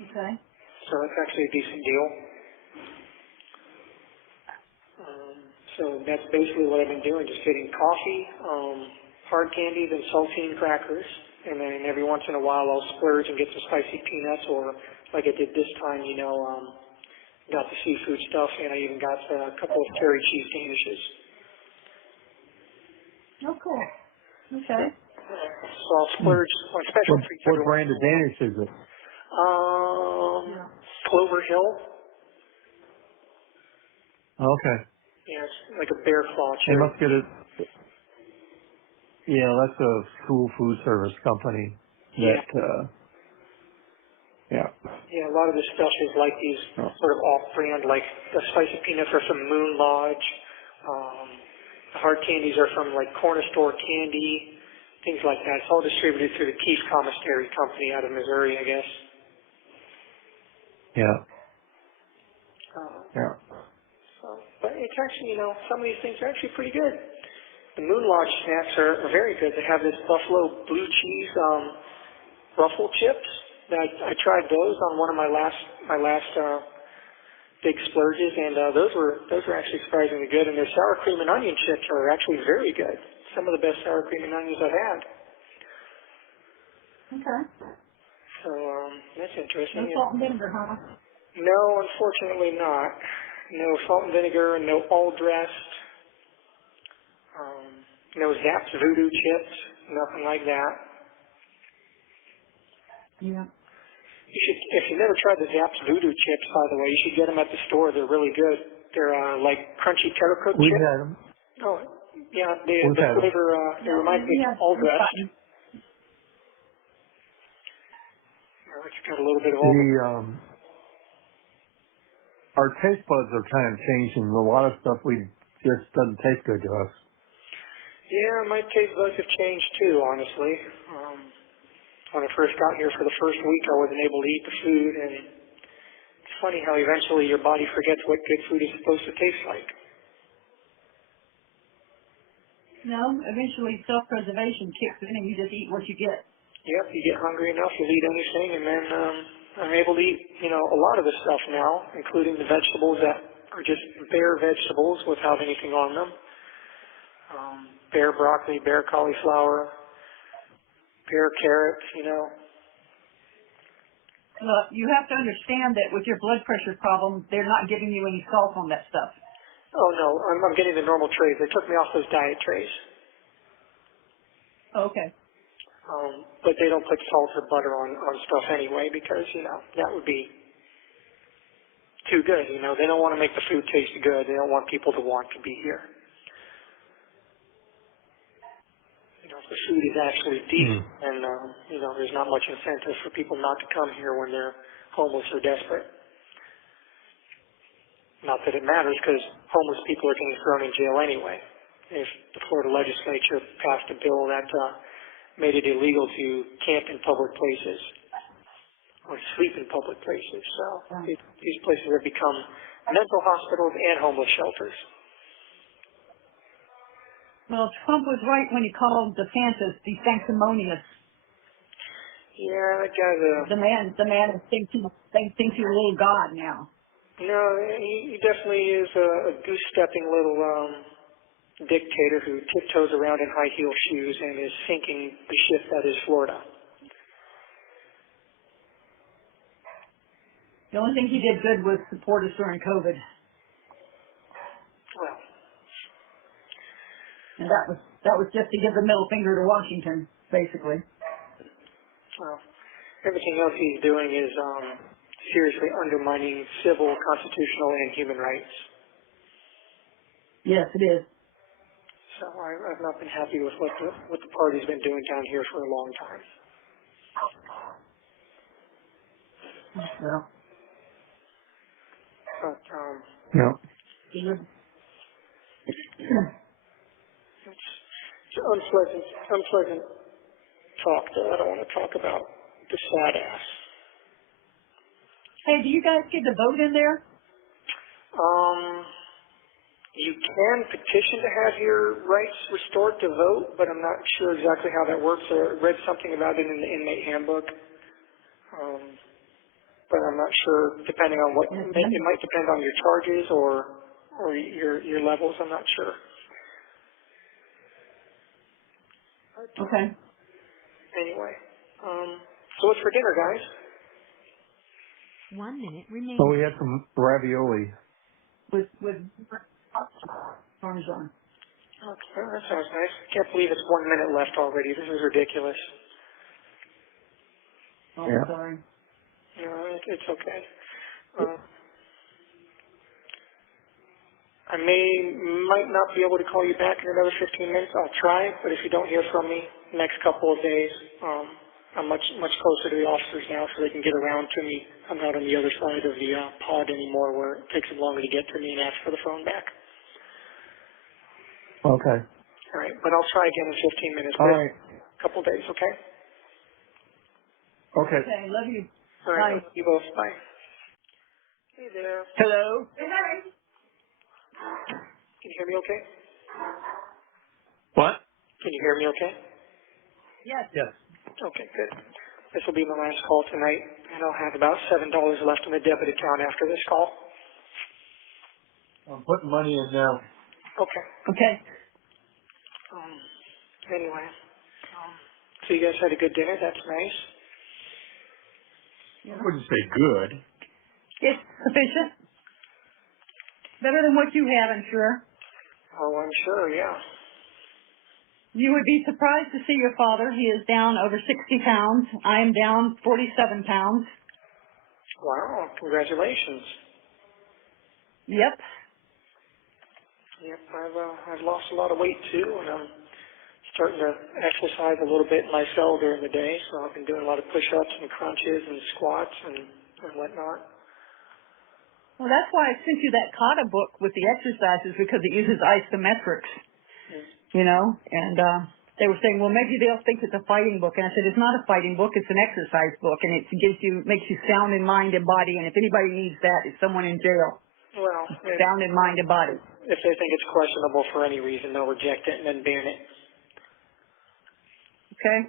Okay. So it's actually a decent deal. So that's basically what I've been doing, just getting coffee, hard candies, and saltine crackers. And then every once in a while I'll splurge and get some spicy peanuts, or like I did this time, got the seafood stuff, and I even got a couple of cherry cheese danishes. Oh, cool. Okay. So I'll splurge on special treats What every once brand in of a while. Danish is it? Clover Hill. Okay. Yeah, it's like a bear claw They cherry. must get it. Yeah, that's a school food service company that, yeah. Yeah, a lot of this stuff is like these sort of off-brand, like the spicy peanuts are from Moon Lodge. The hard candies are from like Corner Store Candy, things like that. It's all distributed through the Keith Commissary Company out of Missouri, I guess. Yeah. Uh, but it's actually, some of these things are actually pretty good. The Moon Lodge snacks are very good. They have this buffalo blue cheese ruffle chips. I tried those on one of my last big splurges, and those were actually surprisingly good. And their sour cream and onion chips are actually very good. Some of the best sour cream and onions I've had. Okay. So that's interesting. No salt and vinegar, huh? No, unfortunately not. No salt and vinegar, no all dressed, no Zapp's Voodoo chips, nothing like that. Yeah. You should, if you've never tried the Zapp's Voodoo chips, by the way, you should get them at the store. They're really good. They're like crunchy terra cook We've chips. had them. Oh, yeah, We've the had them. flavor, it reminds me of all dressed. It's got a little bit of all. Our taste buds are kind of changing. A lot of stuff just doesn't taste good to us. Yeah, my taste buds have changed too, honestly. When I first got here for the first week, I wasn't able to eat the food, and it's funny how eventually your body forgets what good food is supposed to taste like. No, eventually self-preservation kicks in and you just eat what you get. Yep, you get hungry enough, you'll eat anything, and then I'm able to eat, a lot of the stuff now, including the vegetables that are just bare vegetables without anything on them. Bare broccoli, bare cauliflower, bare carrots, You have to understand that with your blood pressure problem, they're not giving you any salt on that stuff. Oh, no, I'm getting the normal trays. They took me off those diet trays. Okay. But they don't put salt or butter on stuff anyway because, that would be too good. They don't want to make the food taste good. They don't want people to want to be here. If the food is actually decent, and, there's not much incentive for people not to come here when they're homeless or desperate. Not that it matters because homeless people are getting thrown in jail anyway. If the Florida legislature passed a bill that made it illegal to camp in public places or sleep in public places. So these places have become mental hospitals and homeless shelters. Well, Trump was right when he called DeSantis the sanctimonious. Yeah, that guy's The man thinks he's a little god now. he definitely is a goose-stepping little dictator who tiptoes around in high heel shoes and is sinking the ship that is Florida. The only thing he did good was support us during COVID. Well, And that was just to give the middle finger to Washington, basically. Everything else he's doing is seriously undermining civil, constitutional, and human rights. Yes, it is. So I've not been happy with what the party's been doing down here for a long time. Well. But Yeah. it's unpleasant talk that I don't want to talk about the sad ass. Hey, do you guys get the vote in there? You can petition to have your rights restored to vote, but I'm not sure exactly how that works. I read something about it in the inmate handbook, but I'm not sure. Depending on what it might depend on your charges or your levels. I'm not sure. Okay. Anyway, so what's for dinner, guys? 1 minute remaining. Oh, we had some ravioli. With Parmesan. Okay, that sounds nice. I can't believe it's 1 minute left already. This is ridiculous. Oh, Yeah. sorry. No, it's okay. I might not be able to call you back in another 15 minutes. I'll try, but if you don't hear from me next couple of days, I'm much closer to the officers now, so they can get around to me. I'm not on the other side of the pod anymore, where it takes them longer to get to me and ask for the phone back. Okay. All right, but I'll try again in 15 minutes. All right. A couple days, okay? Okay. Okay, love you. All right, Bye. you both. Bye. Hey there. Hello. Can you hear me okay? What? Can you hear me okay? Yes. Yes. Okay, good. This will be my last call tonight, and I'll have about $7 left in the debit account after this call. I'm putting money in now. Okay. Okay. Anyway, so you guys had a good dinner. That's nice. I wouldn't say good. It's sufficient. Better than what you had, I'm sure. Oh, I'm sure, yeah. You would be surprised to see your father. He is down over 60 pounds. I am down 47 pounds. Wow, congratulations. Yep. Yep, I've lost a lot of weight too, and I'm starting to exercise a little bit myself during the day, so I've been doing a lot of push-ups and crunches and squats and whatnot. Well, that's why I sent you that Kata book with the exercises, because it uses isometrics, you know, and they were saying, well, maybe they'll think it's a fighting book. And I said, it's not a fighting book. It's an exercise book, and it makes you sound in mind and body. And if anybody needs that, it's someone in jail. Well, Sound in mind and body. if they think it's questionable for any reason, they'll reject it and then ban it. Okay?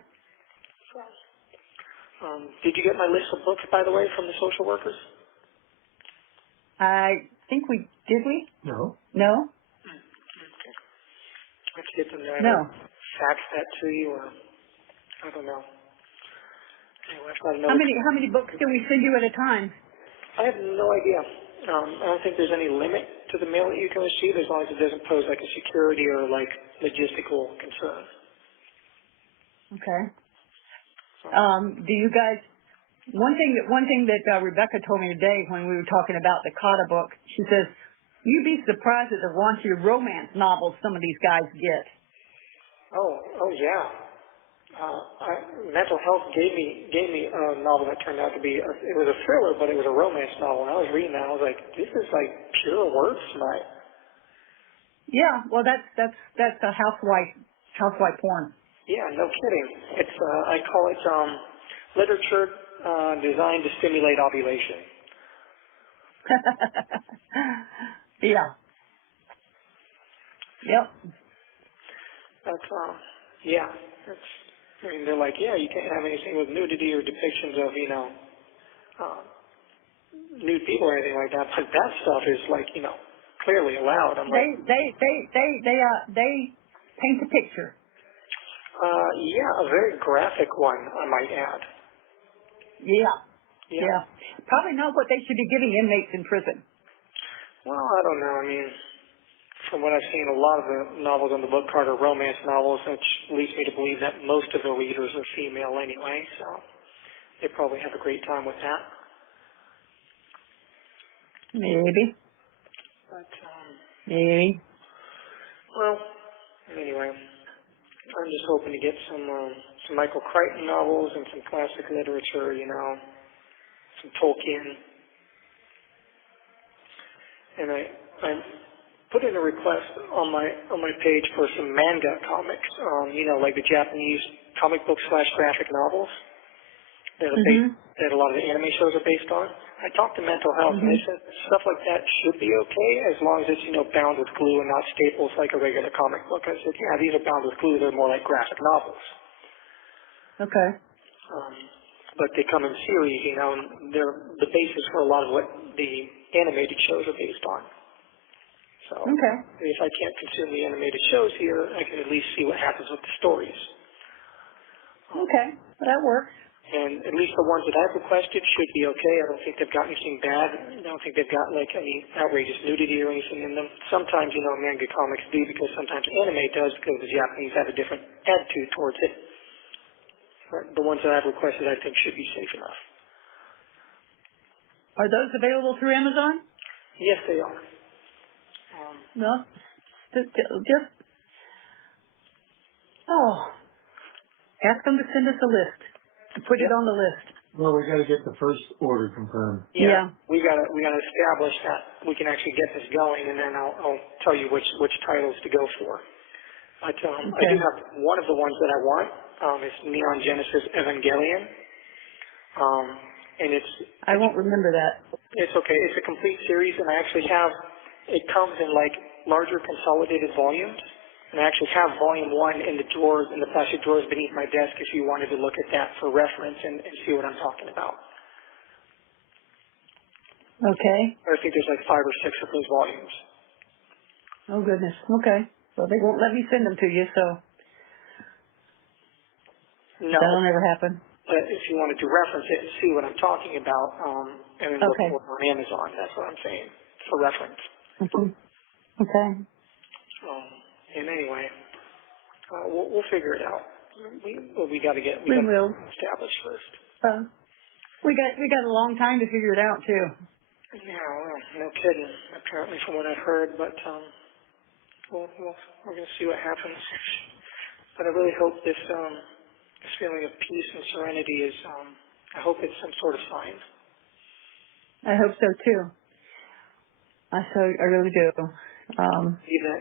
Did you get my list of books, by the way, from the social workers? I think did we? No. No? Let's get them there. No. Fax that to you, or I don't know. Anyway, I've got How another. many books can we send you at a time? I have no idea. I don't think there's any limit to the mail that you can receive, as long as it doesn't pose like a security or like logistical concern. Okay. So, Do you guys? One thing that Rebecca told me today when we were talking about the Kata book, she says, "You'd be surprised at the raunchy romance novels some of these guys get." oh yeah. Mental Health gave me a novel that turned out to be it was a thriller, but it was a romance novel. And I was reading that, I was like, this is like pure word smut. Yeah. Well, that's a housewife porn. Yeah, no kidding. It's I call it literature designed to stimulate ovulation. Yeah. Yep. That's yeah. That's I mean they're like, yeah, you can't have anything with nudity or depictions of nude people or anything like that. But that stuff is like clearly allowed. I'm like, They paint a picture. yeah, a very graphic one, I might add. Yeah. Yeah. Yeah. Probably not what they should be giving inmates in prison. Well, I don't know. I mean, from what I've seen, a lot of the novels on the book card are romance novels, which leads me to believe that most of the readers are female anyway, so they probably have a great time with that. Maybe. But, Maybe. well, anyway, I'm just hoping to get some Michael Crichton novels and some classic literature, some Tolkien. And I put in a request on my page for some manga comics, like the Japanese comic book / graphic novels that a lot of the anime shows are based on. I I talked to mental health, and they said stuff like that should be okay as long as it's, bound with glue and not staples like a regular comic book. I said, yeah, these are bound with glue. They're more like graphic novels. Okay. But they come in series, and they're the basis for a lot of what the animated shows are based on. So Okay. if I can't consume the animated shows here, I can at least see what happens with the stories. Okay. That works. And at least the ones that I've requested should be okay. I don't think they've got anything bad. I don't think they've got like any outrageous nudity or anything in them. Sometimes, manga comics do because sometimes anime does because the Japanese have a different attitude towards it. But the ones that I've requested I think should be safe enough. Are those available through Amazon? Yes, they are. No. Ask them to send us a list. Put it on the list. Well, we got to get the first order confirmed. Yeah. We gotta establish that we can actually get this going, and then I'll tell you which titles to go for. But I do have one of the ones that I want. It's Neon Genesis Evangelion, and I won't remember that. It's okay. It's a complete series, and I actually have. It comes in like larger consolidated volumes. And I actually have volume 1 in the drawers, in the plastic drawers beneath my desk if you wanted to look at that for reference and see what I'm talking about. Okay. I think there's like 5 or 6 of those volumes. Oh, goodness. Okay. Well, they won't let me send them to you, so No. that'll never happen. But if you wanted to reference it and see what I'm talking about, and then look for it on Amazon, that's what I'm saying, for reference. Okay. And anyway, we'll figure it out. We got to get We will established first. We got a long time to figure it out too. Yeah, well, no kidding. Apparently, from what I've heard, but we're going to see what happens. But I really hope this feeling of peace and serenity is. I hope it's some sort of sign. I hope so too. I really do. Even,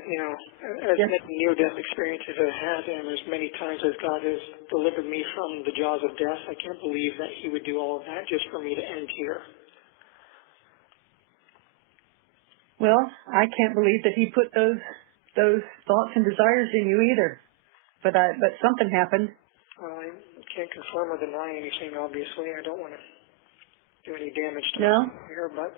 as many near-death experiences I've had, and as many times as God has delivered me from the jaws of death, I can't believe that He would do all of that just for me to end here. Well, I can't believe that He put those thoughts and desires in you either. But something happened. Well, I can't confirm or deny anything, obviously. I don't want to do any damage to here, but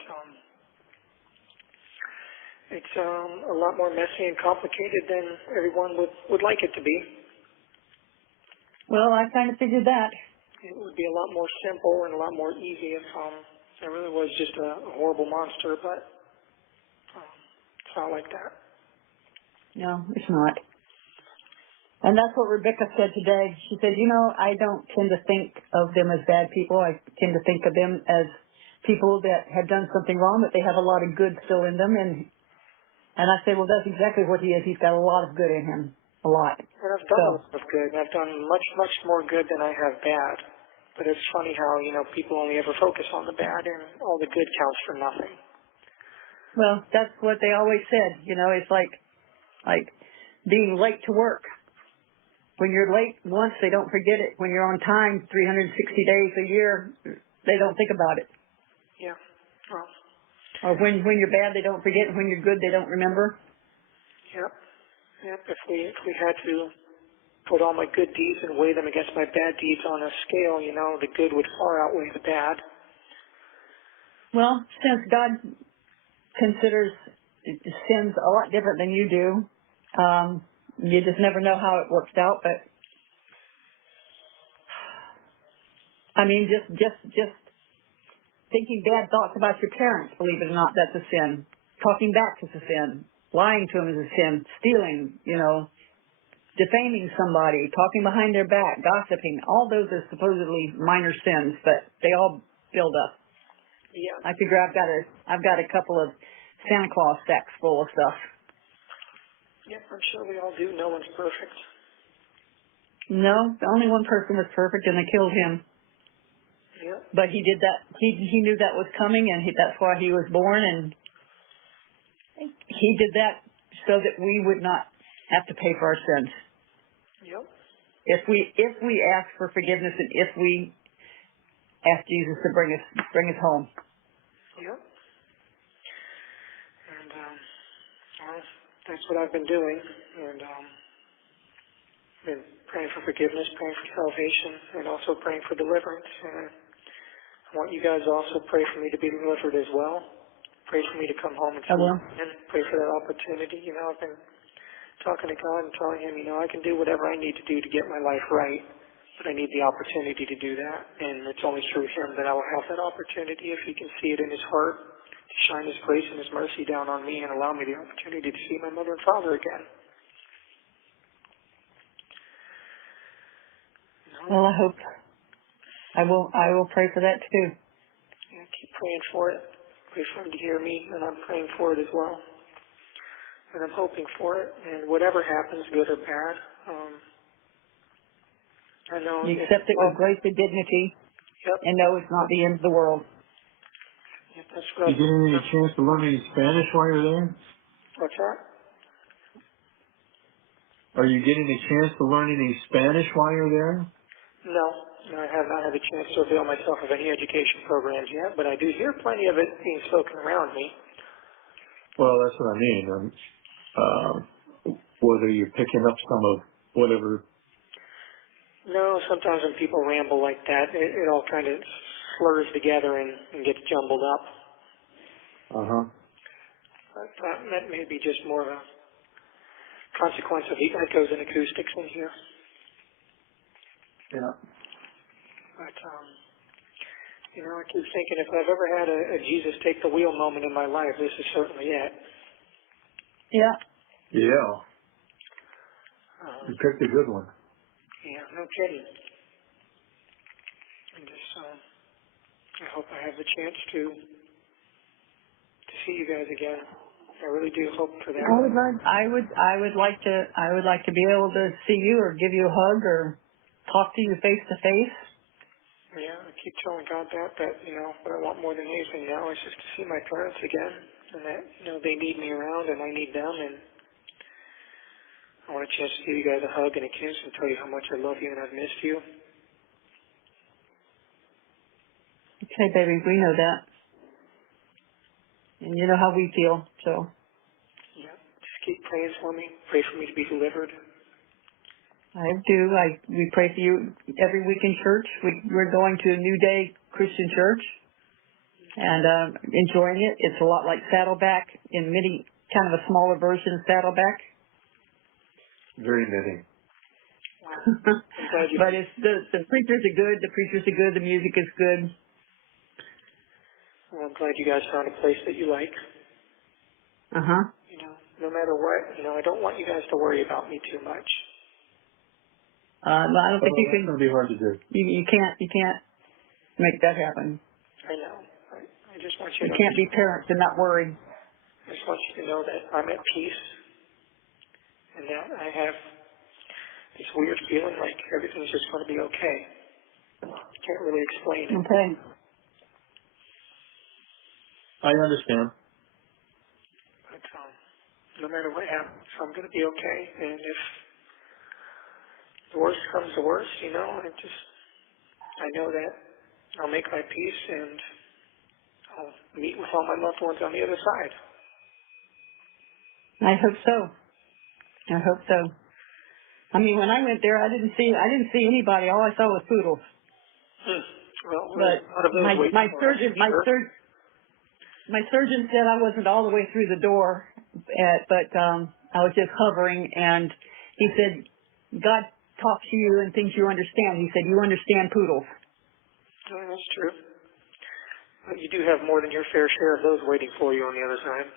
it's a lot more messy and complicated than everyone would like it to be. Well, I kind of figured that. It would be a lot more simple and a lot more easy if I really was just a horrible monster, but it's not like that. No, it's not. And that's what Rebecca said today. She said, I don't tend to think of them as bad people. I tend to think of them as people that have done something wrong, but they have a lot of good still in them. And I said, well, that's exactly what he is. He's got a lot of good in him. A lot. And I've done a lot of good. And I've done much, much more good than I have bad. But it's funny how, people only ever focus on the bad and all the good counts for nothing. Well, that's what they always said. It's like being late to work. When you're late once, they don't forget it. When you're on time 360 days a year, they don't think about it. Yeah. Well. Or when you're bad, they don't forget, and when you're good, they don't remember. Yep. If we had to put all my good deeds and weigh them against my bad deeds on a scale, the good would far outweigh the bad. Well, since God considers sins a lot different than you do, you just never know how it works out. But I mean, just thinking bad thoughts about your parents, believe it or not, that's a sin. Talking back is a sin. Lying to them is a sin. Stealing, defaming somebody, talking behind their back, gossiping, all those are supposedly minor sins, but they all build up. Yeah. I figure I've got a couple of Santa Claus sacks full of stuff. Yep, I'm sure we all do. No one's perfect. No, only one person was perfect, and they killed him. Yep. But he did that. He knew that was coming, and that's why he was born, and he did that so that we would not have to pay for our sins. Yep. If we ask for forgiveness, and if we ask Jesus to bring us home. Yep. And well, that's what I've been doing, and been praying for forgiveness, praying for salvation, and also praying for deliverance. And I want you guys to also pray for me to be delivered as well. Pray for me to come home and I see will. you, and pray for that opportunity. You know, I've been talking to God and telling Him, you know, I can do whatever I need to do to get my life right, but I need the opportunity to do that. And it's only through Him that I will have that opportunity, if He can see it in His heart, to shine His grace and His mercy down on me and allow me the opportunity to see my mother and father again. You know? Well, I will pray for that too. Yeah, keep praying for it. Pray for Him to hear me, and I'm praying for it as well. And I'm hoping for it. And whatever happens, good or bad, I know. You accept it with grace and dignity, Yep. and know it's not the end of the world. Yep, that's what You getting any chance to learn any Spanish while you're there? What's that? Are you getting a chance to learn any Spanish while you're there? No, I have not had a chance to avail myself of any education programs yet, but I do hear plenty of it being spoken around me. Well, that's what I mean. Whether you're picking up some of whatever. No, sometimes when people ramble like that, it all kind of slurs together and gets jumbled up. Uh-huh. But that may be just more of a consequence of the echoes and acoustics in here. Yeah. But, you know, I keep thinking if I've ever had a Jesus take the wheel moment in my life, this is certainly it. Yeah. Yeah. You picked a good one. Yeah, no kidding. And just, I hope I have the chance to see you guys again. I really do hope for that. I would like to be able to see you or give you a hug or talk to you face to face. Yeah, I keep telling God that, you know, what I want more than anything now is just to see my parents again, and that, you know, they need me around and I need them, and I want a chance to give you guys a hug and a kiss and tell you how much I love you and I've missed you. Okay, baby, we know that. And you know how we feel, so. Yeah, just keep praying for me. Pray for me to be delivered. I do. We pray for you every week in church. We're going to a New Day Christian church and enjoying it. It's a lot like Saddleback in many, kind of a smaller version of Saddleback. Very knitting. Wow. I'm glad you... But it's the preachers are good. The preachers are good. The music is good. Well, I'm glad you guys found a place that you like. Uh-huh. You know, no matter what, you know, I don't want you guys to worry about me too much. I don't think you That's can. going to be hard to do. You can't make that happen. I know. I just want you You to... can't be parents and not worry. I just want you to know that I'm at peace and that I have this weird feeling like everything's just going to be okay. Can't really explain it. Okay. I understand. But no matter what happens, I'm going to be okay. And if the worst comes to worst, you know, I know that I'll make my peace and I'll meet with all my loved ones on the other side. I hope so. I hope so. I mean, when I went there, I didn't see anybody. All I saw was poodles. Well, But there's a lot of those waiting my for us, surgeon, sure. my surgeon said I wasn't all the way through the door, but I was just hovering, and he said, God talks to you and things you understand. He said, you understand poodles. Oh, that's true. But you do have more than your fair share of those waiting for you on the other side.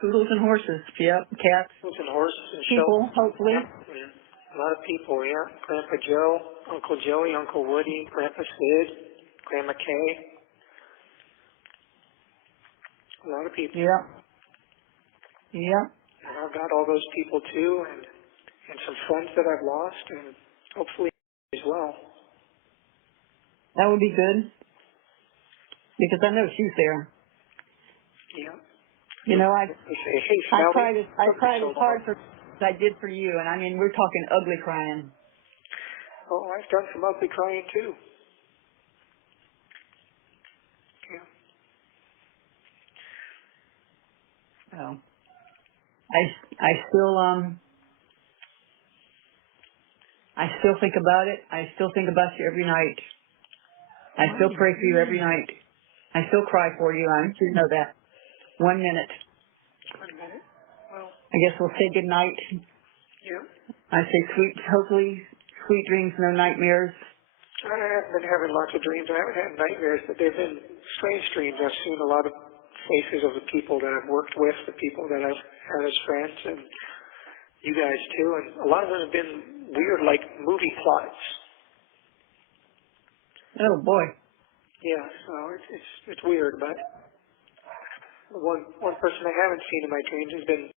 Poodles and horses, yep, cats, Horses and horses and people, shells. hopefully. Yeah. A lot of people, yeah. Grandpa Joe, Uncle Joey, Uncle Woody, Grandpa Sid, Grandma Kay. A lot of people. Yep. Yep. And I've got all those people too, and some friends that I've lost, and hopefully as well. That would be good, because I know she's there. Yeah. You know, I They say, hey, Sally, cried so as hard long. as I did for you, and I mean, we're talking ugly crying. Oh, I've done some ugly crying too. Yeah. So I still think about it. I still think about you every night. I still pray for you every night. I still cry for you. I want you to know that. 1 minute. 1 minute. Well. I guess we'll say good night. Yeah. I say hopefully sweet dreams, no nightmares. I haven't been having lots of dreams. I haven't had nightmares, but they've been strange dreams. I've seen a lot of faces of the people that I've worked with, the people that I've had as friends, and you guys too. And a lot of them have been weird, like movie plots. Oh boy. Yeah, so it's weird, but one person I haven't seen in my dreams has been,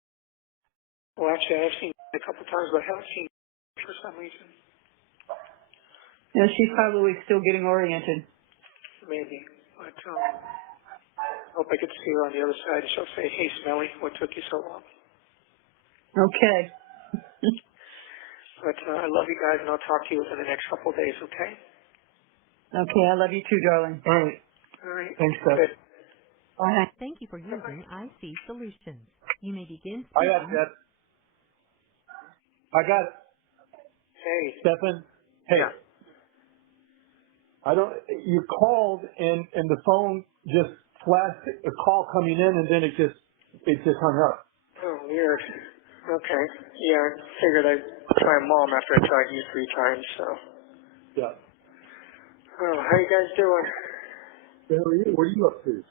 well, actually I have seen a couple times, but I haven't seen for some reason. Yeah, she's probably still getting oriented. Maybe, but hope I get to see her on the other side. She'll say, "Hey, Smelly, what took you so long?" Okay. But I love you guys, and I'll talk to you within the next couple of days. Okay? Okay, I love you too, darling. All right. All right. Thanks, Steph. Good. All right. Thank you for using IC Solutions. You may begin I got speaking. that. I got it. Hey. Stephan. Hey. Yeah. I don't. You called and the phone just flashed a call coming in and then it just hung up. Oh, weird. Okay. Yeah, I figured I'd try Mom after I tried you 3 times. So. Yeah. Oh, how you guys doing? Where are you? What are you up to?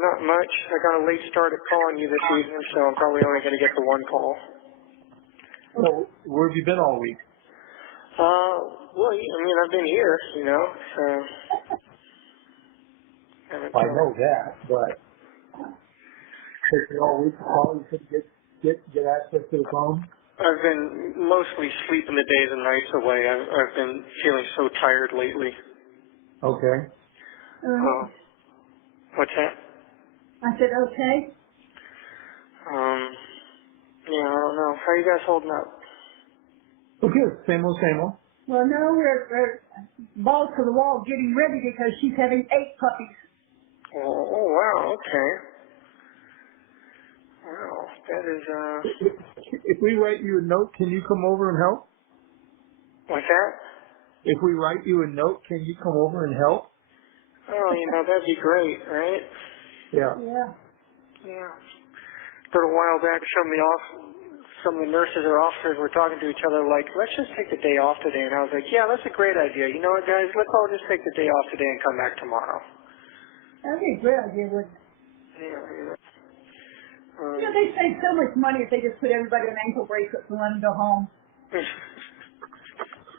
Not much. I got a late start at calling you this evening, so I'm probably only going to get the 1 call. Well, where have you been all week? Well, I mean, I've been here, you know, so. I know that, but taking all week to call, you couldn't get access to the phone? I've been mostly sleeping the days and nights away. I've been feeling so tired lately. Okay. What's that? I said, okay. Yeah, I don't know. How are you guys holding up? Well, good. Same old, same old. Well, no, we're balls to the wall getting ready because she's having 8 puppies. Oh, wow, okay. Wow, that is, If we write you a note, can you come over and help? what's that? If we write you a note, can you come over and help? Oh, you know, that'd be great, right? Yeah. Yeah. Yeah. For a while back, some of the nurses or officers were talking to each other like, let's just take the day off today. And I was like, yeah, that's a great idea. You know what, guys? Let's all just take the day off today and come back tomorrow. That'd be a great idea, wouldn't it? Yeah. You know, they save so much money if they just put everybody on ankle bracelets and let them go home.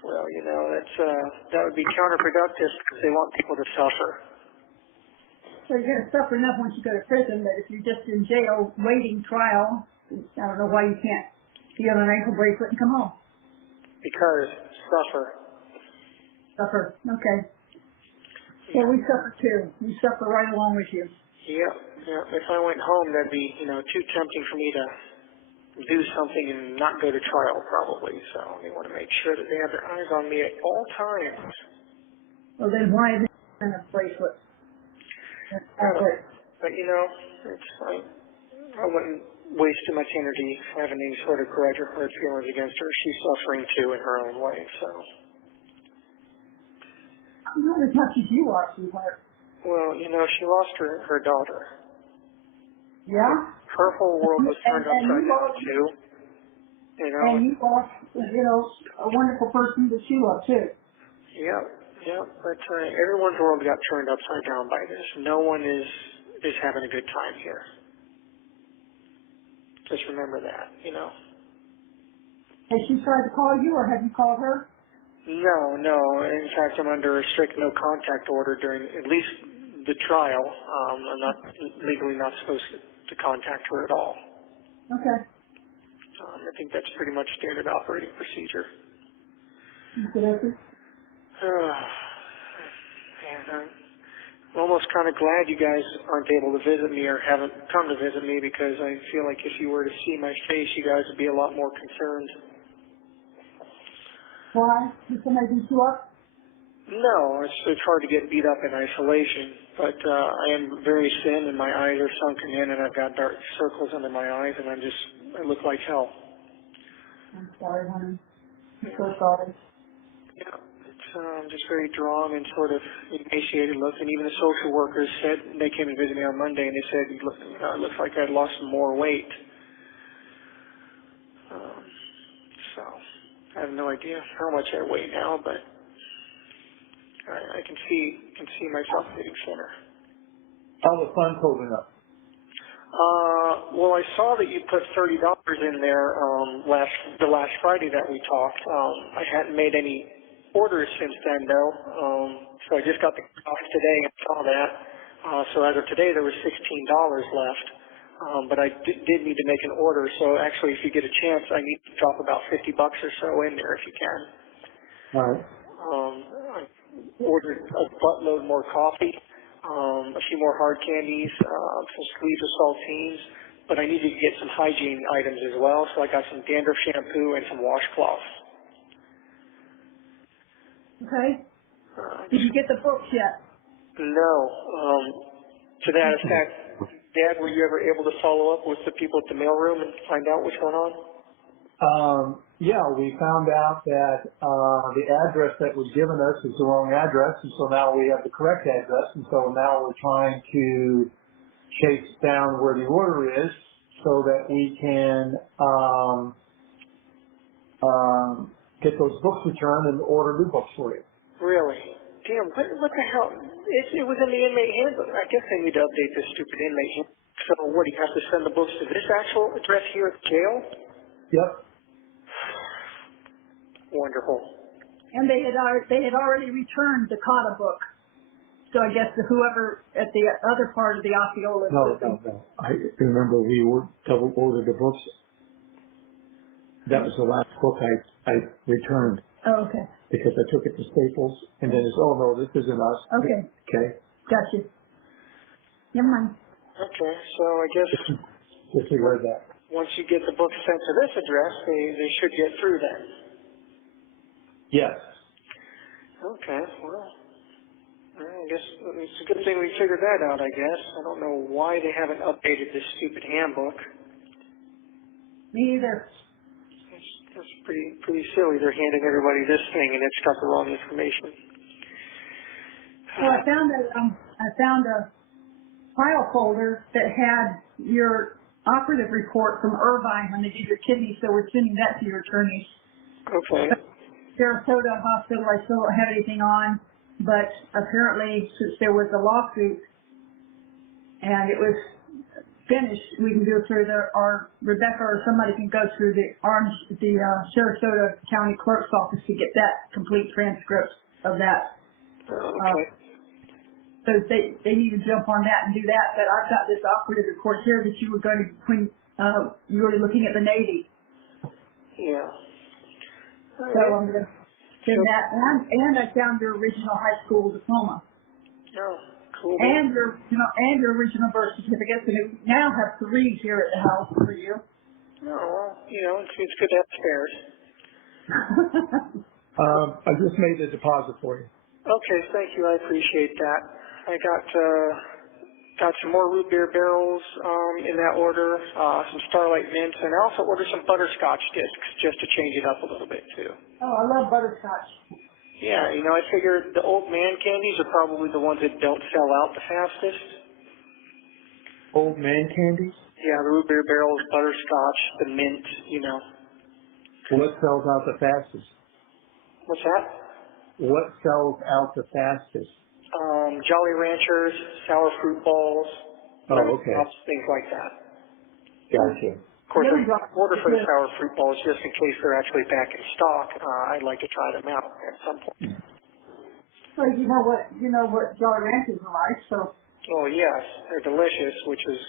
Well, you know, that would be counterproductive because they want people to suffer. So you're going to suffer enough once you go to prison, but if you're just in jail waiting trial, I don't know why you can't be on an ankle bracelet and come home. Because suffer. Suffer. Okay. Yeah. Well, we suffer too. We suffer right along with you. Yeah. If I went home, that'd be, too tempting for me to do something and not go to trial probably. So they want to make sure that they have their eyes on me at all times. Well, then why is it in a bracelet? But it's like I wouldn't waste too much energy having any sort of grudge or hurt feelings against her. She's suffering too in her own way. So. Not as much as you are, sweetheart. Well, she lost her daughter. Yeah? Her whole world was turned upside down too. And you lost, a wonderful person that you love too. Yep. But everyone's world got turned upside down by this. No one is having a good time here. Just remember that, Has she tried to call you, or have you called her? No. In fact, I'm under a strict no contact order during at least the trial. I'm not legally not supposed to contact her at all. Okay. I think that's pretty much standard operating procedure. Okay. And I'm almost kind of glad you guys aren't able to visit me or haven't come to visit me because I feel like if you were to see my face, you guys would be a lot more concerned. Why? Did somebody beat you up? No, it's hard to get beat up in isolation. But I am very thin, and my eyes are sunken in, and I've got dark circles under my eyes, and I look like hell. I'm sorry, honey. I'm so sorry. Yeah, it's just very drawn and sort of emaciated look. And even the social workers said, they came and visited me on Monday, and they said, it looks like I'd lost some more weight. So I have no idea how much I weigh now, but I can see myself getting thinner. How the fun's holding up? Well, I saw that you put $30 in there the last Friday that we talked. I hadn't made any orders since then, though, so I just got the off today and saw that. So as of today, there was $16 left, but I did need to make an order. So actually, if you get a chance, I need to drop about $50 or so in there if you can. All right. I ordered a buttload more coffee. A few more hard candies, some sleeves of saltines, but I needed to get some hygiene items as well, so I got some dandruff shampoo and some washcloths. Okay. Did you get the books yet? No. To that effect, Dad, were you ever able to follow up with the people at the mailroom and find out what's going on? Yeah, we found out that the address that was given us is the wrong address, and so now we have the correct address, and so now we're trying to chase down where the order is so that we can get those books returned and order new books for you. Really? Damn, what the hell? It was in the inmate handbook. I guess they need to update this stupid inmate handbook. So what, do you have to send the books to this actual address here at the jail? Yep. Wonderful. And they had already returned the Cotta book. So I guess whoever at the other part of the Osceola system. No. I remember we double ordered the books. That was the last book I returned. Oh, okay. Because I took it to Staples, and then it's, oh no, this isn't us. Okay. Okay. Gotcha. Never mind. Okay, so I guess Disregard that. once you get the book sent to this address, they should get through then. Yes. Okay, well, I guess it's a good thing we figured that out, I guess. I don't know why they haven't updated this stupid handbook. Me either. That's pretty silly. They're handing everybody this thing and it's got the wrong information. Well, I found a file folder that had your operative report from Irvine when they did your kidney, so we're sending that to your attorneys. Okay. Sarasota Hospital, I still don't have anything on, but apparently since there was a lawsuit and it was finished, we can go through or Rebecca or somebody can go through the Sarasota County Clerk's office to get that complete transcript of that. Okay. So they need to jump on that and do that, but I've got this operative report here that you were going to, when you were looking at the Navy. Yeah. So I'm going to send that, and I found your original high school diploma. Oh, cool. And your original birth certificate, and we now have 3 here at the house for you. Oh, well, it's good to have spares. I just made the deposit for you. Okay, thank you. I appreciate that. I got some more root beer barrels in that order, some Starlight Mints, and I also ordered some butterscotch discs just to change it up a little bit too. Oh, I love butterscotch. Yeah, I figured the old man candies are probably the ones that don't sell out the fastest. Old man candies? Yeah, the root beer barrels, butterscotch, the mint, What sells out the fastest? What's that? What sells out the fastest? Jolly Ranchers, sour fruit balls, Okay. things like that. Gotcha. Of course, I order for the sour fruit balls just in case they're actually back in stock. I'd like to try them out at some point. Well, you know what Jolly Ranchers are like, so. Oh yes, they're delicious, which is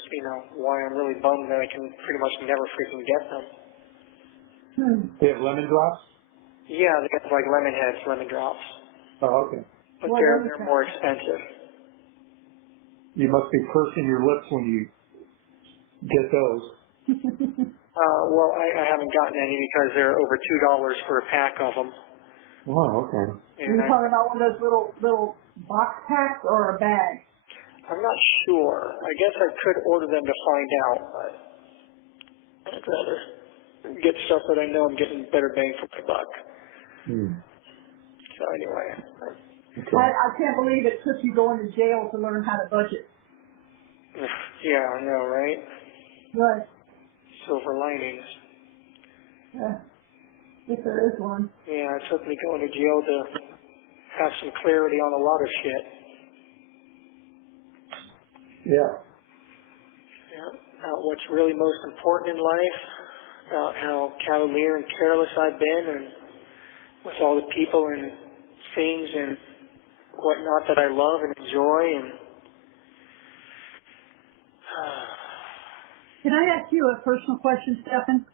why I'm really bummed that I can pretty much never freaking get them. They have lemon drops? Yeah, they have like lemon heads, lemon drops. Oh, okay. But they're more expensive. You must be pursing your lips when you get those. Well, I haven't gotten any because they're over $2 for a pack of them. Oh, okay. Are you talking about one of those little box packs or a bag? I'm not sure. I guess I could order them to find out, but I'd rather get stuff that I know I'm getting better bang for my buck. So anyway. Okay. I can't believe it took you going to jail to learn how to budget. Yeah, I know, right? Right. Silver linings. If there is one. Yeah, it took me going to jail to have some clarity on a lot of shit. Yeah. Yeah, about what's really most important in life, about how cavalier and careless I've been, and with all the people and things and whatnot that I love and enjoy. And Can I ask you a personal question, Stephan?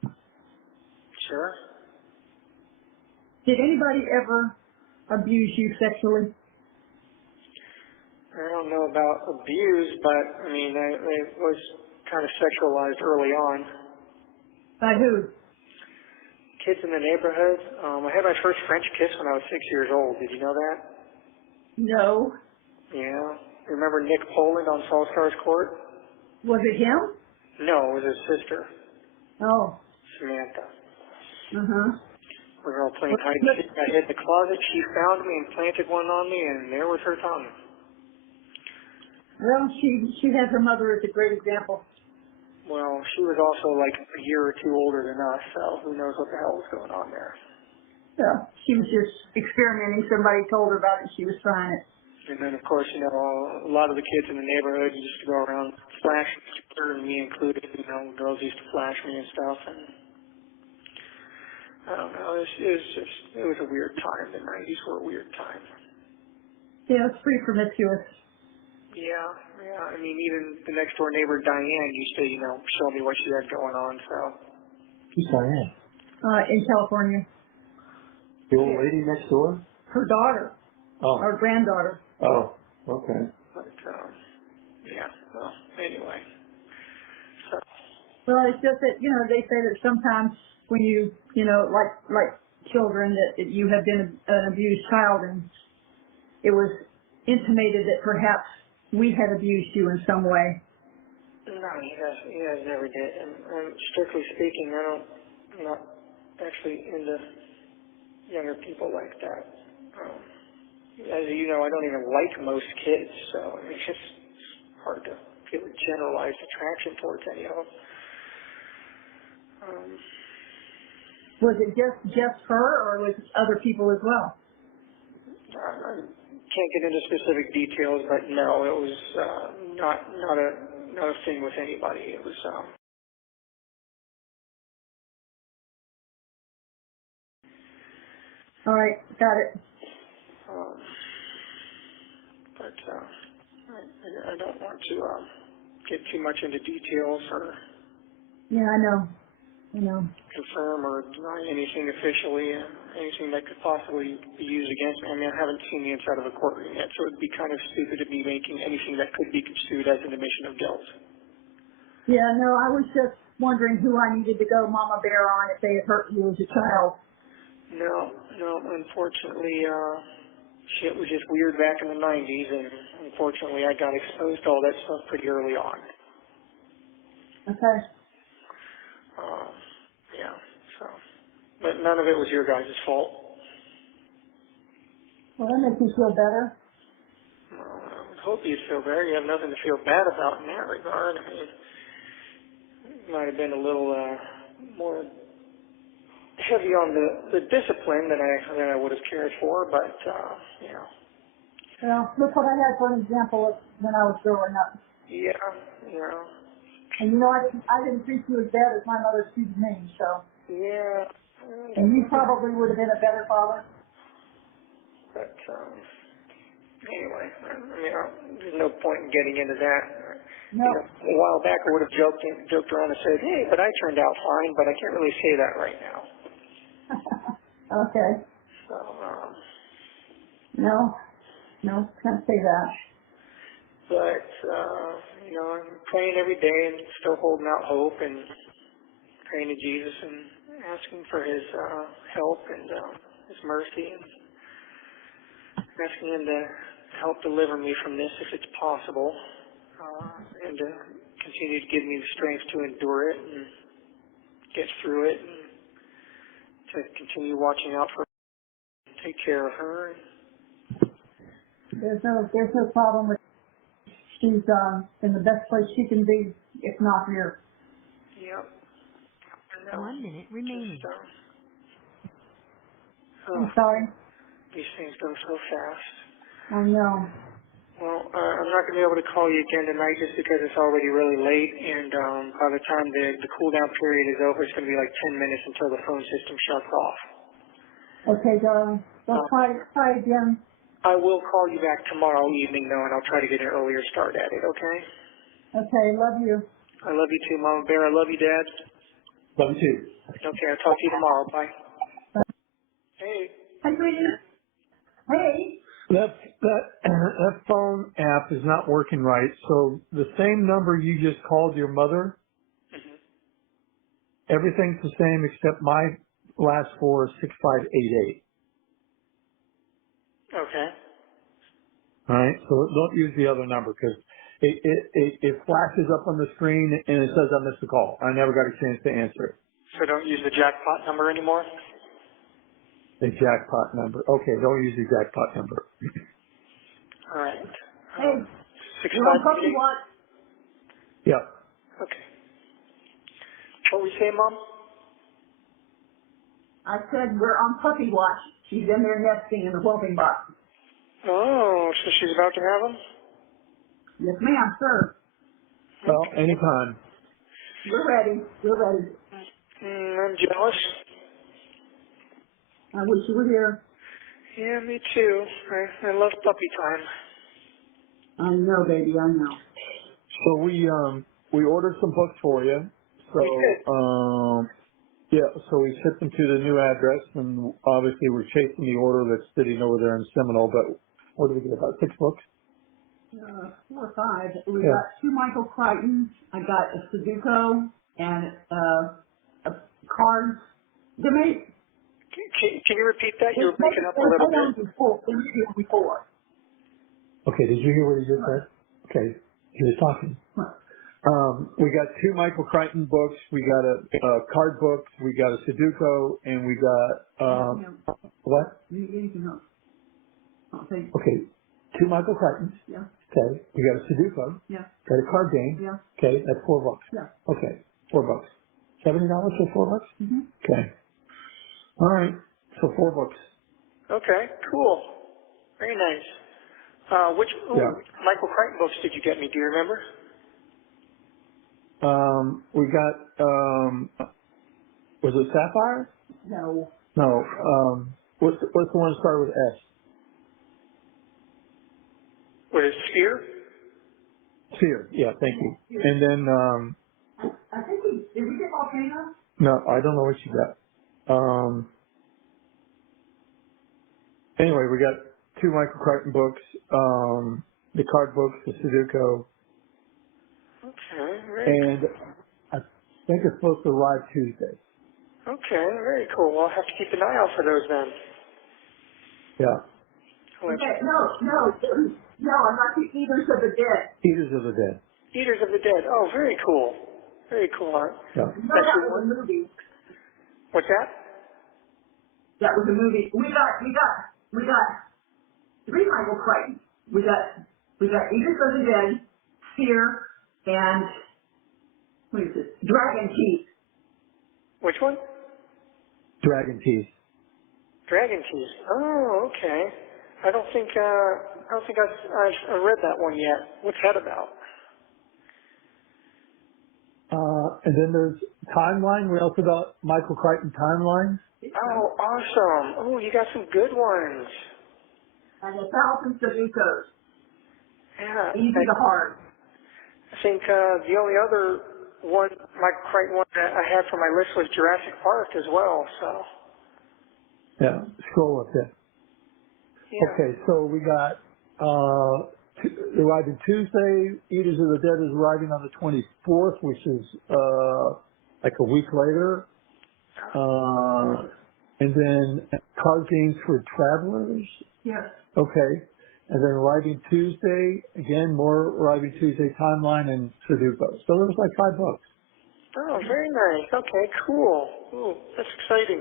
sure. Did anybody ever abuse you sexually? I don't know about abuse, but I mean, I was kind of sexualized early on. By who? Kids in the neighborhood. I had my first French kiss when I was 6 years old. Did you know that? No. Yeah. Remember Nick Poland on Fall Stars Court? Was it him? No, it was his sister, Oh. Samantha. Uh-huh. We were all playing hide and seek. I hid in the closet. She found me and planted one on me, and there was her tongue. Well, she had her mother as a great example. Well, she was also like a year or two older than us, so who knows what the hell was going on there. So she was just experimenting. Somebody told her about it. She was trying it. And then, of course, you know, a lot of the kids in the neighborhood used to go around flashing each other, and me included. You know, girls used to flash me and stuff, and I don't know. It was a weird time. The 90s were a weird time. Yeah, it's pretty promiscuous. Yeah. I mean, even the next door neighbor, Diane, used to, you know, show me what she had going on, so. Who's Diane? In California. The old lady next door? Her daughter. Oh. Our granddaughter. Oh, okay. But, yeah, well, anyway. So, Well, it's just that, you know, they say that sometimes when you know, like children, that you have been an abused child, and it was intimated that perhaps we had abused you in some way. no, he has never did. And strictly speaking, I'm not actually into younger people like that. As you know, I don't even like most kids, so it's just hard to feel a generalized attraction towards any of them. Was it just her, or was it other people as well? I can't get into specific details, but no, it was not a thing with anybody. It was All right, got it. but I don't want to get too much into details or Yeah, I know. confirm or deny anything officially, anything that could possibly be used against me. I mean, I haven't seen the inside of a courtroom yet, so it would be kind of stupid to be making anything that could be construed as an admission of guilt. Yeah, no, I was just wondering who I needed to go Mama Bear on if they had hurt you as a child. No, unfortunately, shit was just weird back in the 90s, and unfortunately I got exposed to all that stuff pretty early on. Okay. Yeah, so. But none of it was your guys' fault. Well, that makes me feel better. Well, I would hope you'd feel better. You have nothing to feel bad about in that regard. I mean, it might have been a little more heavy on the discipline than I would have cared for, but, you know. Well, look what I had for an example of when I was growing up. Yeah, you know. And you know, I didn't treat you as bad as my mother treated me, so. Yeah. And you probably would have been a better father. But, anyway, I mean, there's no point in getting into that. No. You know, a while back I would have joked around and said, hey, but I turned out fine, but I can't really say that right now. Okay. So, No, can't say that. but, you know, I'm praying every day and still holding out hope and praying to Jesus and asking for his help and his mercy and asking him to help deliver me from this if it's possible. and continue to give me the strength to endure it and get through it, and to continue watching out for her, take care of her. There's no problem with. She's in the best place she can be, if not here. Yep. I know. 1 minute remaining. I'm sorry. These things go so fast. I know. Well, I'm not going to be able to call you again tonight just because it's already really late, and by the time the cool-down period is over, it's going to be like 10 minutes until the phone system shuts off. Okay, darling. Well, try again. I will call you back tomorrow evening, though, and I'll try to get an earlier start at it, okay? Okay, love you. I love you too, Mama Bear. I love you, Dad. Love you too. Okay, I'll talk to you tomorrow. Bye. Bye. Hey. Hi, sweetie. Hey. That phone app is not working right. So the same number you just called your mother, everything's the same except my last four is 6588. Okay. All right. So don't use the other number because it flashes up on the screen and it says I missed the call. I never got a chance to answer it. So don't use the jackpot number anymore? The jackpot number. Okay. Don't use the jackpot number. All right. Hey. You want puppy 6588? watch? Yeah. Okay. What we say, Mom? I said we're on puppy watch. She's in there nesting in the whelping box. Oh, so she's about to have them? Yes, ma'am, sir. Well, anytime. We're ready. We're ready. I'm jealous. I wish you were here. Yeah, me too. I love puppy time. I know, baby. I know. So we ordered some books for you. So We did. yeah, so we shipped them to the new address, and obviously we're chasing the order that's sitting over there in Seminole. But what did we get? About 6 books. 4 or 5. We Yeah. got 2 Michael Crichtons. I got a Sudoku and a cards. They made. Can you repeat that? You were breaking up a little bit. Before. Okay, did you hear what he just said? Okay, he was talking. We got 2 Michael Crichton books. We got a card book. We got a Sudoku, and we got what? Anything else? Okay. Okay, 2 Michael Crichtons. Yeah. Okay, we got a Sudoku. Yeah. Got a card game. Yeah. Okay, that's $4. Yeah. Okay, $4. $70 for $4? Mm-hmm. Okay. All right. So 4 books. Okay, cool. Very nice. Which Yeah. Michael Crichton books did you get me? Do you remember? We got was it Sapphire? No. No. What's the one that started with S? What is Sphere? Sphere. Yeah, thank you. And then I think did we get Volcano? no, I don't know what you got. Anyway, we got 2 Michael Crichton books, the card books, the Sudoku, Okay, very and I think it's supposed to arrive Tuesday. Okay, very cool. I'll have to keep an eye out for those then. Yeah. Okay, no, I'm not the Eaters of the Dead. Eaters of the Dead. Eaters of the Dead. Oh, very cool. Very cool art. Yeah. No, that was a movie. What's that? That was a movie. We got 3 Michael Crichtons. We got Eaters of the Dead, Fear, and what is it? Dragon Teeth. Which one? Dragon Teeth. Dragon Teeth. Oh, okay. I don't think I've read that one yet. What's that about? And then there's Timeline. We also got Michael Crichton Timeline. Oh, awesome. Oh, you got some good ones. And 1,000 Sudokus. Yeah. Easy to hard. I think the only other one, Michael Crichton one that I had for my list was Jurassic Park as well, so. Yeah, scroll up there. Yeah. Okay, so we got arriving Tuesday. Eaters of the Dead is arriving on the 24th, which is like a week later. And then card games for travelers. Yes. Okay. And then arriving Tuesday, again, more arriving Tuesday timeline and Sudoku. So there was like 5 books. Oh, very nice. Okay, cool. Ooh, that's exciting.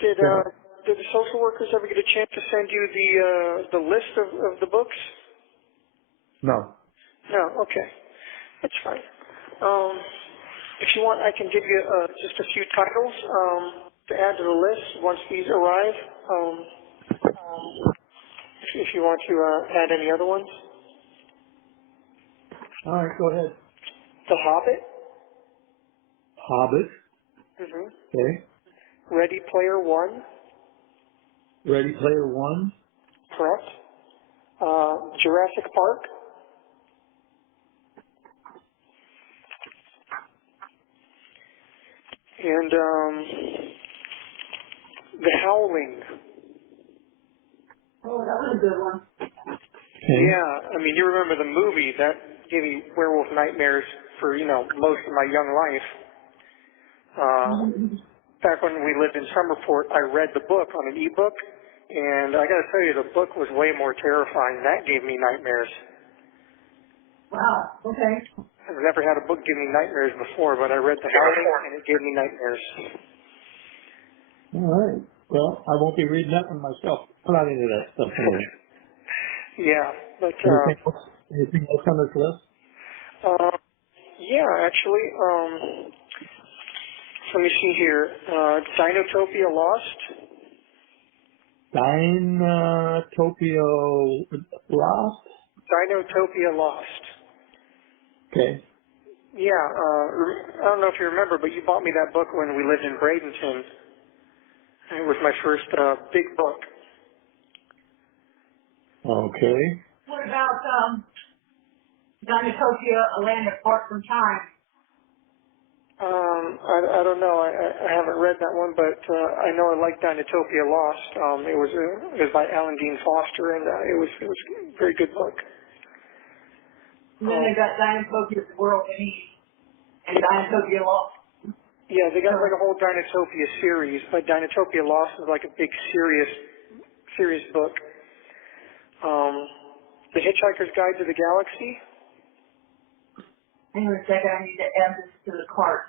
Did Yeah. did the social workers ever get a chance to send you the list of the books? No. No. Okay, that's fine. If you want, I can give you just a few titles to add to the list once these arrive. If you want to add any other ones, All right, go ahead. The Hobbit. Hobbit. Mm-hmm. Okay. Ready Player One. Ready Player One. Correct. Jurassic Park. And The Howling. Oh, that was a good one. Okay. Yeah, I mean, you remember the movie that gave me werewolf nightmares for, most of my young life. Back when we lived in Summerport, I read the book on an ebook, and I got to tell you, the book was way more terrifying. That gave me nightmares. Wow. Okay. I've never had a book give me nightmares before, but I read The Howling, and it gave me nightmares. All right. Well, I won't be reading that one myself. I'm not into that stuff anyway. Yeah, but Anything else on this list? yeah, actually, let me see here. Dinotopia Lost. Dinotopia Lost? Dinotopia Lost. Okay. Yeah, I don't know if you remember, but you bought me that book when we lived in Bradenton. It was my first big book. Okay. What about Dinotopia, A Land Apart from Time? I don't know. I haven't read that one, but I know I like Dinotopia Lost. It was by Alan Dean Foster, and it was a very good book. And then they got Dinotopia, The World Beneath, and Dinotopia Lost. Yeah, they got like a whole Dinotopia series, but Dinotopia Lost is like a big serious book. The Hitchhiker's Guide to the Galaxy. Hang on a second, I need to add this to the cart.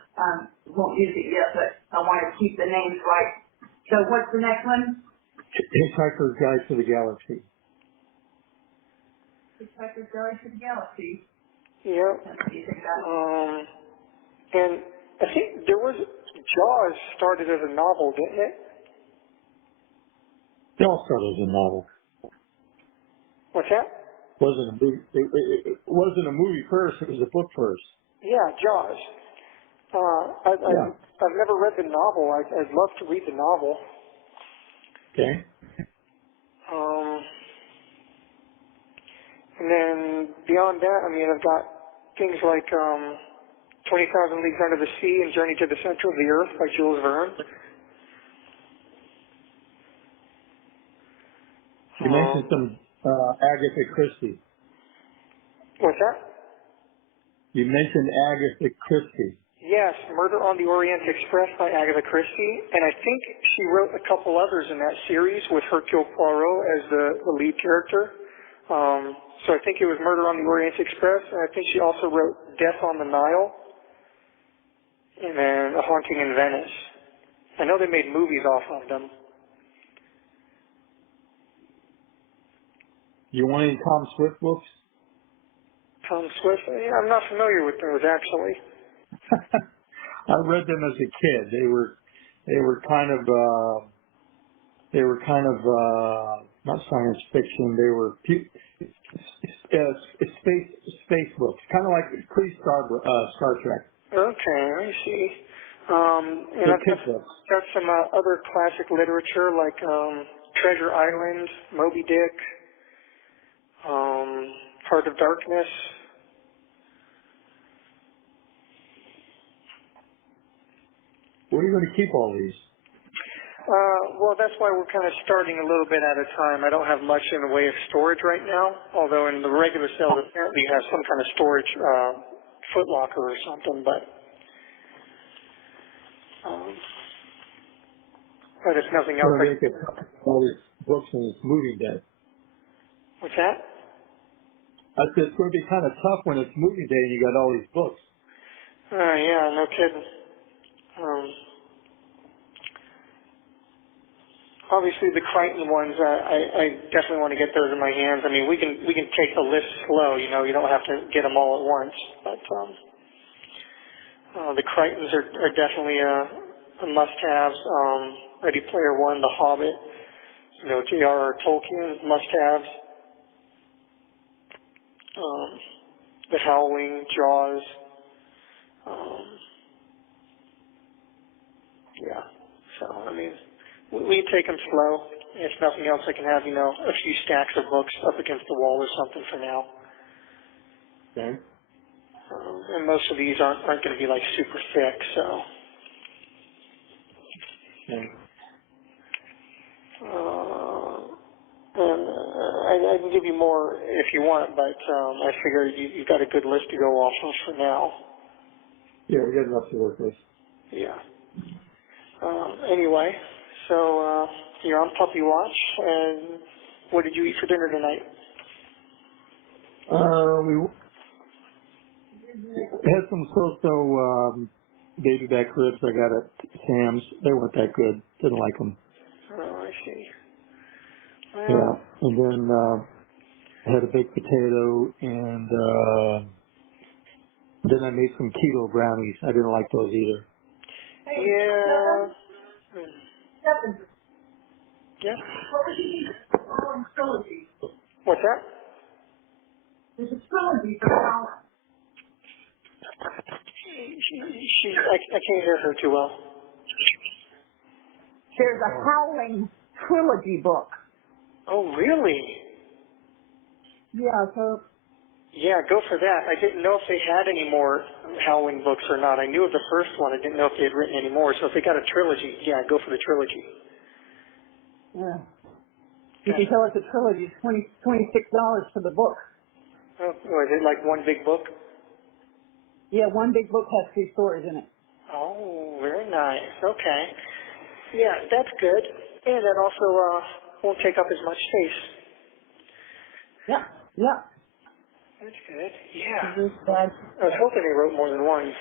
Won't use it yet, but I want to keep the names right. So what's the next one? Hitchhiker's Guide to the Galaxy. Hitchhiker's Guide to the Galaxy. Yeah. And I think there was Jaws started as a novel, didn't it? It all started as a novel. What's that? Wasn't a movie. It wasn't a movie first. It was a book first. Yeah, Jaws. Yeah. I've never read the novel. I'd love to read the novel. Okay. And then beyond that, I mean, I've got things like 20,000 Leagues Under the Sea and Journey to the Center of the Earth by Jules Verne. You mentioned some Agatha Christie. What's that? You mentioned Agatha Christie. Yes, Murder on the Orient Express by Agatha Christie, and I think she wrote a couple others in that series with Hercule Poirot as the lead character. So I think it was Murder on the Orient Express, and I think she also wrote Death on the Nile, and then A Haunting in Venice. I know they made movies off of them. You want any Tom Swift books? Tom Swift, yeah, I'm not familiar with those actually. I read them as a kid. They were kind of not science fiction. They were space books, kind of like Star Trek. Okay, I see. And They're I've kid books. got some other classic literature like Treasure Island, Moby Dick, Heart of Darkness. Where are you going to keep all these? Well, that's why we're kind of starting a little bit at a time. I don't have much in the way of storage right now, although in the regular sales apparently you have some kind of storage foot locker or something, but if nothing else, Going to make all these books in this moving deck. What's that? I said it's going to be kind of tough when it's movie day and you got all these books. Yeah, no kidding. Obviously, the Crichton ones, I definitely want to get those in my hands. I mean, we can take the list slow. You know, you don't have to get them all at once. But the Crichtons are definitely a must-haves. Ready Player One, The Hobbit, you know, J.R.R. Tolkien, must-haves. The Howling, Jaws. Yeah. So, I mean, we take them slow. If nothing else, I can have, you know, a few stacks of books up against the wall or something for now. Okay. And most of these aren't going to be like super thick, so. Okay. And I can give you more if you want, but I figure you've got a good list to go off of for now. Yeah, we got enough to work with. Yeah. Anyway, so you're on puppy watch, and what did you eat for dinner tonight? We had some so-so baby back ribs I got at Sam's. They weren't that good. Didn't like them. Oh, I see. Yeah. Well, And then I had a baked potato, and then I made some keto brownies. I didn't like those either. yeah. Yeah. Trilogy. What's that? There's a trilogy for Howling. I can't hear her too well. There's a Howling trilogy book. Oh, really? Yeah, so Yeah, go for that. I didn't know if they had any more Howling books or not. I knew of the first one. I didn't know if they had written any more. So if they got a trilogy, yeah, go for the trilogy. yeah. You can tell it's a trilogy. It's $26 for the book. Oh, was it like one big book? Yeah, one big book has 3 stories in it. Oh, very nice. Okay. Yeah, that's good. And that also won't take up as much space. Yeah, yeah. That's good. Yeah. This bad. I was hoping they wrote more than one.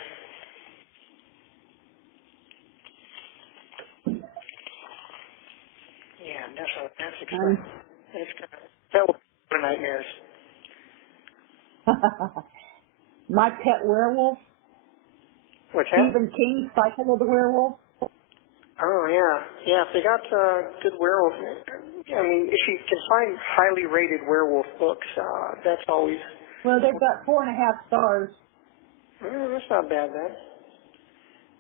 Yeah, that's exciting. That's good. That will be nightmares. My Pet Werewolf, What's that? Stephen King's Cycle of the Werewolf. Oh, yeah. Yeah, if they got good werewolf, I mean, if you can find highly rated werewolf books, that's always, Well, they've got 4.5 stars. that's not bad then.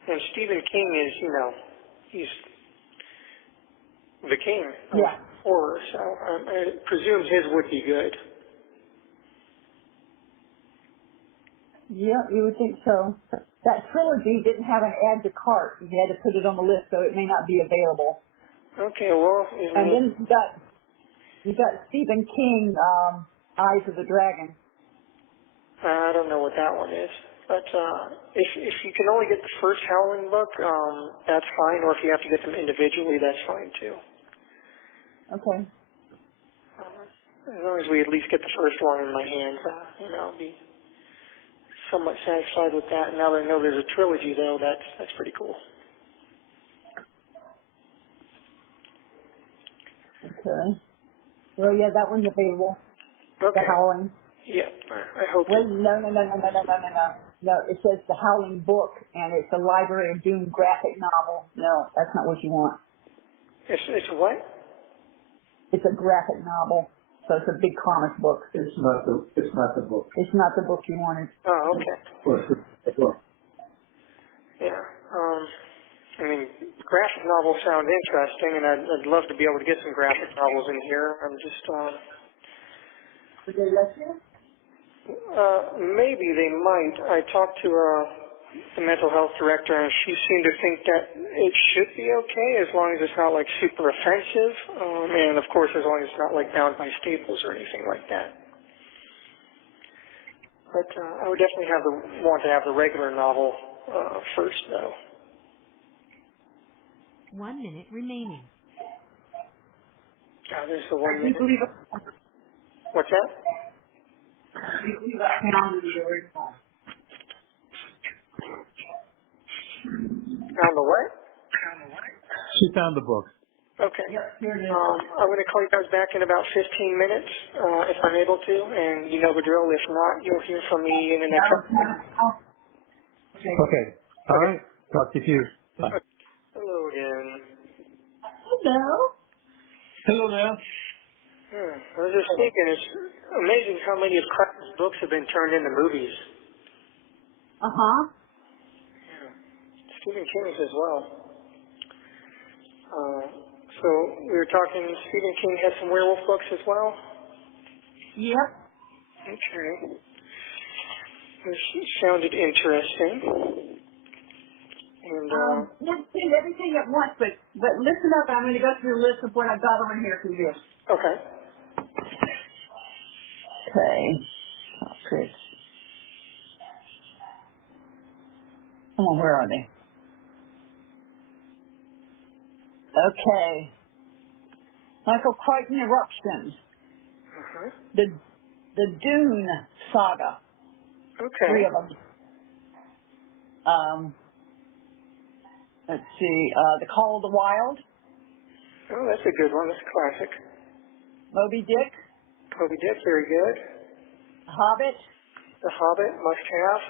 And Stephen King is, you know, he's the king of Yeah. horror, so I presume his would be good. Yeah, you would think so. That trilogy didn't have an add to cart. You had to put it on the list, so it may not be available. Okay, well, And then you got Stephen King, Eyes of the Dragon. I don't know what that one is. But if you can only get the first Howling book, that's fine. Or if you have to get them individually, that's fine too. Okay. As long as we at least get the first one in my hands, you know, I'll be somewhat satisfied with that. And now that I know there's a trilogy, though, that's pretty cool. Okay. Well, yeah, that one's available. The Okay. Howling. Yeah, I hope Wait, it. no. No, it says The Howling book, and it's a Library of Doom graphic novel. No, that's not what you want. It's what? It's a graphic novel, so it's a big comic book. It's not the book. It's not the book you wanted. Oh, okay. It's the book. Yeah. I mean, graphic novels sound interesting, and I'd love to be able to get some graphic novels in here. I'm just, Did they let you? maybe they might. I talked to the mental health director, and she seemed to think that it should be okay as long as it's not like super offensive, and of course as long as it's not like bound by staples or anything like that. But I would definitely want to have the regular novel first, though. 1 minute remaining. There's the 1 We minute. believe What's that? We got found in the original. Found the what? She found the book. Okay. Yep, here it is. I'm going to call you guys back in about 15 minutes, if I'm able to, and you know the drill. If not, you'll hear from me in the next. Okay. All right. Talk to you. Bye. Hello again. Hello. Hello there. I was just thinking, it's amazing how many of Crichton's books have been turned into movies. Uh-huh. Yeah. Stephen King's as well. So we were talking, Stephen King had some werewolf books as well? Yep. Okay. This sounded interesting. And, Let's do everything at once, but listen up. I'm going to go through a list of what I've got over here for you. okay. Okay. Chris. Come on, where are they? Okay. Michael Crichton Eruption. Uh-huh. The Dune Saga. Okay. 3 of them. Let's see. The Call of the Wild. Oh, that's a good one. That's a classic. Moby Dick. Moby Dick, very good. The Hobbit. The Hobbit, must have.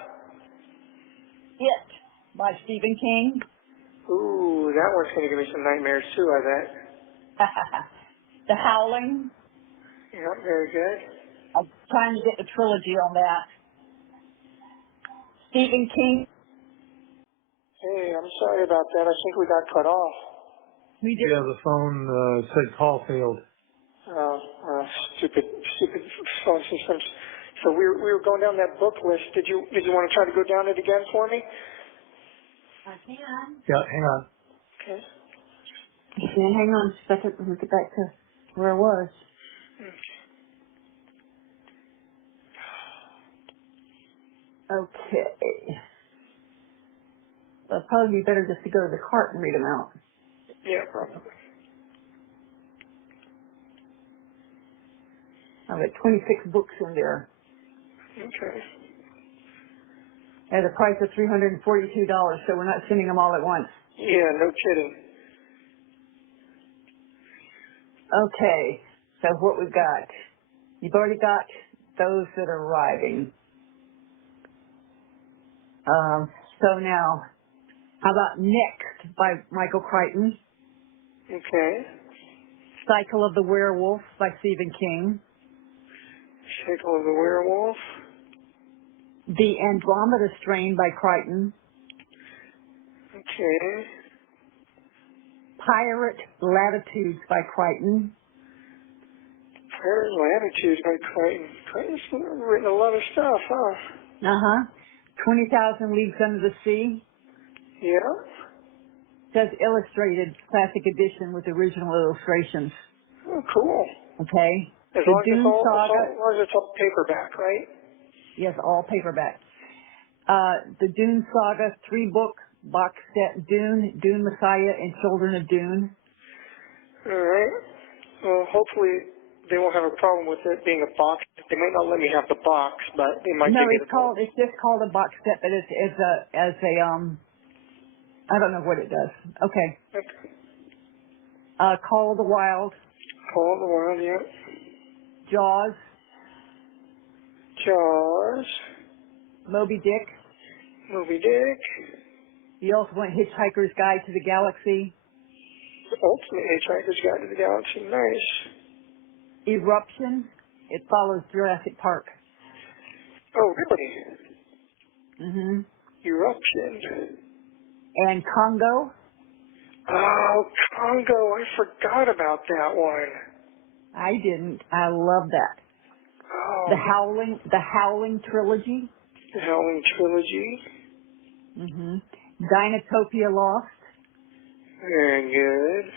It by Stephen King. Ooh, that one's going to give me some nightmares too, I bet. The Howling. Yeah, very good. I'm trying to get the trilogy on that. Stephen King. Hey, I'm sorry about that. I think we got cut off. We did. Yeah, the phone said call failed. Stupid phone systems. So we were going down that book list. Did you want to try to go down it again for me? I can. Yeah, hang on. Okay. Hang on a second. Let me get back to where I was. Okay. It'll probably be better just to go to the cart and read them out. Yeah, probably. I've got 26 books in there Okay. at a price of $342, so we're not sending them all at once. Yeah, no kidding. Okay, so what we've got. You've already got those that are arriving. So now, how about Next by Michael Crichton? Okay. Cycle of the Werewolf by Stephen King. Cycle of the Werewolf. The Andromeda Strain by Crichton. Okay. Pirate Latitudes by Crichton. Prayer and Latitude by Crichton. Crichton's written a lot of stuff, huh? Uh-huh. 20,000 Leagues Under the Sea. Yeah. Says illustrated classic edition with original illustrations. Oh, cool. Okay. As The long as Dune Saga. it's all paperback, right? Yes, all paperback. The Dune Saga 3-book box set, Dune, Dune Messiah, and Children of Dune. All right. Well, hopefully they won't have a problem with it being a box. They may not let me have the box, but they might No, give me it's just called a box set, but I don't know what it does. Okay. Okay. Call of the Wild, Call of the Wild, yeah. Jaws, Jaws. Moby Dick, Moby Dick. The Ultimate Hitchhiker's Guide to the Galaxy, Ultimate Hitchhiker's Guide to the Galaxy. Nice. Eruption. It follows Jurassic Park. Oh, really? Hmm. Eruption. And Congo. Oh, Congo. I forgot about that one. I didn't. I love that. Oh, The Howling Trilogy. the Howling Trilogy. Hmm. Dinotopia Lost. Very good.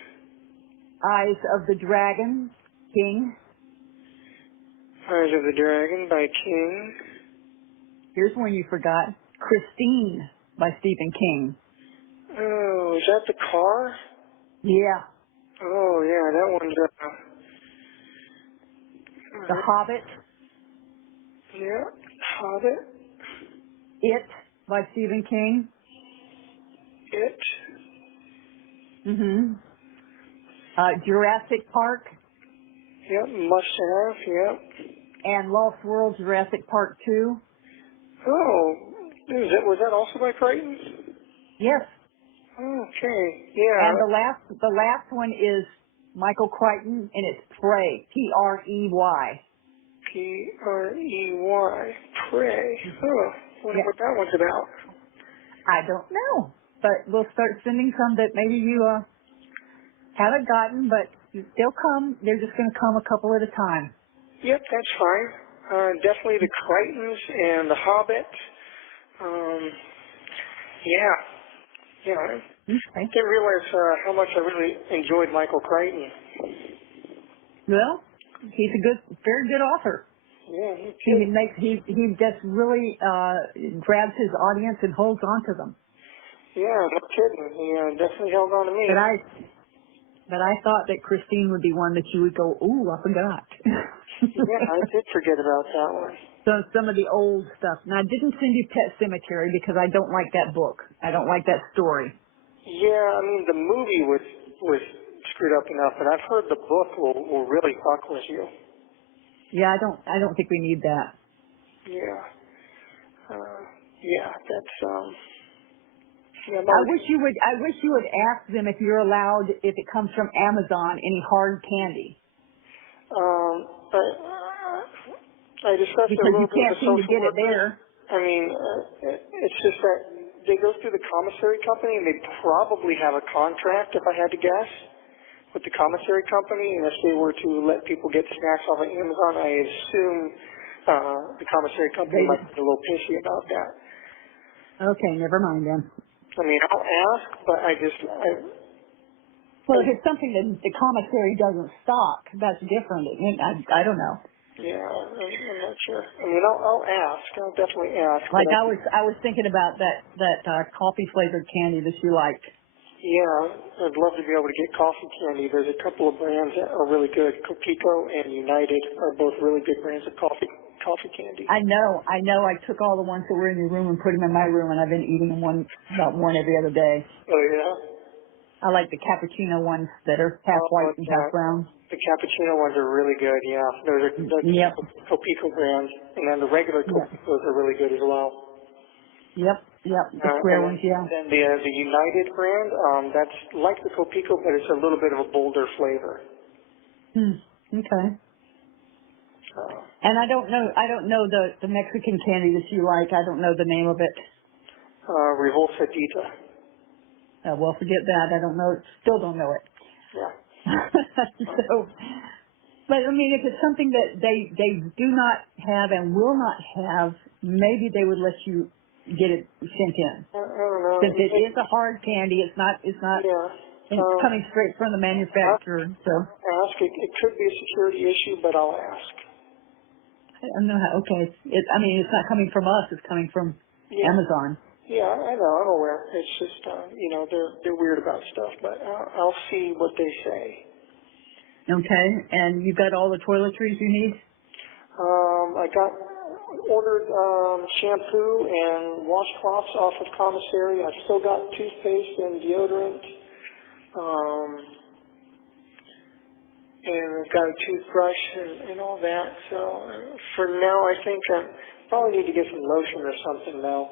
Eyes of the Dragon, King. Eyes of the Dragon by King. Here's one you forgot. Christine by Stephen King. Oh, is that the car? Yeah. Oh, yeah, that one's, The Hobbit. Yeah, Hobbit. It by Stephen King. It. Mm-hmm. Jurassic Park. Yep, must have, yep. And Lost World Jurassic Park 2. Oh, was that also by Crichton? Yes. Okay, yeah. And the last one is Michael Crichton, and it's Prey. Prey. Prey. Prey. Huh. Wonder what that one's about. I don't know, but we'll start sending some that maybe you haven't gotten, but they'll come. They're just going to come a couple at a time. Yep, that's fine. Definitely the Crichtons and the Hobbit. Yeah. I didn't realize how much I really enjoyed Michael Crichton. Well, he's a very good author. Yeah, He just really grabs his audience and holds on to them. Yeah, no kidding. He definitely held on to me. But I thought that Christine would be one that you would go, ooh, I forgot. Yeah, I did forget about that one. So some of the old stuff. Now, I didn't send you Pet Sematary because I don't like that book. I don't like that story. Yeah, I mean, the movie was screwed up enough, but I've heard the book will really fuck with you. Yeah, I don't think we need that. Yeah. That's, yeah, I wish you would ask them if you're allowed, if it comes from Amazon, any hard candy. I discussed it a Because little you bit can't with the seem to social get it workers. there. I mean, it's just that they go through the commissary company, and they probably have a contract, if I had to guess, with the commissary company. And if they were to let people get snacks off of Amazon, I assume the commissary company might be a little pissy about that. Okay, never mind then. I mean, I'll ask, but Well, if it's something that the commissary doesn't stock, that's different. I don't know. Yeah, I'm not sure. I mean, I'll ask. I'll definitely ask. Like I was thinking about that coffee flavored candy that you liked. Yeah, I'd love to be able to get coffee candy. There's a couple of brands that are really good. Copico and United are both really good brands of coffee candy. I know. I took all the ones that were in your room and put them in my room, and I've been eating them about one every other day. Oh, yeah? I like the cappuccino ones that are half white and half brown. The cappuccino ones are really good, yeah. Those are Copico brands. And then the regular Copicos are really good as well. Yep. The square ones, yeah. And then the United brand, that's like the Copico, but it's a little bit of a bolder flavor. Okay. And I don't know the Mexican candy that you like. I don't know the name of it. Revolsadita. Well, forget that. I don't know. Still don't know it. Yeah. But I mean, if it's something that they do not have and will not have, maybe they would let you get it sent in. I don't know. Since it is a hard candy, it's not it's coming straight from the manufacturer. So ask. It could be a security issue, but I'll ask. I don't know how. Okay, it's not coming from us. It's coming from Amazon. Yeah, I know. I'm aware. It's just they're weird about stuff, but I'll see what they say. Okay, and you got all the toiletries you need? I ordered shampoo and washcloths off of commissary. I've still got toothpaste and deodorant. And I've got a toothbrush and all that. So for now, I think I probably need to get some lotion or something now.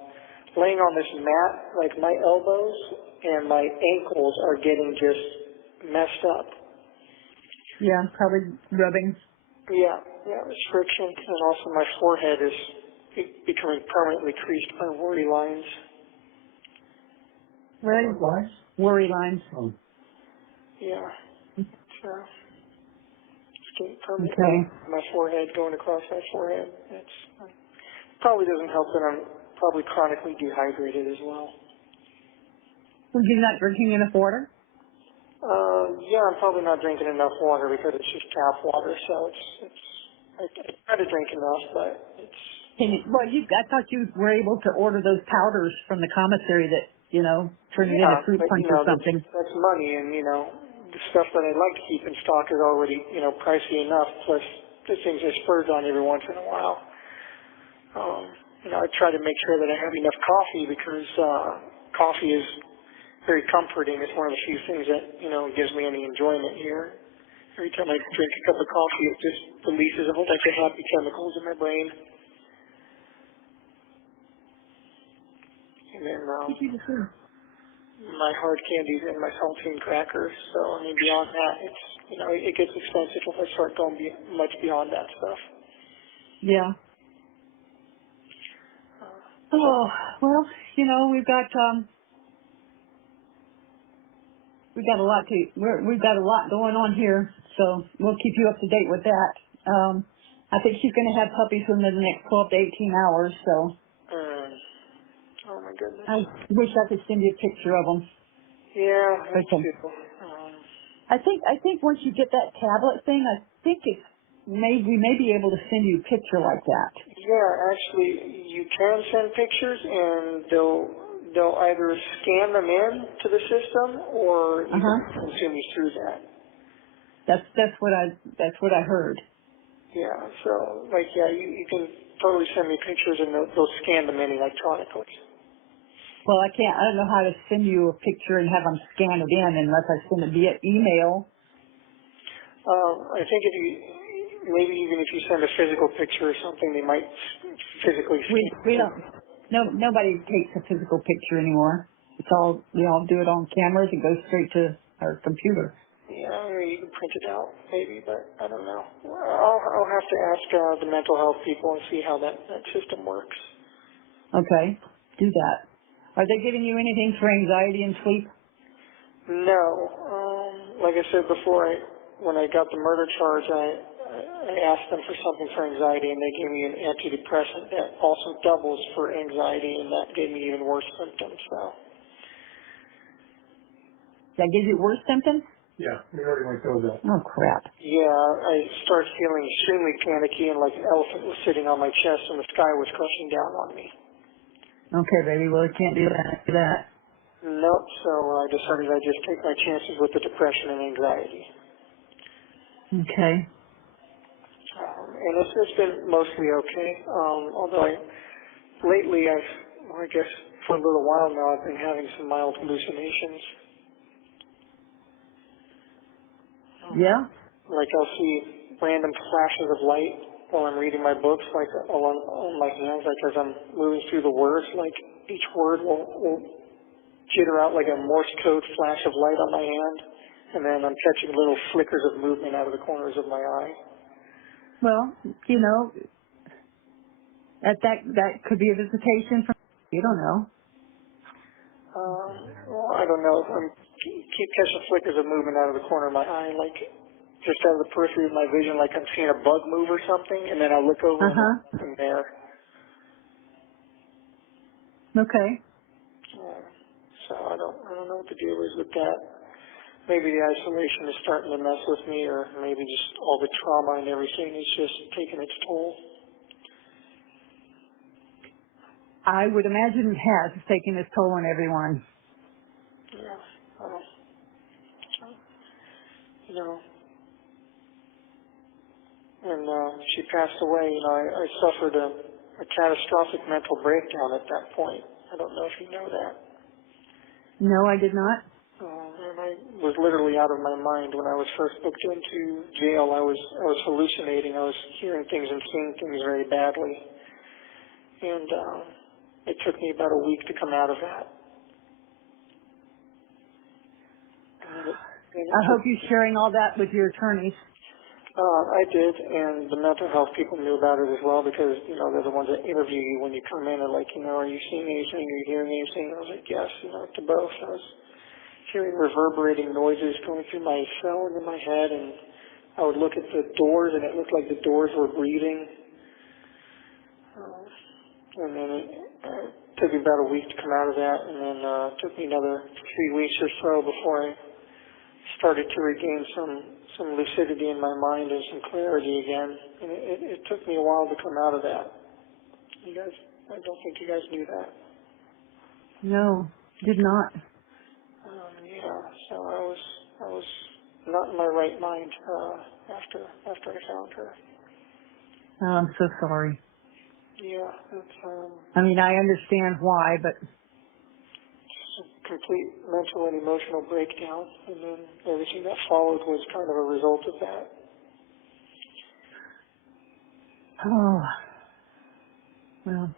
Laying on this mat, like my elbows and my ankles are getting just messed up. Yeah, probably rubbing. Yeah, it's friction, and also my forehead is becoming permanently creased by worry lines. Worry lines? Worry lines. Oh. Yeah. So it's getting permanently my forehead, going across my forehead. It's probably doesn't help that I'm probably chronically dehydrated as well. Were you not drinking enough water? Yeah, I'm probably not drinking enough water because it's just tap water, so I try to drink enough, but it's... I thought you were able to order those powders from the commissary that, turn it into fruit punch or something. That's money, and, the stuff that I like to keep in stock is already, pricey enough, plus the things I splurge on every once in a while. I try to make sure that I have enough coffee because coffee is very comforting. It's one of the few things that, gives me any enjoyment here. Every time I drink a cup of coffee, it just releases a whole bunch of happy chemicals in my brain. And then my hard candies and my saltine crackers. So, beyond that, it's, it gets expensive if I start going much beyond that stuff. Yeah. Oh, well, we've got we've got a lot going on here, so we'll keep you up to date with that. I think she's going to have puppies within the next 12 to 18 hours, so. Oh my goodness. I wish I could send you a picture of them. Yeah, that's okay. I think once you get that tablet thing, I think we may be able to send you a picture like that. Yeah, actually, you can send pictures, and they'll either scan them in to the system, or you can consume you through that. That's what I heard. Yeah, so you can totally send me pictures, and they'll scan them in electronically. Well, I don't know how to send you a picture and have them scan it in unless I send it via email. I think maybe even if you send a physical picture or something, they might physically scan. We don't. No, nobody takes a physical picture anymore. We all do it on cameras. It goes straight to our computer. Yeah, you can print it out maybe, but I don't know. I'll have to ask the mental health people and see how that system works. Okay, do that. Are they giving you anything for anxiety and sleep? No. Like I said before, when I got the murder charge, I asked them for something for anxiety, and they gave me an antidepressant that also doubles for anxiety, and that gave me even worse symptoms. So. That gives you worse symptoms? Yeah, we already went over that. Oh, crap. Yeah, I started feeling extremely panicky and like an elephant was sitting on my chest and the sky was crushing down on me. Okay, baby. Well, I can't do that. Nope, so I decided I'd just take my chances with the depression and anxiety. Okay. And it's been mostly okay, although lately I guess for a little while now I've been having some mild hallucinations. Yeah? Like I'll see random flashes of light while I'm reading my books, like on my hands, like as I'm moving through the words, like each word will jitter out like a Morse code flash of light on my hand, and then I'm catching little flickers of movement out of the corners of my eye. Well, that could be a visitation from, you don't know. Well, I don't know. I keep catching flickers of movement out of the corner of my eye, like just out of the periphery of my vision, like I'm seeing a bug move or something, and then I look over and there's nothing there. Okay. So I don't know what the deal is with that. Maybe the isolation is starting to mess with me, or maybe just all the trauma and everything is just taking its toll. I would imagine it has. It's taking its toll on everyone. Yeah. When she passed away, I suffered a catastrophic mental breakdown at that point. I don't know if you know that. No, I did not. And I was literally out of my mind when I was first booked into jail. I was hallucinating. I was hearing things and seeing things very badly. And it took me about a week to come out of that. I hope you're sharing all that with your attorneys. I did, and the mental health people knew about it as well because, they're the ones that interview you when you come in and like, are you seeing anything? Are you hearing anything? I was like, yes, to both. I was hearing reverberating noises going through my cell and in my head, and I would look at the doors, and it looked like the doors were breathing. And then it took me about a week to come out of that, and then it took me another 3 weeks or so before I started to regain some lucidity in my mind and some clarity again. And it took me a while to come out of that. I don't think you guys knew that. No, did not. Yeah, so I was not in my right mind after I found her. Oh, I'm so sorry. Yeah, it's I mean, I understand why, but just a complete mental and emotional breakdown, and then everything that followed was kind of a result of that. oh, well,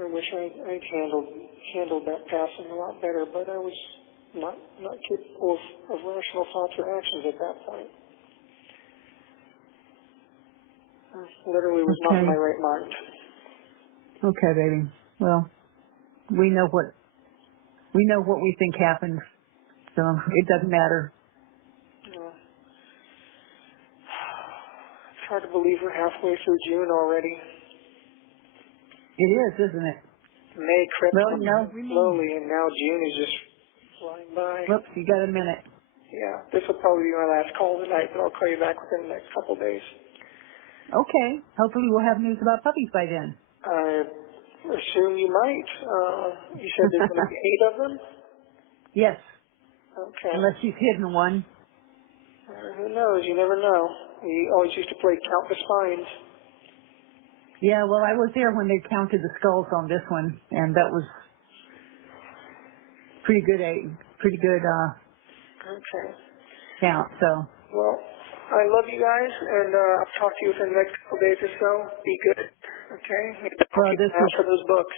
I wish I'd handled that passing a lot better, but I was not capable of rational thoughts or actions at that point. I literally was not in okay. my right mind. Okay, baby. Well, we know what we think happened, so it doesn't matter. Uh, it's hard to believe we're halfway through June already. It is, isn't it? May crept Well, up slowly, and now June is just flying by. Whoops, you got a minute. Yeah, this will probably be my last call tonight, but I'll call you back within the next couple of days. Okay. Hopefully we'll have news about puppies by then. I assume you might. You said there's going to be 8 of them? Yes, Okay. unless she's hidden one. Who knows? You never know. We always used to play Count the Spines. Yeah, well, I was there when they counted the skulls on this one, and that was pretty good Okay. count. So, Well, I love you guys, and I'll talk to you within the next couple of days or so. Be good. Okay? I'll well, keep this an eye was out for those books.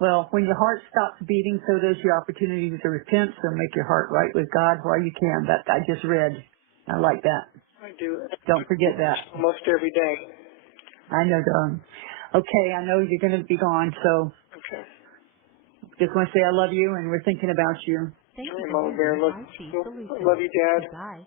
well. When your heart stops beating, so does your opportunity to repent. So make your heart right with God while you can. That I just read. I like that. I do. Don't forget that. Almost every day. I know, darling. Okay, I know you're going to be gone, so Okay. just want to say I love you, and we're thinking about you. Thank you Hey, for Mama Bear, calling look, IT Solutions. love you, Dad. Goodbye.